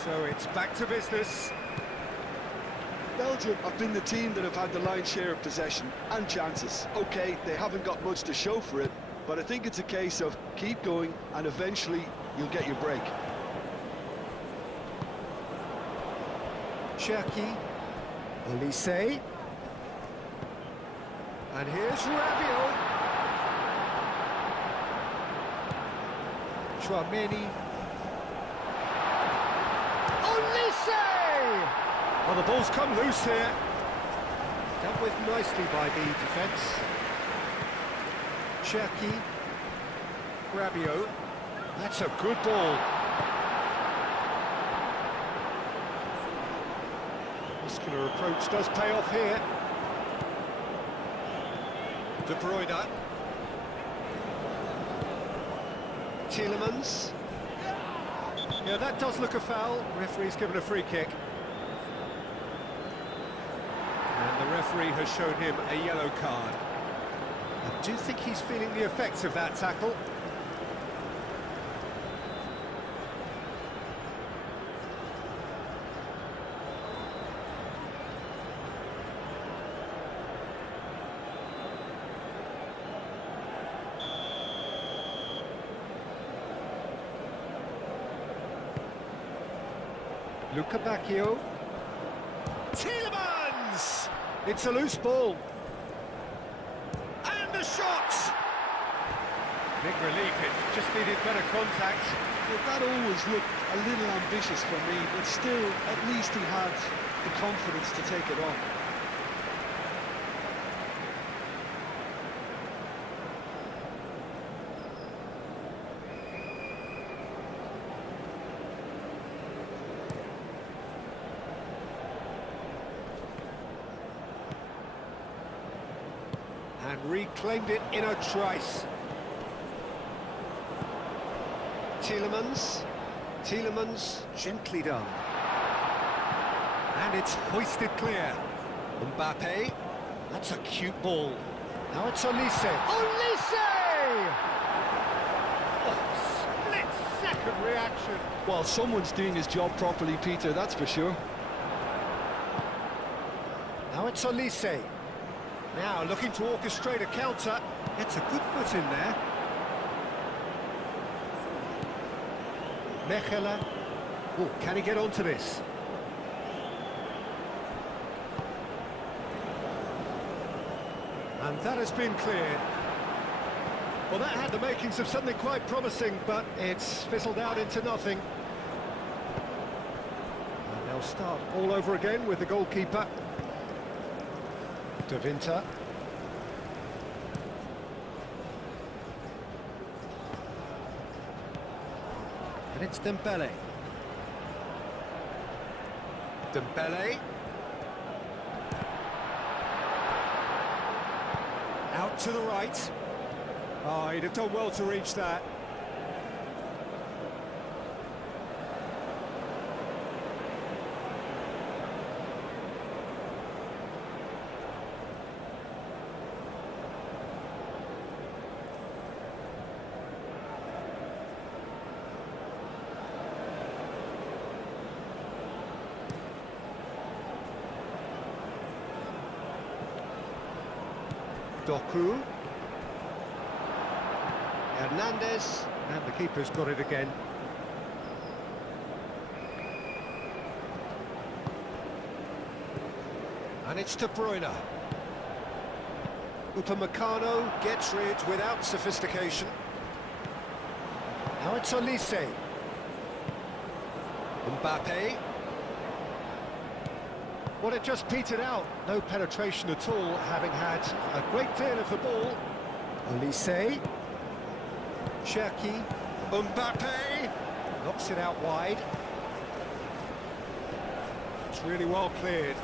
So it's back to business. Belgium have been the team that have had the lion's share of possession and chances. Okay, they haven't got much to show for it, but I think it's a case of keep going and eventually you'll get your break. Cherki, Olise, and here's Rabiot. Turnament. Olise! Well, the ball's come loose here. Dealt with nicely by the defence. Cherki, Rabiot. That's a good ball. Muscular approach does pay off here. De Bruyne. Tielemans. Yeah, that does look a foul. Referee's given a free kick. And the referee has shown him a yellow card. I do think he's feeling the effects of that tackle. Luca Bacchio. Tielemans! It's a loose ball. And the shot! Big relief, it just needed better contact. Well, that always looked a little ambitious for me, but still, at least he had the confidence to take it on. And reclaimed it in a trice. Tielemans, gently done. And it's hoisted clear. Mbappe, that's a cute ball. Now it's Olise. Olise! Oh, split-second reaction. Well, someone's doing his job properly, Peter, that's for sure. Now it's Olise. Now looking to orchestrate a counter. Gets a good foot in there. Mechela. Oh, can he get onto this? And that has been cleared. Well, that had the makings of something quite promising, but it's fizzled out into nothing. And they'll start all over again with the goalkeeper. De Winter. And it's Dembele. Dembele. Out to the right. Oh, he'd have done well to reach that. Doku. Hernandez, and the keeper's got it again. And it's De Bruyne. Upamecano gets rid without sophistication. Now it's Olise. Mbappe. Well, it just petered out. No penetration at all, having had a great deal of the ball. Olise. Cherki. Mbappe. Knocks it out wide. It's really well cleared.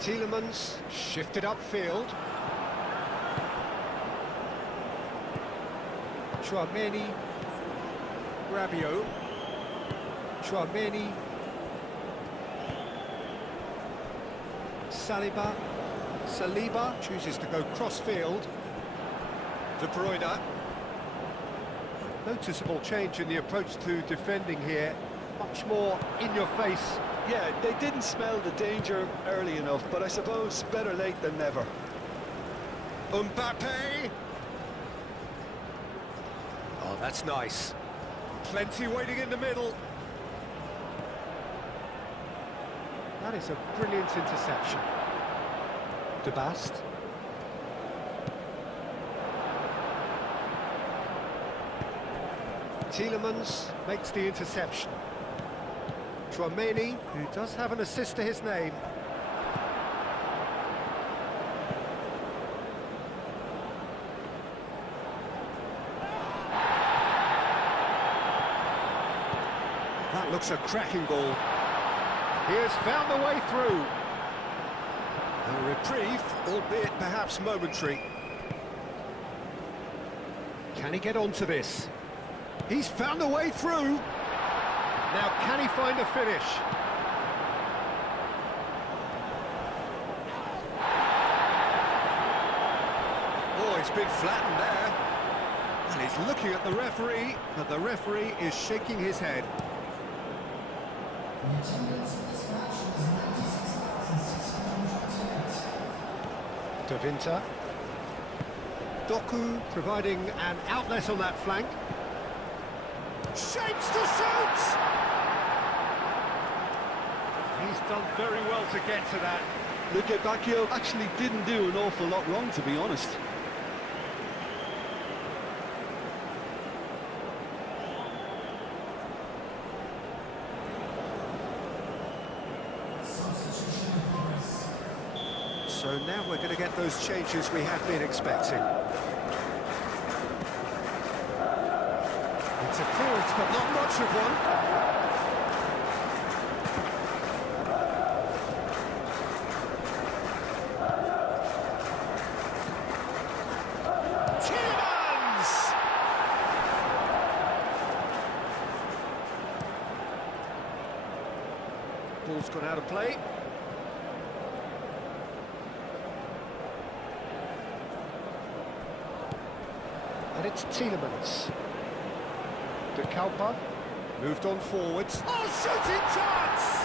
Tielemans shifted upfield. Tchouameni. Rabiot. Tchouameni. Saliba chooses to go cross-field. De Bruyne. Noticeable change in the approach to defending here. Much more in your face. Yeah, they didn't smell the danger early enough, but I suppose better late than never. Mbappe! Oh, that's nice. Plenty waiting in the middle. That is a brilliant interception. De Bast. Tielemans makes the interception. Trameni, who does have an assist to his name. That looks a cracking ball. He has found the way through. A reprieve, albeit perhaps momentary. Can he get onto this? He's found the way through. Now, can he find a finish? Oh, he's been flattened there. And he's looking at the referee, but the referee is shaking his head. The attendance of this match was 96,628. De Winter. Doku providing an outlet on that flank. Shapes to shoot! He's done very well to get to that. Luke Bacchio actually didn't do an awful lot wrong, to be honest. So now we're going to get those changes we have been expecting. It's a clearance, but not much of one. Tielemans! Ball's gone out of play. And it's Tielemans. De Kalpa moved on forwards. Oh, shooting chance!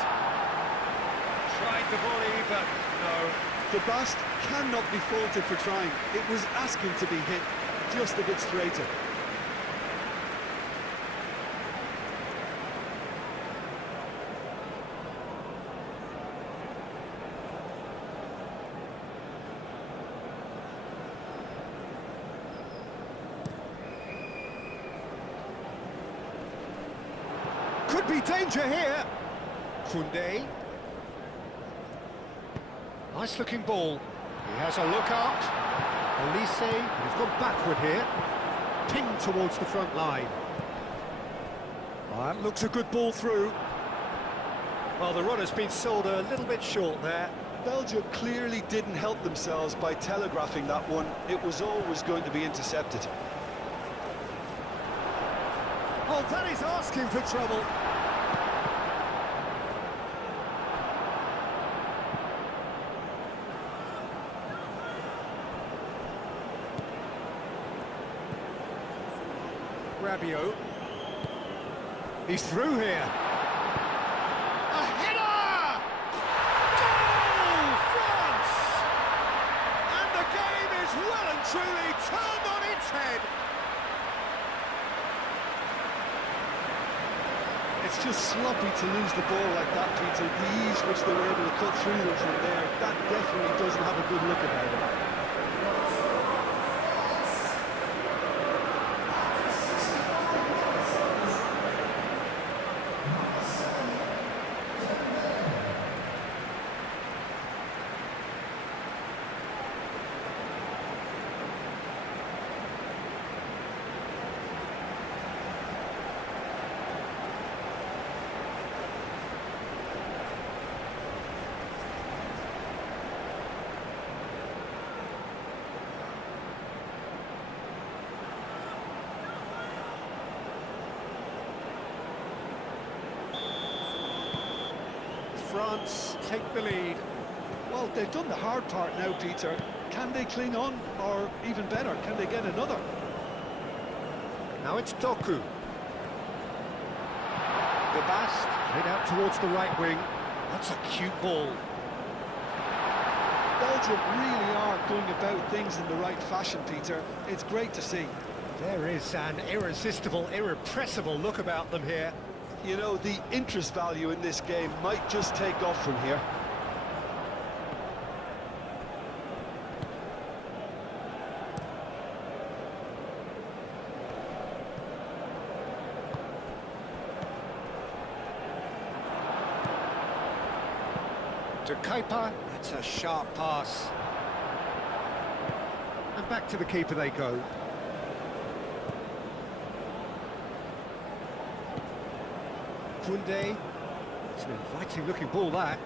Tried the volley, but no. De Bast cannot be faulted for trying. It was asking to be hit just a bit straighter. Could be danger here. Koundé. Nice looking ball. He has a look out. Elise, he's gone backward here. Pinged towards the front line. Oh, that looks a good ball through. Well, the run has been sold a little bit short there. Belgium clearly didn't help themselves by telegraphing that one. It was always going to be intercepted. Oh, that is asking for trouble. Rabiot. He's through here. A header! Goal, France! And the game is well and truly turned on its head. It's just sloppy to lose the ball like that, Peter. The ease which they were able to cut through them from there, that definitely doesn't have a good look about it. France take the lead. Well, they've done the hard part now, Peter. Can they cling on, or even better, can they get another? Now it's Doku. The Bast, head out towards the right wing. That's a cute ball. Belgium really are going about things in the right fashion, Peter. It's great to see. There is an irresistible, irrepressible look about them here. You know, the interest value in this game might just take off from here. To Kuiper, that's a sharp pass. And back to the keeper they go. Kunde, it's an inviting looking ball that.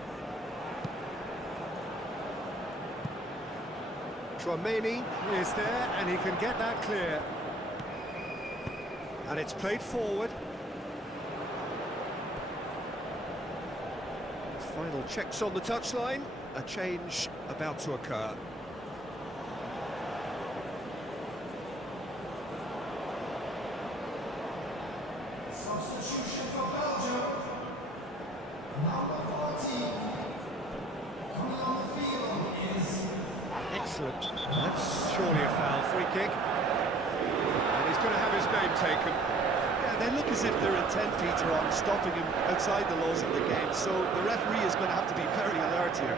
Trameni is there and he can get that clear. And it's played forward. Final checks on the touchline, a change about to occur. Substitution for Belgium. Number 14. Coming on the field is... Excellent. That's surely a foul, free kick. And he's going to have his name taken. Yeah, they look as if they're intent, Peter, on stopping him outside the laws of the game, so the referee is going to have to be very alert here.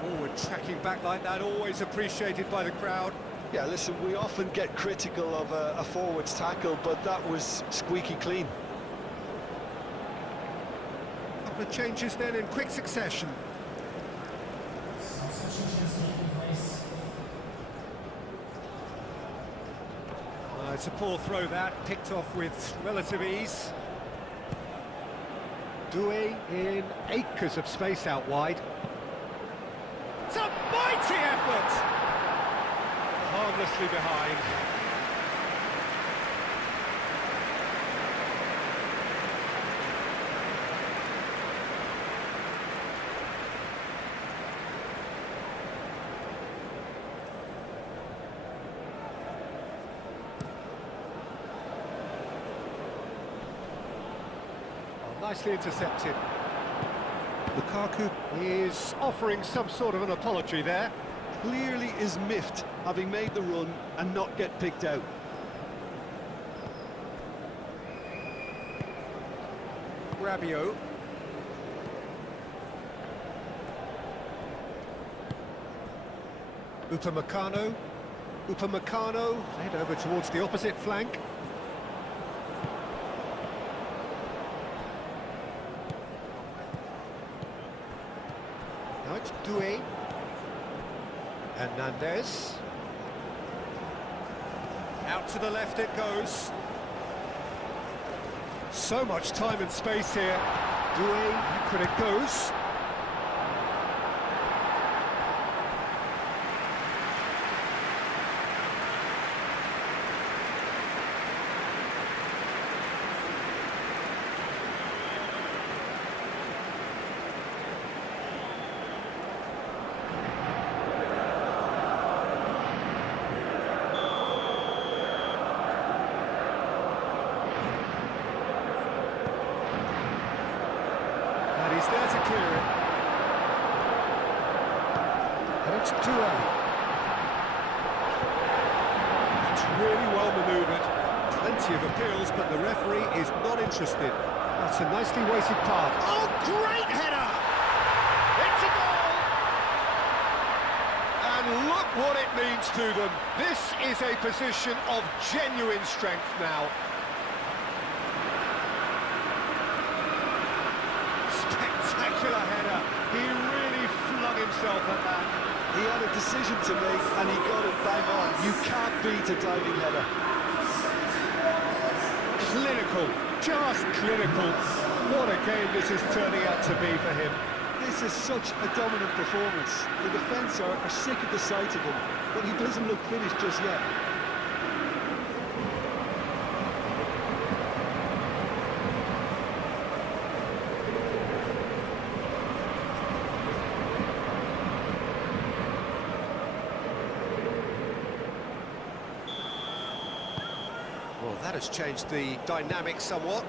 Forward tracking back like that, always appreciated by the crowd. Yeah, listen, we often get critical of a forward's tackle, but that was squeaky clean. Couple of changes then in quick succession. Substitutions taking place. It's a poor throw that, picked off with relative ease. Doué in acres of space out wide. It's a mighty effort! Harmlessly behind. Nicely intercepted. Lukaku is offering some sort of an apology there. Clearly is miffed, having made the run and not get picked out. Rabiot. Upamecano. Upamecano, head over towards the opposite flank. Now it's Doué. Hernandez. Out to the left it goes. So much time and space here. Doué, back when it goes. He's there to clear it. And it's Doué. It's really well manoeuvred. Plenty of appeals, but the referee is not interested. That's a nicely weighted pass. Oh, great header! It's a goal! And look what it means to them. This is a position of genuine strength now. Spectacular header. He really flung himself at that. He had a decision to make and he got it bang on. You can't beat a diving header. Clinical, just clinical. What a game this is turning out to be for him. This is such a dominant performance. The defence are sick of the sight of him, but he doesn't look finished just yet. Well, that has changed the dynamic somewhat.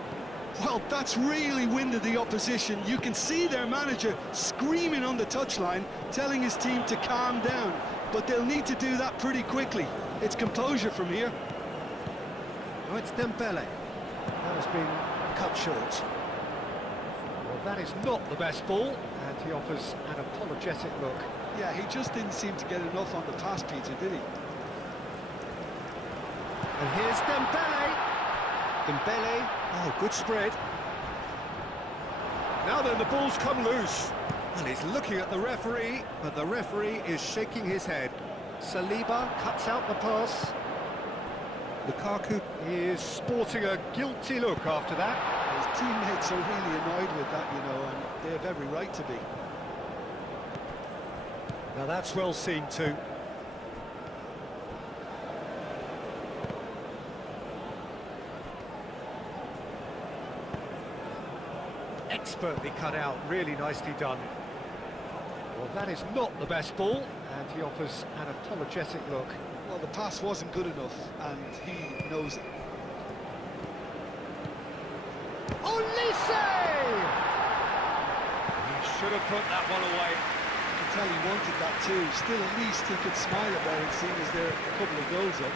Well, that's really winded the opposition. You can see their manager screaming on the touchline, telling his team to calm down. But they'll need to do that pretty quickly. It's composure from here. Oh, it's Dembele. That has been cut short. Well, that is not the best ball, and he offers an apologetic look. Yeah, he just didn't seem to get enough on the pass, Peter, did he? And here's Dembele. Dembele, oh, good spread. Now then, the ball's come loose. And he's looking at the referee, but the referee is shaking his head. Saliba cuts out the pass. Lukaku is sporting a guilty look after that. His teammates are really annoyed with that, you know, and they have every right to be. Now that's well seen too. Expertly cut out, really nicely done. Well, that is not the best ball, and he offers an apologetic look. Well, the pass wasn't good enough, and he knows it. Olise! He should have put that one away. You can tell he wanted that too. Still, at least he could smile about it, seeing as there are a couple of goals up.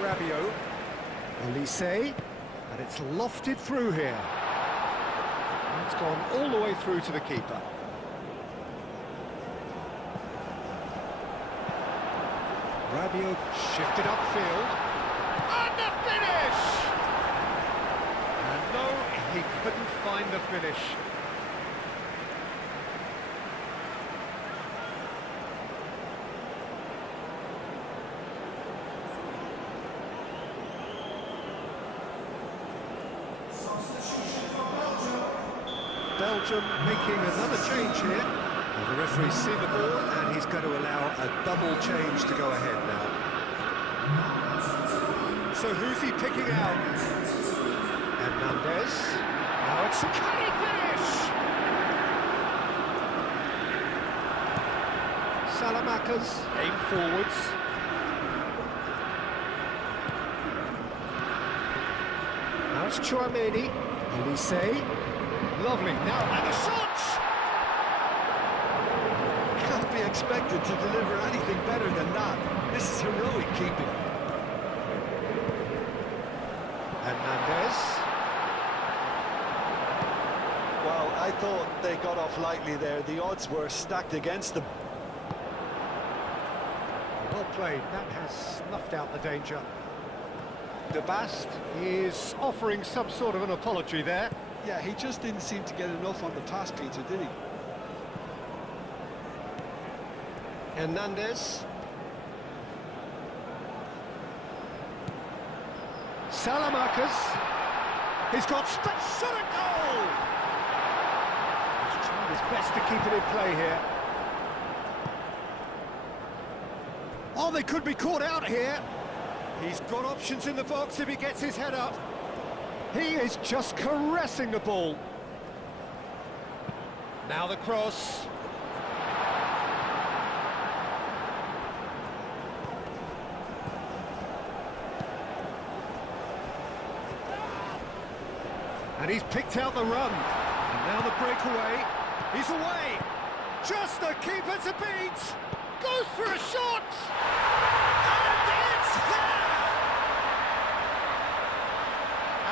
Rabiot. Olise. And it's lofted through here. It's gone all the way through to the keeper. Rabiot shifted upfield. And the finish! And no, he couldn't find the finish. Belgium making another change here. Well, the referee's seen the ball and he's going to allow a double change to go ahead now. So who's he picking out? Hernandez. Now it's can he finish? Salamakas aim forwards. Now it's Tchouameni. Olise. Lovely, now, and the shots! Can't be expected to deliver anything better than that. This is heroic keeping. Hernandez. Well, I thought they got off lightly there. The odds were stacked against them. Well played, that has snuffed out the danger. De Bast is offering some sort of an apology there. Yeah, he just didn't seem to get enough on the pass, Peter, did he? Hernandez. Salamakas. He's got shot at goal! He's trying his best to keep it in play here. Oh, they could be caught out here. He's got options in the box if he gets his head up. He is just caressing the ball. Now the cross. And he's picked out the run. And now the breakaway. He's away. Just the keeper to beat. Goes for a shot. And it's there.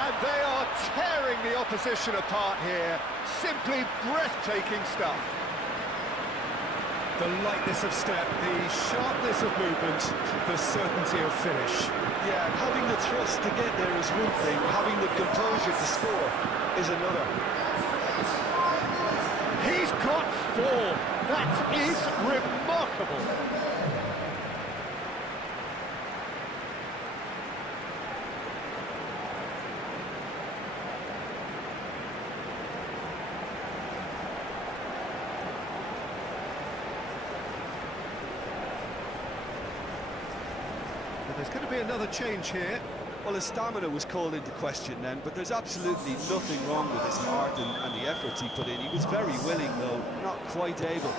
And they are tearing the opposition apart here. Simply breathtaking stuff. The lightness of step, the sharpness of movement, the certainty of finish. Yeah, and having the thrust to get there is one thing, having the composure to score is another. He's got 4. That is remarkable. There's going to be another change here. Well, his stamina was called into question then, but there's absolutely nothing wrong with his heart and the efforts he put in. He was very willing, though, not quite able.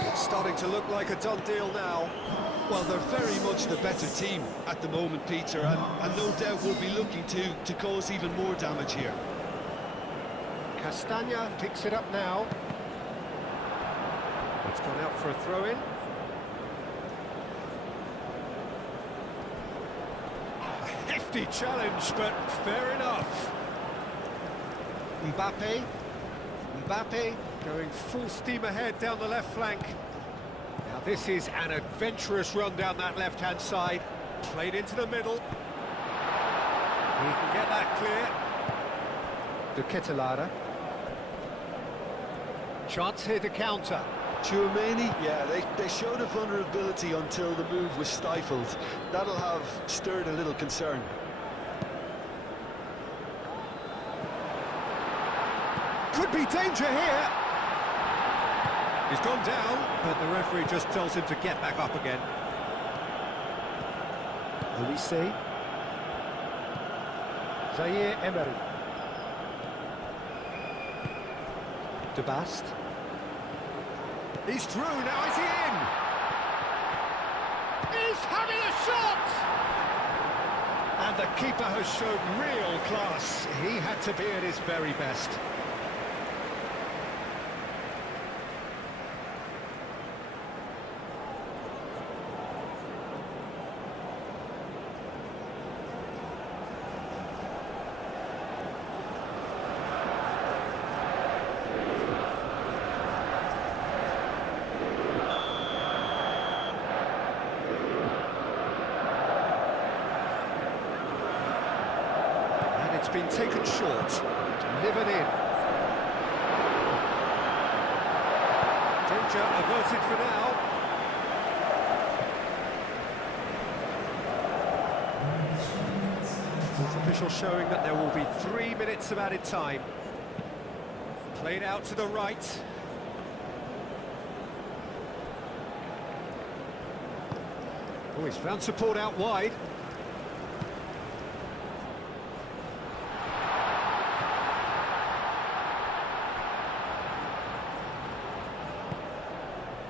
It's starting to look like a done deal now. Well, they're very much the better team at the moment, Peter, and no doubt will be looking to cause even more damage here. Castagna picks it up now. It's gone out for a throw-in. A hefty challenge, but fair enough. Mbappe going full steam ahead down the left flank. Now this is an adventurous run down that left-hand side. Played into the middle. He can get that clear. De Ketelaere. Chance here to counter. Tchouaméni, yeah, they showed a vulnerability until the move was stifled. That'll have stirred a little concern. Could be danger here. He's gone down, but the referee just tells him to get back up again. Olise. Zaire Emery. De Bast. He's through, now is he in? He's having a shot! And the keeper has showed real class. He had to be at his very best. It's been taken short, delivered in. Danger averted for now. Fourth official showing that there will be 3 minutes of added time. Played out to the right. Oh, he's found support out wide.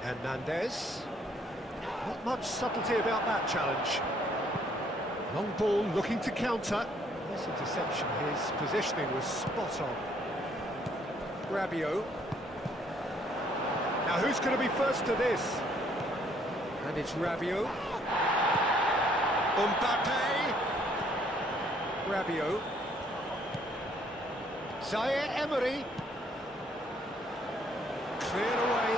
Hernandez. Not much subtlety about that challenge. Long ball looking to counter. This interception, his positioning was spot on. Rabiot. Now who's going to be first to this? And it's Rabiot. Mbappe. Rabiot. Zaire Emery. Cleared away.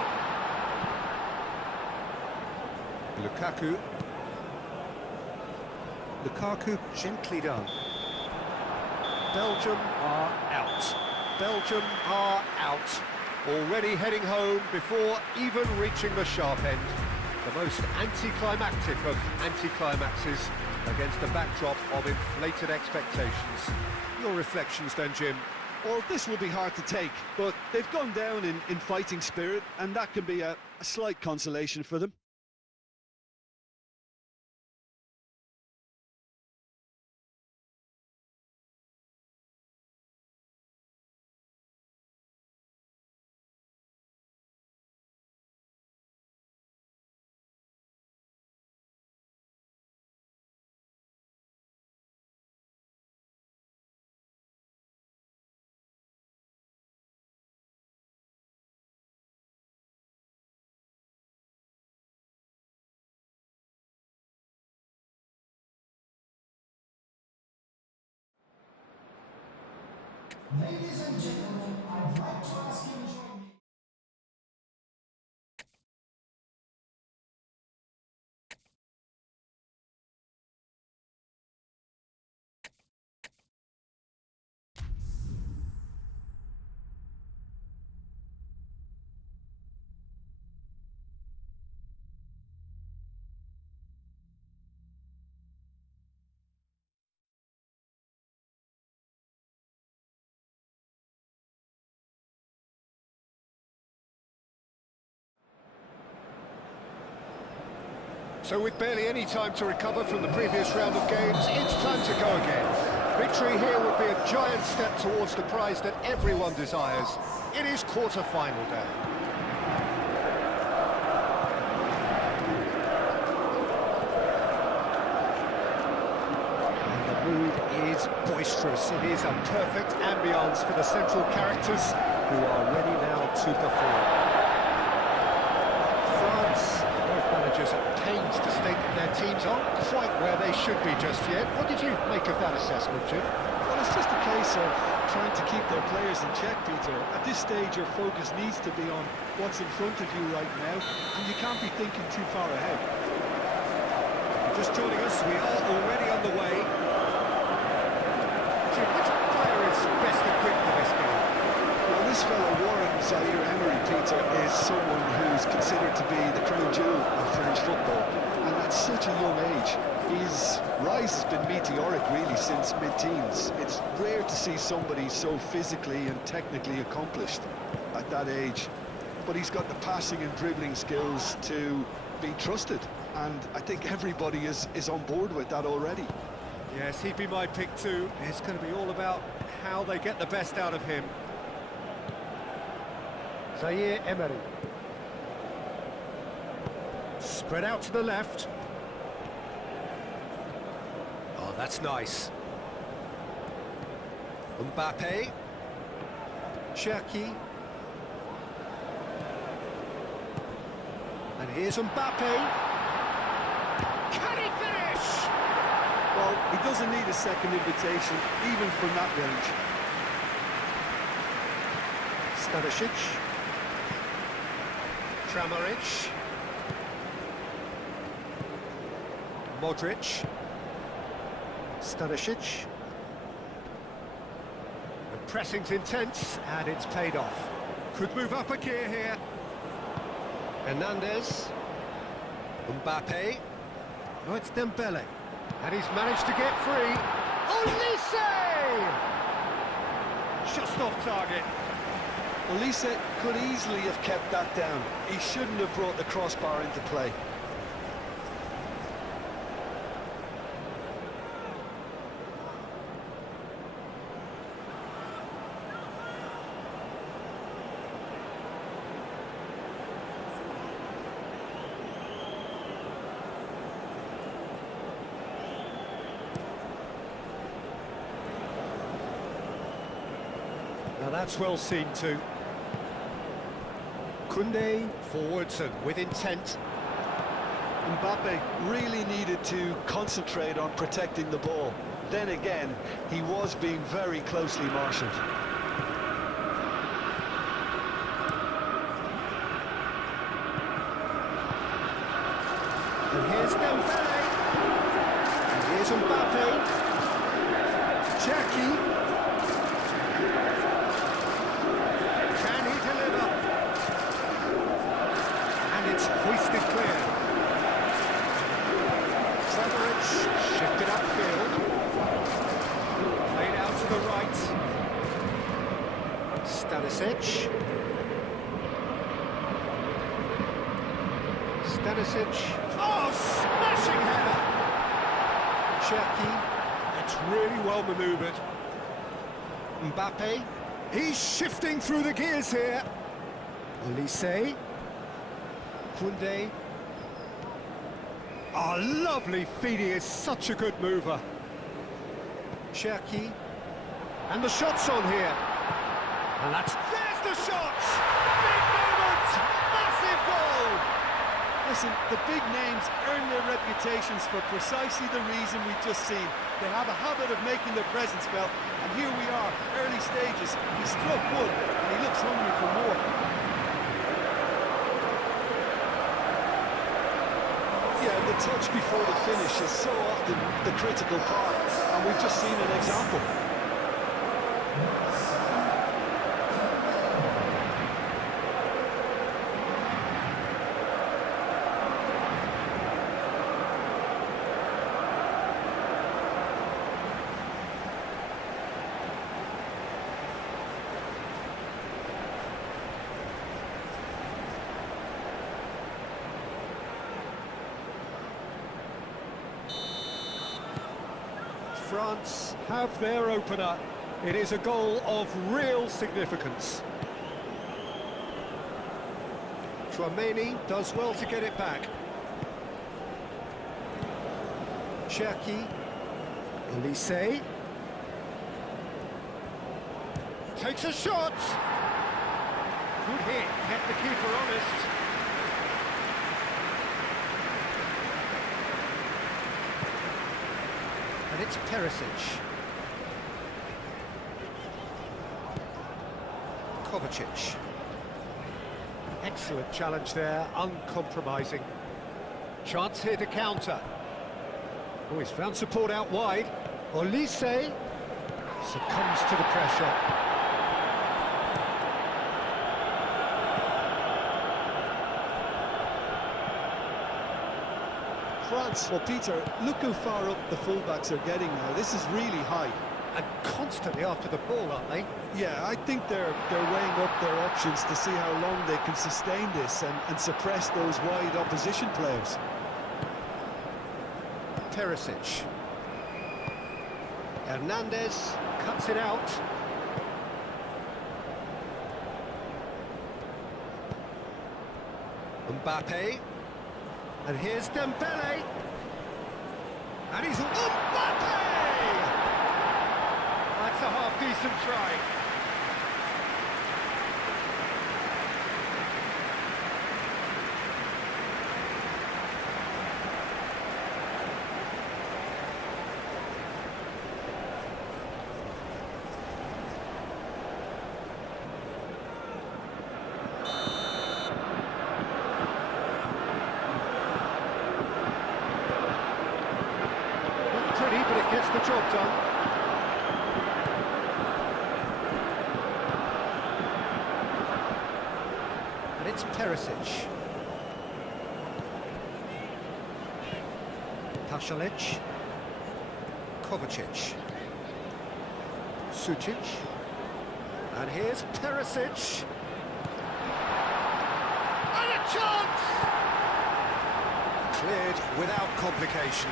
Lukaku gently done. Belgium are out. Belgium are out. Already heading home before even reaching the sharp end. The most anticlimactic of anticlimaxes against the backdrop of inflated expectations. Your reflections then, Jim? Well, this will be hard to take, but they've gone down in fighting spirit, and that can be a slight consolation for them. Ladies and gentlemen, I'd like to ask you to join me. So with barely any time to recover from the previous round of games, it's time to go again. Victory here would be a giant step towards the prize that everyone desires. It is quarter-final day. is boisterous. It is a perfect ambience for the central characters who are ready now to perform. France, both managers at pains to state that their teams aren't quite where they should be just yet. What did you make of that assessment, Jim? Well, it's just a case of trying to keep their players in check, Peter. At this stage, your focus needs to be on what's in front of you right now, and you can't be thinking too far ahead. Just joining us, we are already underway. Jim, which player is best equipped for this game? Well, this fellow, Warren Zaire-Emery, Peter, is someone who's considered to be the crown jewel of French football, and at such a young age. His rise has been meteoric, really, since mid-teens. It's rare to see somebody so physically and technically accomplished at that age. But he's got the passing and dribbling skills to be trusted, and I think everybody is on board with that already. Yes, he'd be my pick too. It's going to be all about how they get the best out of him. Zaire-Emery. Spread out to the left. Oh, that's nice. Mbappe. Cherki. And here's Mbappe. Can he finish? Well, he doesn't need a second invitation, even from that range. Stanisic. Kramaric. Modric. Stanisic. The pressing's intense, and it's paid off. Could move up a gear here. Hernandez. Mbappe. Oh, it's Dembele. And he's managed to get free. Olise! Just off target. Olise could easily have kept that down. He shouldn't have brought the crossbar into play. Now that's well seen too. Koundé forwards and with intent. Mbappe really needed to concentrate on protecting the ball. Then again, he was being very closely marshalled. And here's Dembele. And here's Mbappe. Cherki. Can he deliver? And it's hoisted clear. Kramaric shifted upfield. Played out to the right. Stanisic. Stanisic. Oh, smashing header! Cherki. It's really well manoeuvred. Mbappe. He's shifting through the gears here. Olise. Koundé. Oh, lovely feed. He is such a good mover. Cherki. And the shot's on here. And that's... There's the shot! Big moment! Massive goal! Listen, the big names earn their reputations for precisely the reason we've just seen. They have a habit of making their presence felt, and here we are, early stages. He struck one, and he looks hungry for more. Yeah, the touch before the finish is so often the critical part, and we've just seen an example. France have their opener. It is a goal of real significance. Turnament does well to get it back. Cherki. Olise. Takes a shot. Good hit, kept the keeper honest. And it's Perisic. Kovacic. Excellent challenge there, uncompromising. Chance here to counter. Oh, he's found support out wide. Olise succumbs to the pressure. France, well, Peter, look how far up the fullbacks are getting now. This is really high. And constantly after the ball, aren't they? Yeah, I think they're weighing up their options to see how long they can sustain this and suppress those wide opposition players. Perisic. Hernandez cuts it out. Mbappe. And here's Dembele. And he's Mbappe! That's a half-decent try. Not pretty, but it gets the job done. And it's Perisic. Pasalic. Kovacic. Sucic. And here's Perisic. And a chance! Cleared without complication.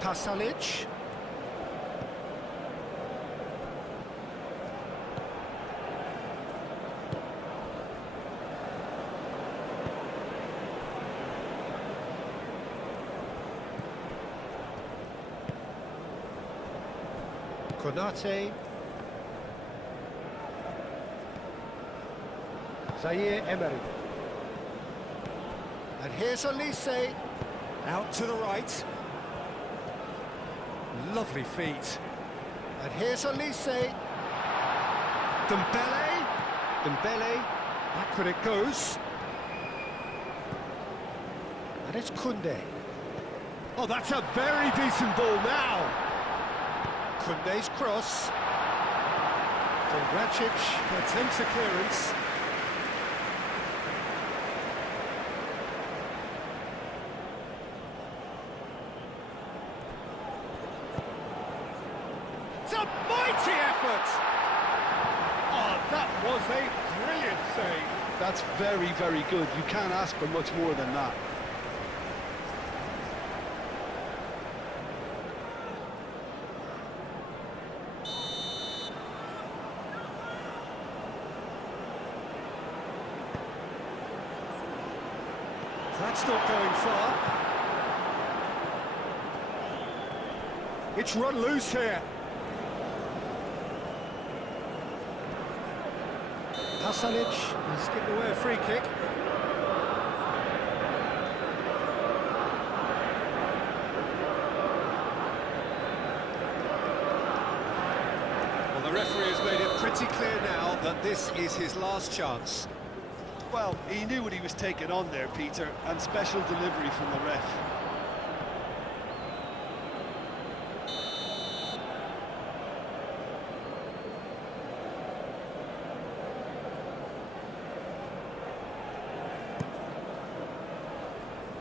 Pasalic. Konate. Zaire Emery. And here's Olise. Out to the right. Lovely feet. And here's Olise. Dembele. Dembele. Backward it goes. And it's Koundé. Oh, that's a very decent ball now. Koundé's cross. Dragic attempts a clearance. It's a mighty effort! Oh, that was a brilliant save. That's very, very good. You can't ask for much more than that. That's not going far. It's run loose here. Pasalic has given away a free kick. Well, the referee has made it pretty clear now that this is his last chance. Well, he knew what he was taking on there, Peter, and special delivery from the ref.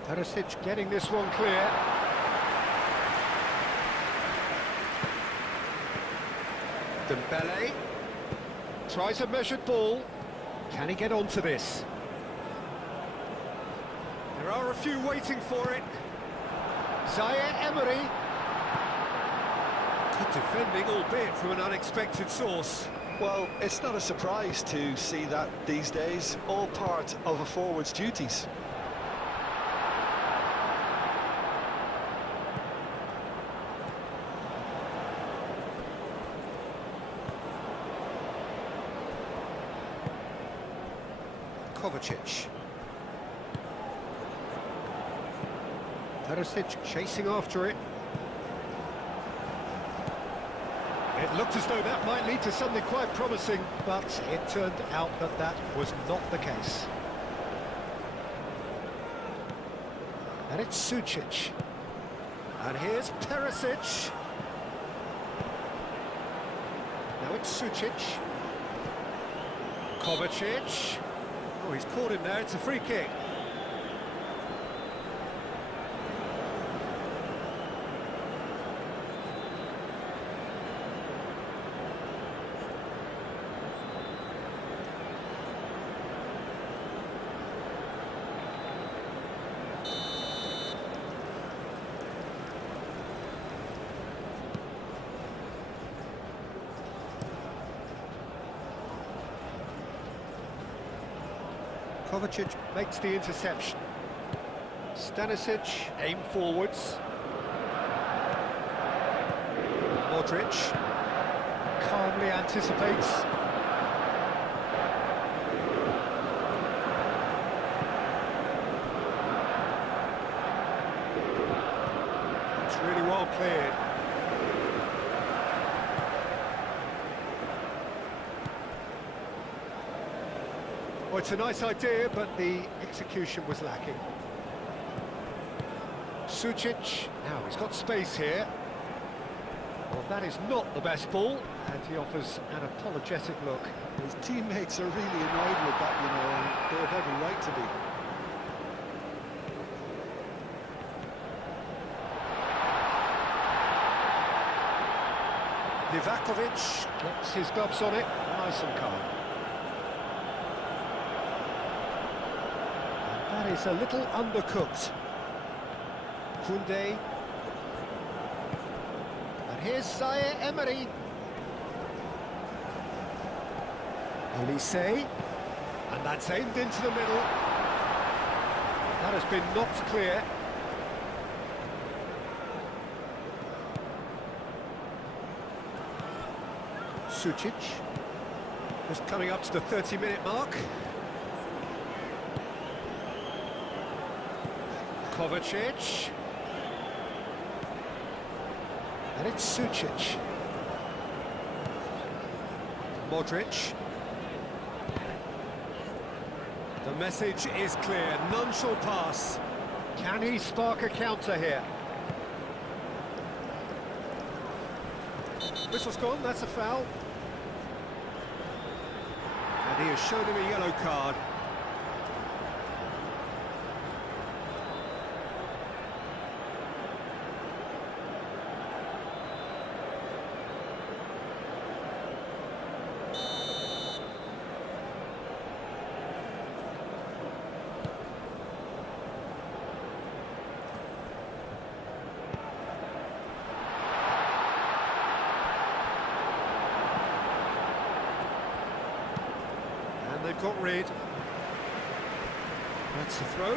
Perisic getting this one clear. Dembele. Tries a measured ball. Can he get onto this? There are a few waiting for it. Zaire Emery. Good defending, albeit from an unexpected source. Well, it's not a surprise to see that these days, all part of a forward's duties. Kovacic. Perisic chasing after it. It looked as though that might lead to something quite promising, but it turned out that that was not the case. And it's Sucic. And here's Perisic. Now it's Sucic. Kovacic. Oh, he's caught him there, it's a free kick. Kovacic makes the interception. Stanisic, aim forwards. Modric calmly anticipates. It's really well cleared. Well, it's a nice idea, but the execution was lacking. Sucic, now he's got space here. Well, that is not the best ball, and he offers an apologetic look. His teammates are really annoyed with that, you know, and they have every right to be. Livakovic gets his gloves on it, nice and calm. And that is a little undercooked. Koundé. And here's Zaire Emery. Olise. And that's aimed into the middle. That has been knocked clear. Sucic, just coming up to the 30-minute mark. Kovacic. And it's Sucic. Modric. The message is clear, none shall pass. Can he spark a counter here? Whistle's gone, that's a foul. And he has shown him a yellow card. They've got rid. That's the throw.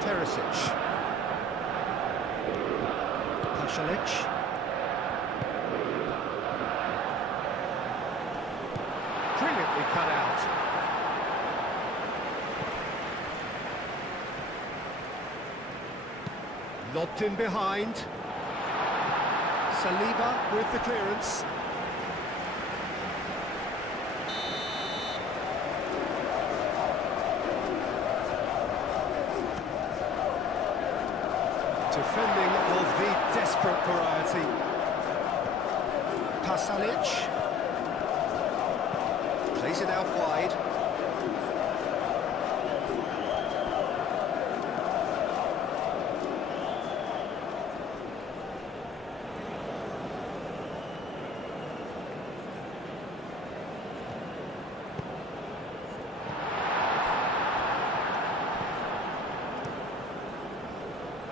Perisic. Pasalic. Brilliantly cut out. Lobbed in behind. Saliba with the clearance. Defending of the desperate variety. Pasalic. Plays it out wide.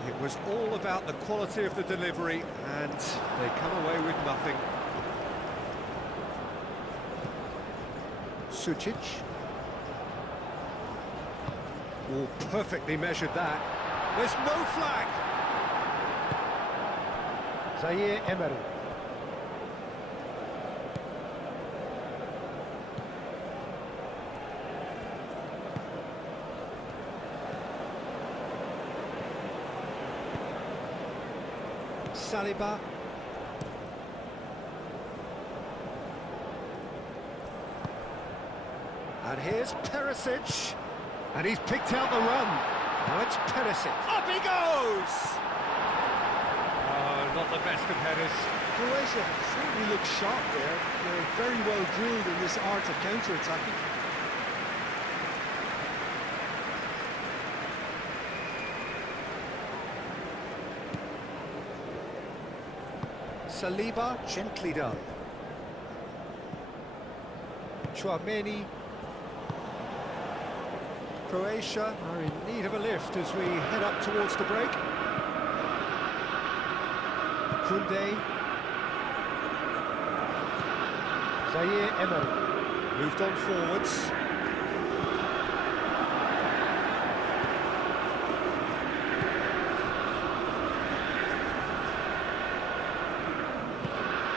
It was all about the quality of the delivery, and they come away with nothing. Sucic. Oh, perfectly measured that. There's no flag. Zaire Emery. Saliba. And here's Perisic. And he's picked out the run. Now it's Perisic. Up he goes! Oh, not the best of headers. Croatia certainly looks sharp there. They're very well drilled in this art of counter-attacking. Saliba, gently done. Chouameni. Croatia are in need of a lift as we head up towards the break. Koundé. Zaire Emery. Moved on forwards.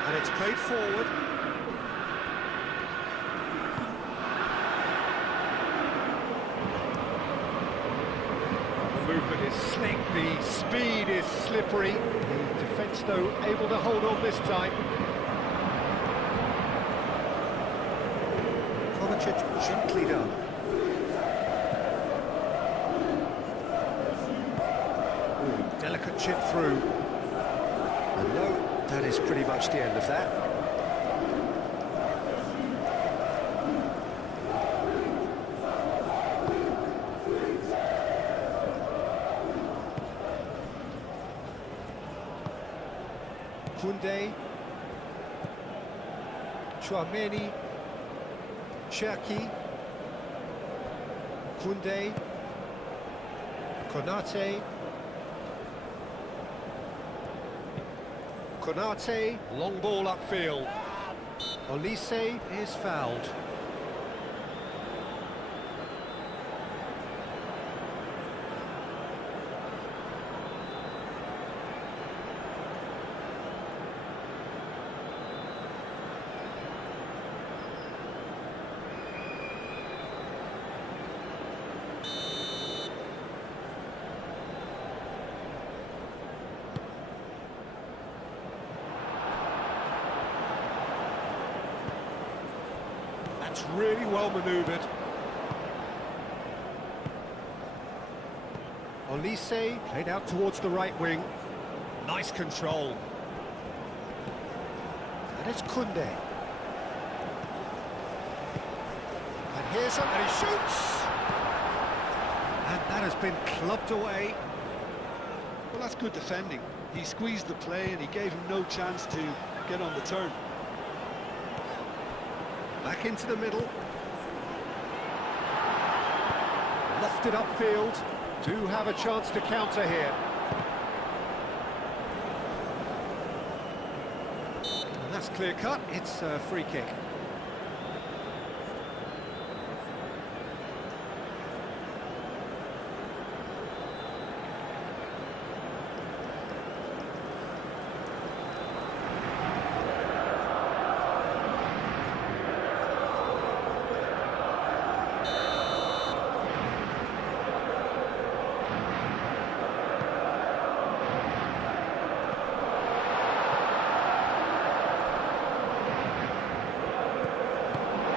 And it's played forward. The movement is slick, the speed is slippery. The defence, though, able to hold on this time. Kovacic, gently done. Ooh, delicate chip through. And no, that is pretty much the end of that. Koundé, Chouameni, Cherki, Koundé, Konate, Konate, long ball upfield. Olise is fouled. That's really well manoeuvred. Olise played out towards the right wing. Nice control. And it's Koundé. And here's him, and he shoots! And that has been clubbed away. Well, that's good defending. He squeezed the play and he gave him no chance to get on the turn. Back into the middle. Lofted upfield. Do have a chance to counter here. And that's clear cut. It's a free kick.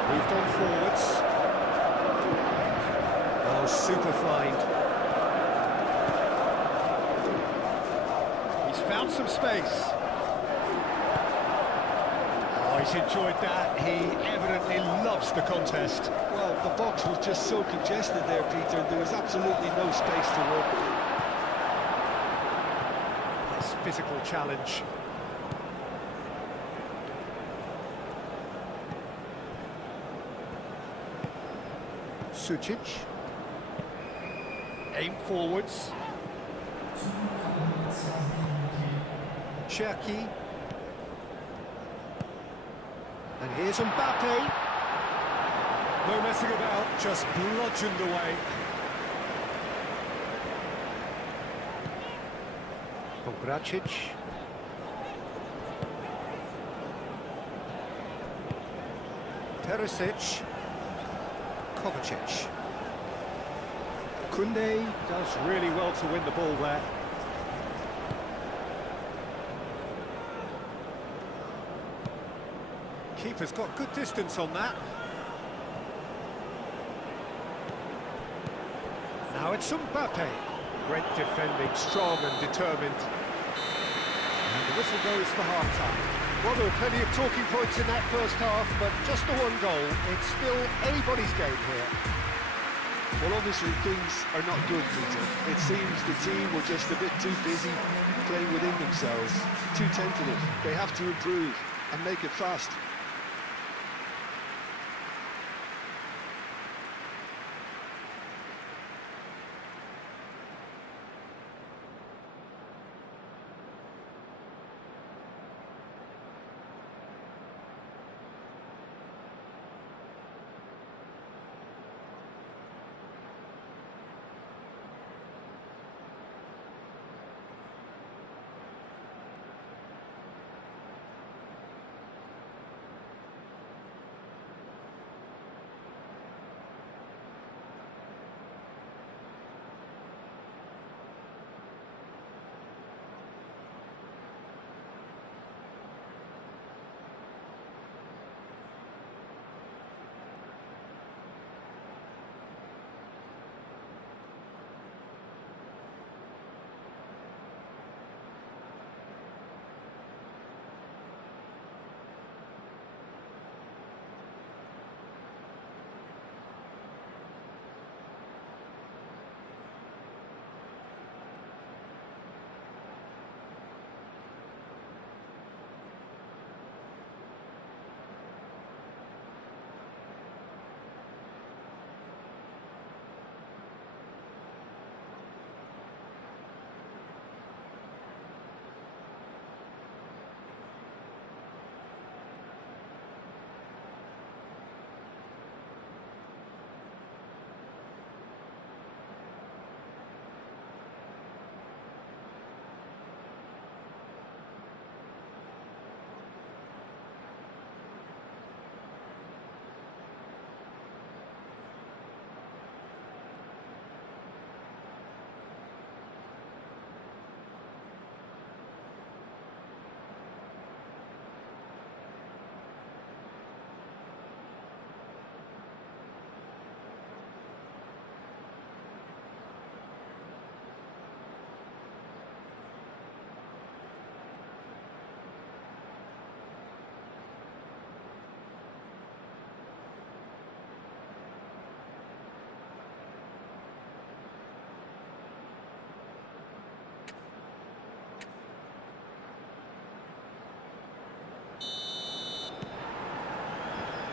Moved on forwards. Oh, super find. He's found some space. Oh, he's enjoyed that. He evidently loves the contest. Well, the box was just so congested there, Peter. There was absolutely no space to work with. Nice physical challenge. Sucic. Aim forwards. Cherki. And here's Mbappe. No messing about, just bludgeoned away. Kongracic. Perisic. Kovacic. Kunde does really well to win the ball there. Keeper's got good distance on that. Now it's Mbappe. Great defending, strong and determined. And the whistle goes for half-time. Well, there were plenty of talking points in that first half, but just the one goal. It's still anybody's game here. Well, obviously things are not good, Peter. It seems the team were just a bit too busy playing within themselves, too tentative. They have to improve and make it fast.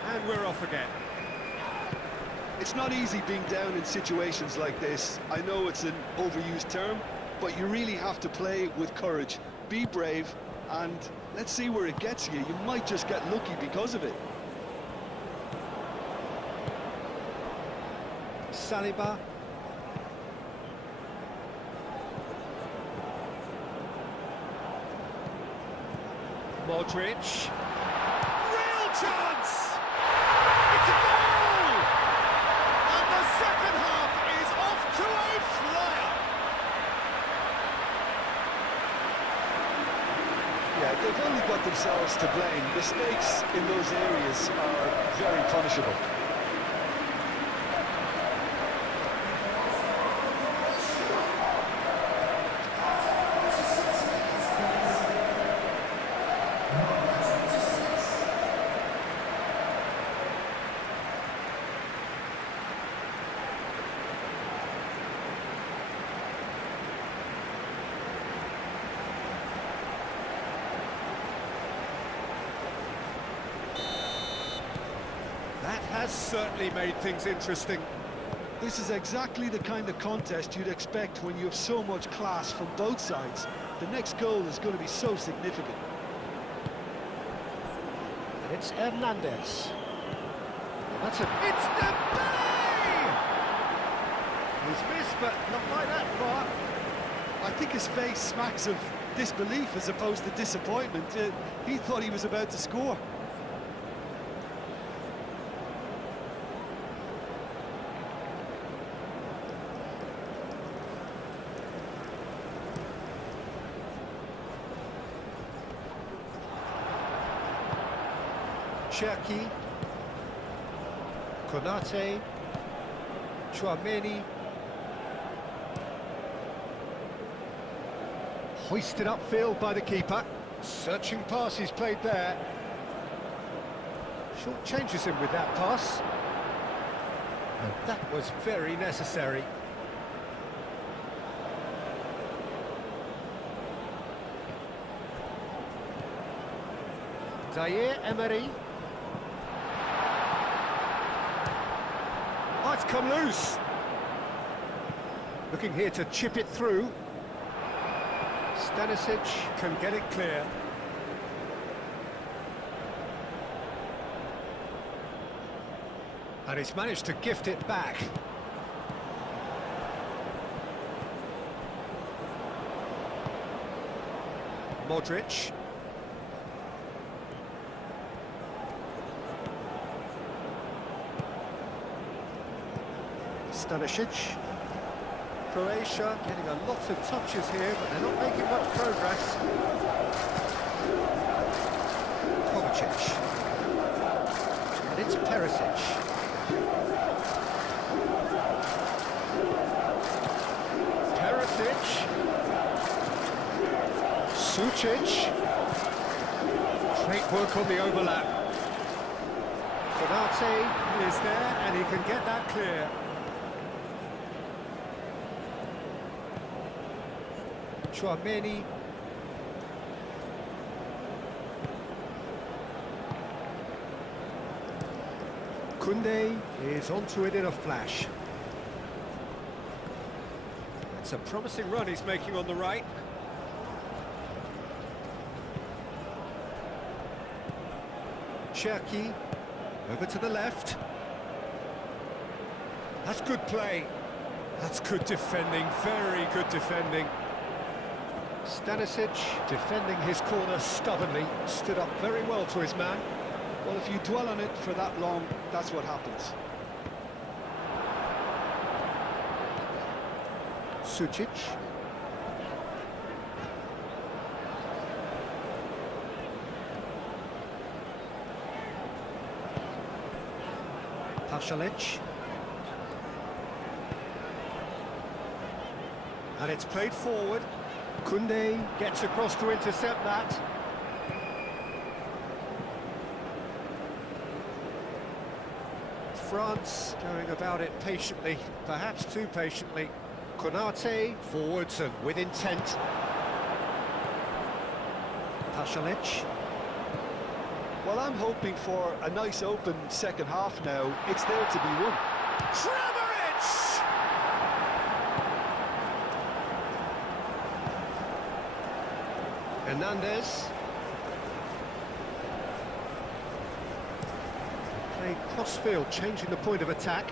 And we're off again. It's not easy being down in situations like this. I know it's an overused term, but you really have to play with courage. Be brave, and let's see where it gets you. You might just get lucky because of it. Saliba. Modric. Real chance! It's a goal! And the second half is off to a flyer. Yeah, they've only got themselves to blame. Mistakes in those areas are very punishable. That has certainly made things interesting. This is exactly the kind of contest you'd expect when you have so much class from both sides. The next goal is going to be so significant. And it's Hernandez. That's it. It's Dembele! He's missed, but not by that far. I think his face smacks of disbelief as opposed to disappointment. He thought he was about to score. Cherki, Konate, Tchouameni. Hoisted upfield by the keeper. Searching pass he's played there. Short changes him with that pass. And that was very necessary. Zaire Emery. Oh, it's come loose. Looking here to chip it through. Stanisic can get it clear. And he's managed to gift it back. Modric. Stanisic. Croatia getting a lot of touches here, but they're not making much progress. Kovacic. And it's Perisic. Perisic. Sucic. Great work on the overlap. Konate is there, and he can get that clear. Tchouameni. Koundé is onto it in a flash. It's a promising run he's making on the right. Cherki over to the left. That's good play. That's good defending, very good defending. Stanisic defending his corner stubbornly, stood up very well to his man. Well, if you dwell on it for that long, that's what happens. Sucic. Pasalic. And it's played forward. Koundé gets across to intercept that. France going about it patiently, perhaps too patiently. Konate forwards and with intent. Pasalic. Well, I'm hoping for a nice open second half now. It's there to be won. Hernandez. Played cross-field, changing the point of attack.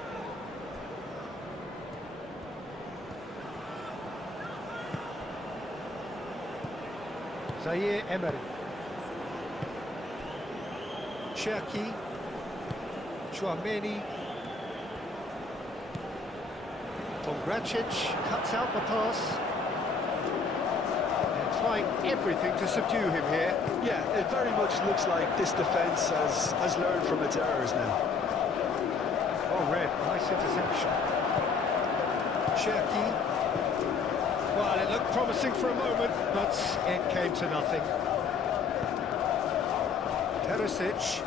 Zaire Emery. Cherki. Tchouameni. Pongracic cuts out the pass. Trying everything to subdue him here. Yeah, it very much looks like this defence has learned from its errors now. Oh, red, nice interception. Cherki. Well, it looked promising for a moment, but it came to nothing. Perisic.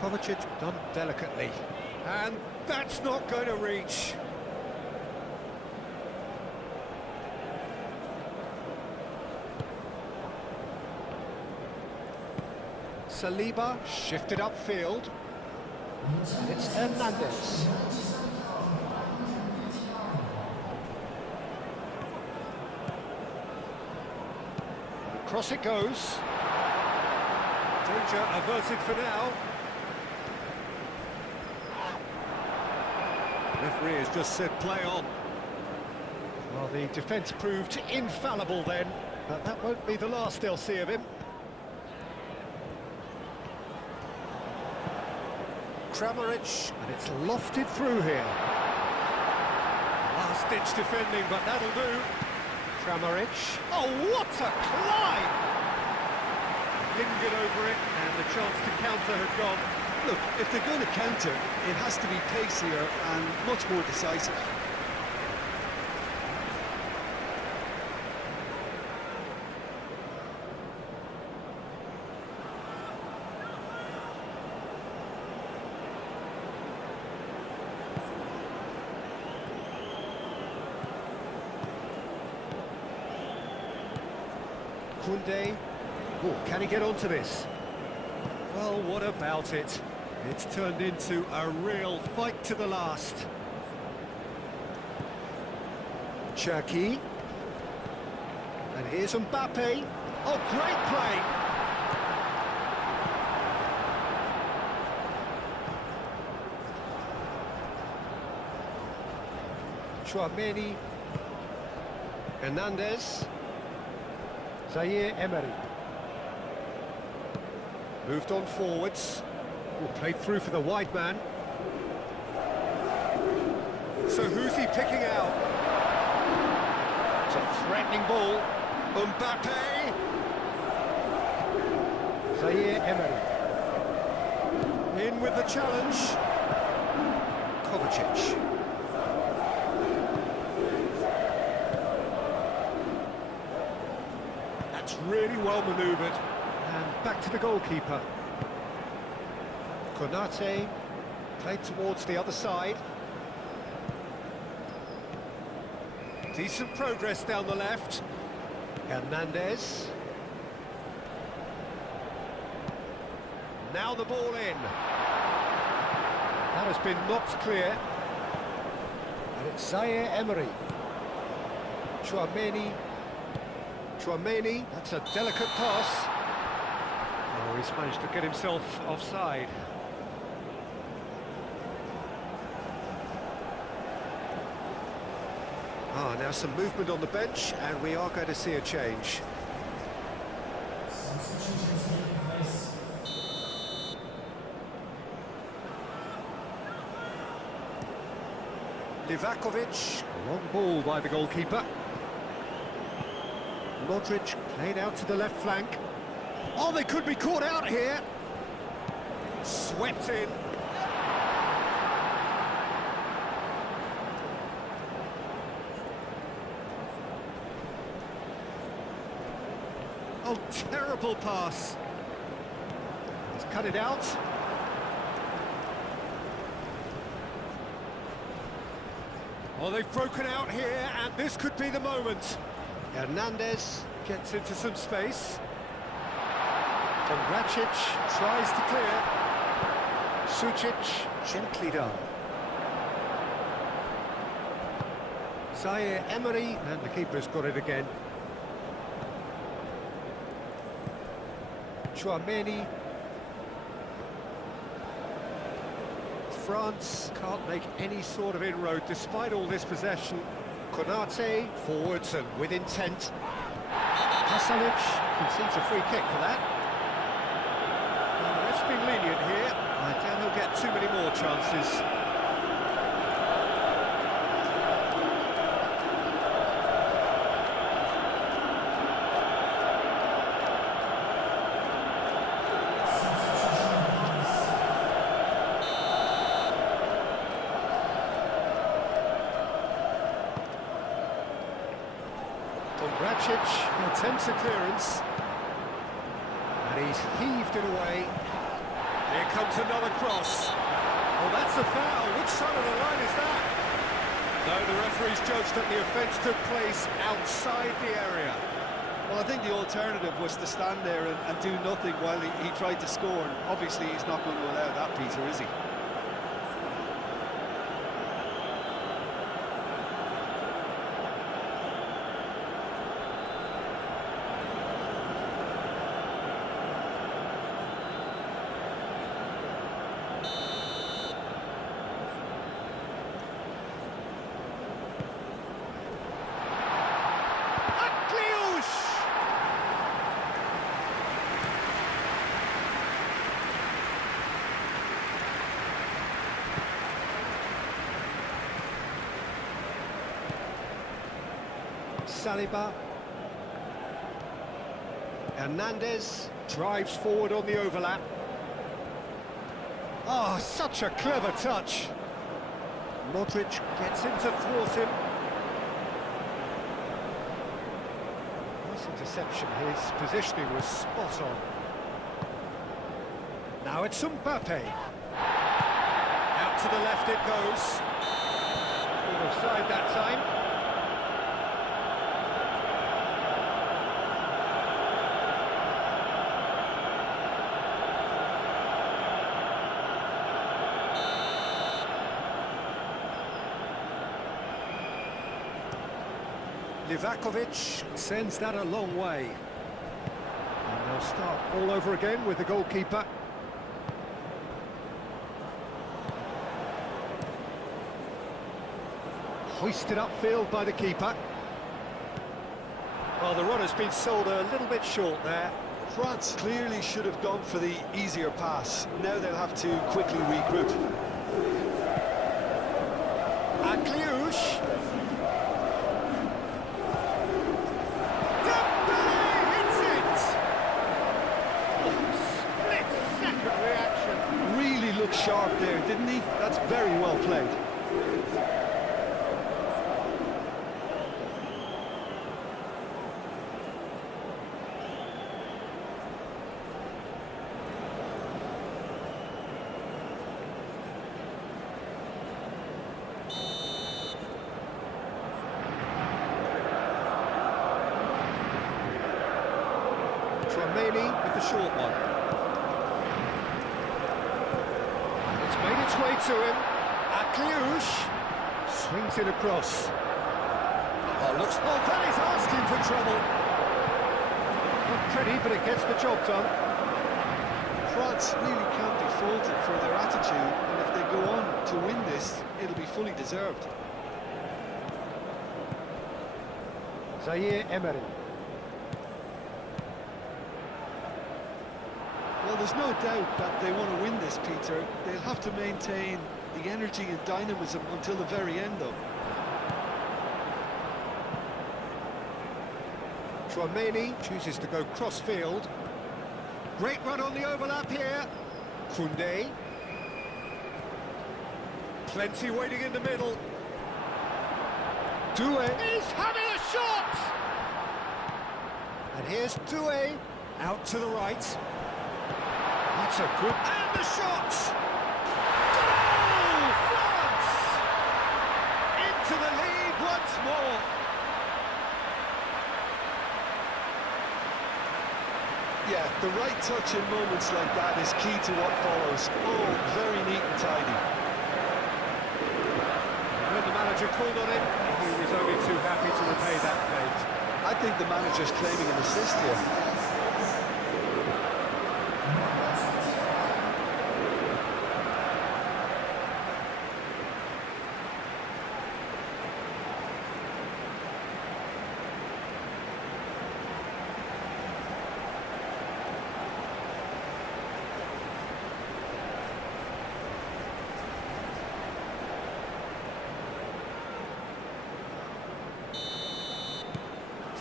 Kovacic done delicately. And that's not going to reach. Saliba shifted upfield. And it's Hernandez. Across it goes. Danger averted for now. Referee has just said play on. Well, the defence proved infallible then, but that won't be the last they'll see of him. Kramaric, and it's lofted through here. Last-ditch defending, but that'll do. Kramaric. Oh, what a climb! Lingered over it, and the chance to counter had gone. Look, if they're going to counter, it has to be pacier and much more decisive. Koundé. Oh, can he get onto this? Well, what about it? It's turned into a real fight to the last. Cherki. And here's Mbappe. Oh, great play! Chouameni. Hernandez. Zaire Emery. Moved on forwards. Oh, played through for the wide man. So who's he picking out? It's a threatening ball. Mbappe. Zaire Emery. In with the challenge. Kovacic. That's really well manoeuvred. And back to the goalkeeper. Konate played towards the other side. Decent progress down the left. Hernandez. Now the ball in. That has been knocked clear. And it's Zaire Emery. Chouameni, that's a delicate pass. Oh, he's managed to get himself offside. Now some movement on the bench, and we are going to see a change. Livakovic, long ball by the goalkeeper. Modric played out to the left flank. Oh, they could be caught out here. Swept in. Oh, terrible pass. He's cut it out. Oh, they've broken out here, and this could be the moment. Hernandez gets into some space. Konracic tries to clear. Sucic, gently done. Zaire Emery, and the keeper's got it again. Chouameni. France can't make any sort of inroad despite all this possession. Konate forwards and with intent. Pasalic concedes a free kick for that. Well, the ref's been lenient here. I doubt he'll get too many more chances. Konracic attempts a clearance, and he's heaved it away. Here comes another cross. Oh, that's a foul. Which side of the line is that? No, the referee's judged that the offence took place outside the area. Well, I think the alternative was to stand there and do nothing while he tried to score. And obviously, he's not going to allow that, Peter, is he? Saliba. Hernandez drives forward on the overlap. Oh, such a clever touch. Modric gets him to thwart him. Nice interception, his positioning was spot on. Now it's Mbappe. Out to the left it goes. Good offside that time. Livakovic sends that a long way. And they'll start all over again with the goalkeeper. Hoisted upfield by the keeper. Well, the runner's been sold a little bit short there. France clearly should have gone for the easier pass. Now they'll have to quickly regroup. Akliouche. Looked sharp there, didn't he? That's very well played. Turnament with the short one. Made its way to him. Akliouche swings it across. Oh, looks. Oh, that is asking for trouble. Not pretty, but it gets the job done. France really can't be faulted for their attitude, and if they go on to win this, it'll be fully deserved. Zaire Emery. Well, there's no doubt that they want to win this, Peter. They'll have to maintain the energy and dynamism until the very end, though. Turnament chooses to go cross-field. Great run on the overlap here. Koundé. Plenty waiting in the middle. Doué is having a shot! And here's Doué out to the right. That's a good... And the shot! Goal! France! Into the lead once more. Yeah, the right touch in moments like that is key to what follows. Oh, very neat and tidy. When the manager called on him, he was only too happy to repay that fate. I think the manager's claiming an assist here.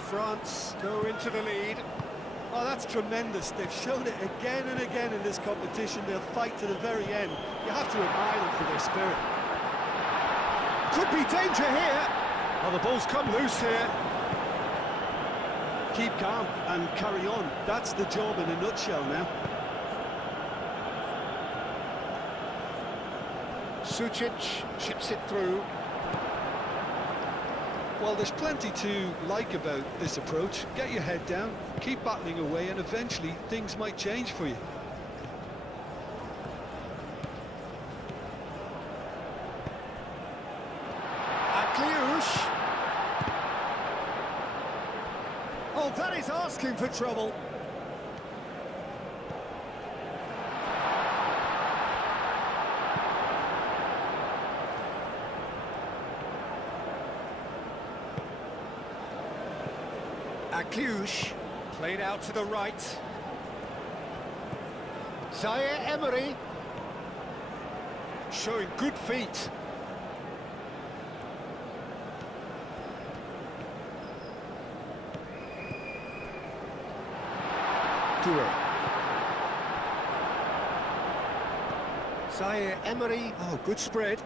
France go into the lead. Oh, that's tremendous. They've shown it again and again in this competition. They'll fight to the very end. You have to admire them for their spirit. Could be danger here. Oh, the ball's come loose here. Keep calm and carry on. That's the job in a nutshell now. Sucic chips it through. Well, there's plenty to like about this approach. Get your head down, keep battling away, and eventually things might change for you. Akliouche. Oh, that is asking for trouble. Akliouche played out to the right. Zaire Emery showing good feet. Doué. Zaire Emery. Oh, good spread.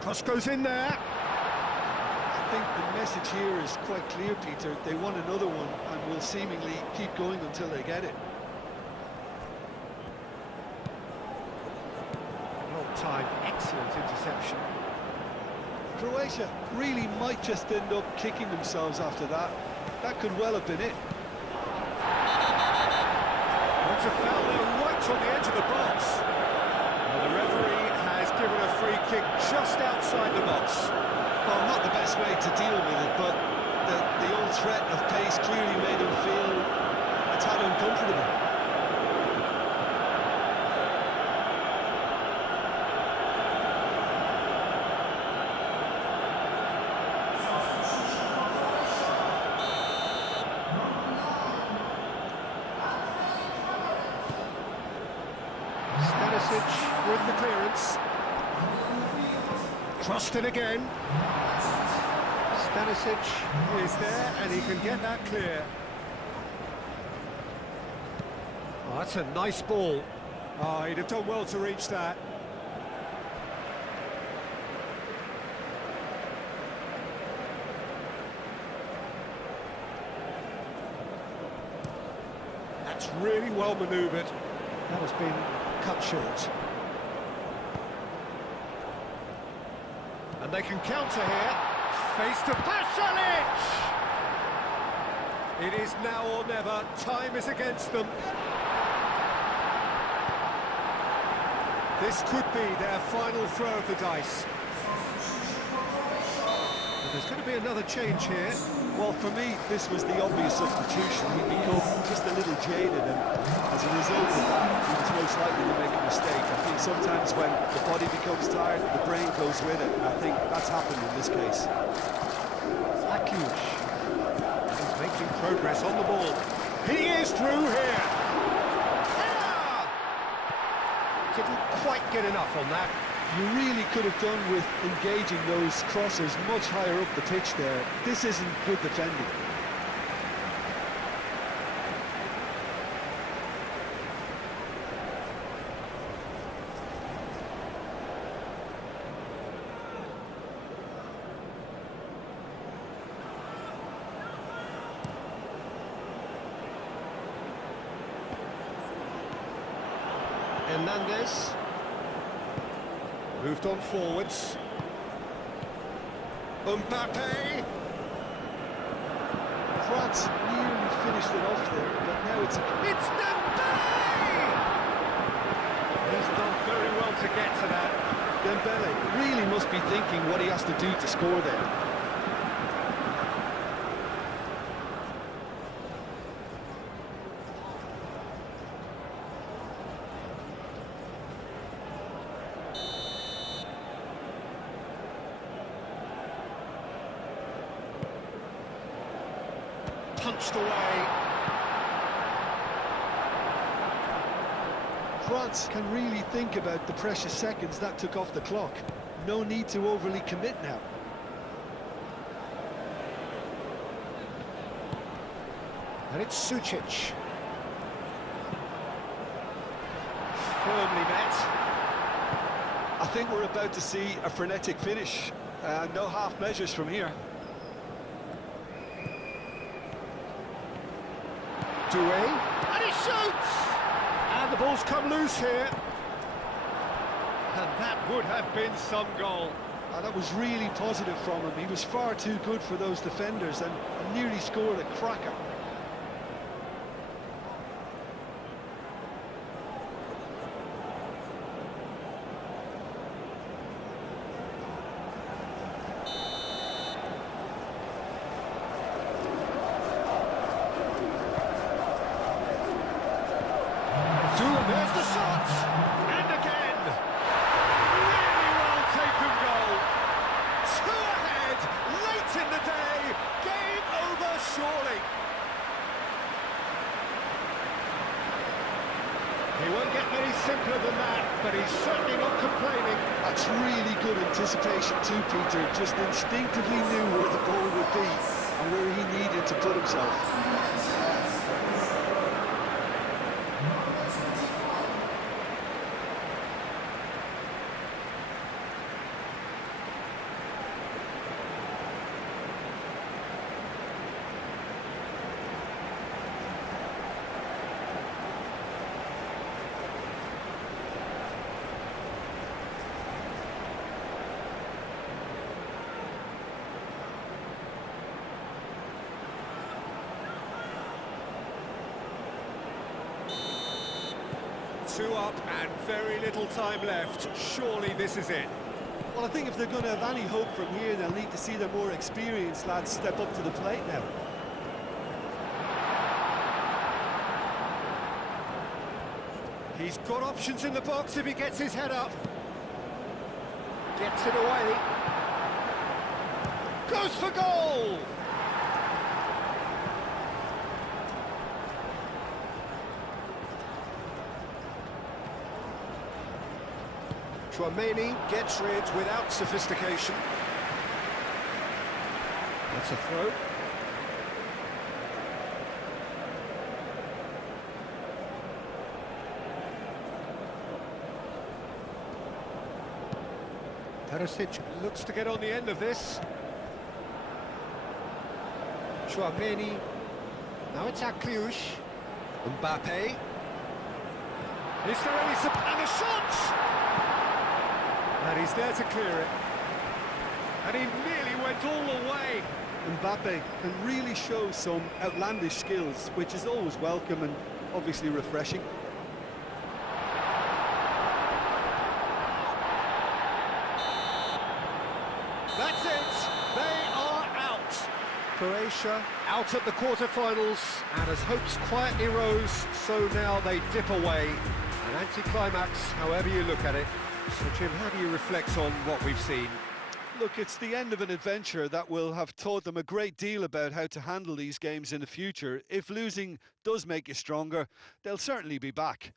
Cross goes in there. I think the message here is quite clear, Peter. They want another one and will seemingly keep going until they get it. Long time, excellent interception. Croatia really might just end up kicking themselves after that. That could well have been it. It's a foul there right on the edge of the box. And the referee has given a free kick just outside the box. Well, not the best way to deal with it, but the old threat of pace clearly made him feel a tad uncomfortable. Stanisic with the clearance. Crossed in again. Stanisic is there and he can get that clear. Oh, that's a nice ball. Oh, he'd have done well to reach that. That's really well manoeuvred. That has been cut short. And they can counter here. Face to Pasalic! It is now or never. Time is against them. This could be their final throw of the dice. And there's going to be another change here. Well, for me, this was the obvious substitution. He'd become just a little jaded, and as a result of that, he was most likely to make a mistake. I think sometimes when the body becomes tired, the brain goes with it, and I think that's happened in this case. Akiush. He's making progress on the ball. He is through here. Ah! Didn't quite get enough on that. You really could have done with engaging those crossers much higher up the pitch there. This isn't good defending. Hernandez. Moved on forwards. Mbappe. France nearly finished it off there, but now it's Dembele! He's done very well to get to that. Dembele really must be thinking what he has to do to score there. Punched away. France can really think about the precious seconds that took off the clock. No need to overly commit now. And it's Sucic. Firmly met. I think we're about to see a frenetic finish. No half measures from here. Doué, and he shoots! And the ball's come loose here. And that would have been some goal. That was really positive from him. He was far too good for those defenders and nearly scored a cracker. There's the shot! And again! Really well taken goal! Two ahead, late in the day, game over surely. He won't get any simpler than that, but he's certainly not complaining. That's really good anticipation too, Peter. Just instinctively knew where the ball would be and where he needed to put himself. 2 up and very little time left. Surely this is it. Well, I think if they're going to have any hope from here, they'll need to see their more experienced lads step up to the plate now. He's got options in the box if he gets his head up. Gets it away. Goes for goal! Turnament gets rid without sophistication. That's a throw. Perisic looks to get on the end of this. Tchouameni. Now it's Akliouche. Mbappe. Is there any support? And a shot! And he's there to clear it. And he nearly went all the way. Mbappe can really show some outlandish skills, which is always welcome and obviously refreshing. That's it. They are out. Croatia out at the quarter-finals, and as hopes quietly rose, so now they dip away. An anticlimax, however you look at it. So, Jim, how do you reflect on what we've seen? Look, it's the end of an adventure that will have taught them a great deal about how to handle these games in the future. If losing does make you stronger, they'll certainly be back.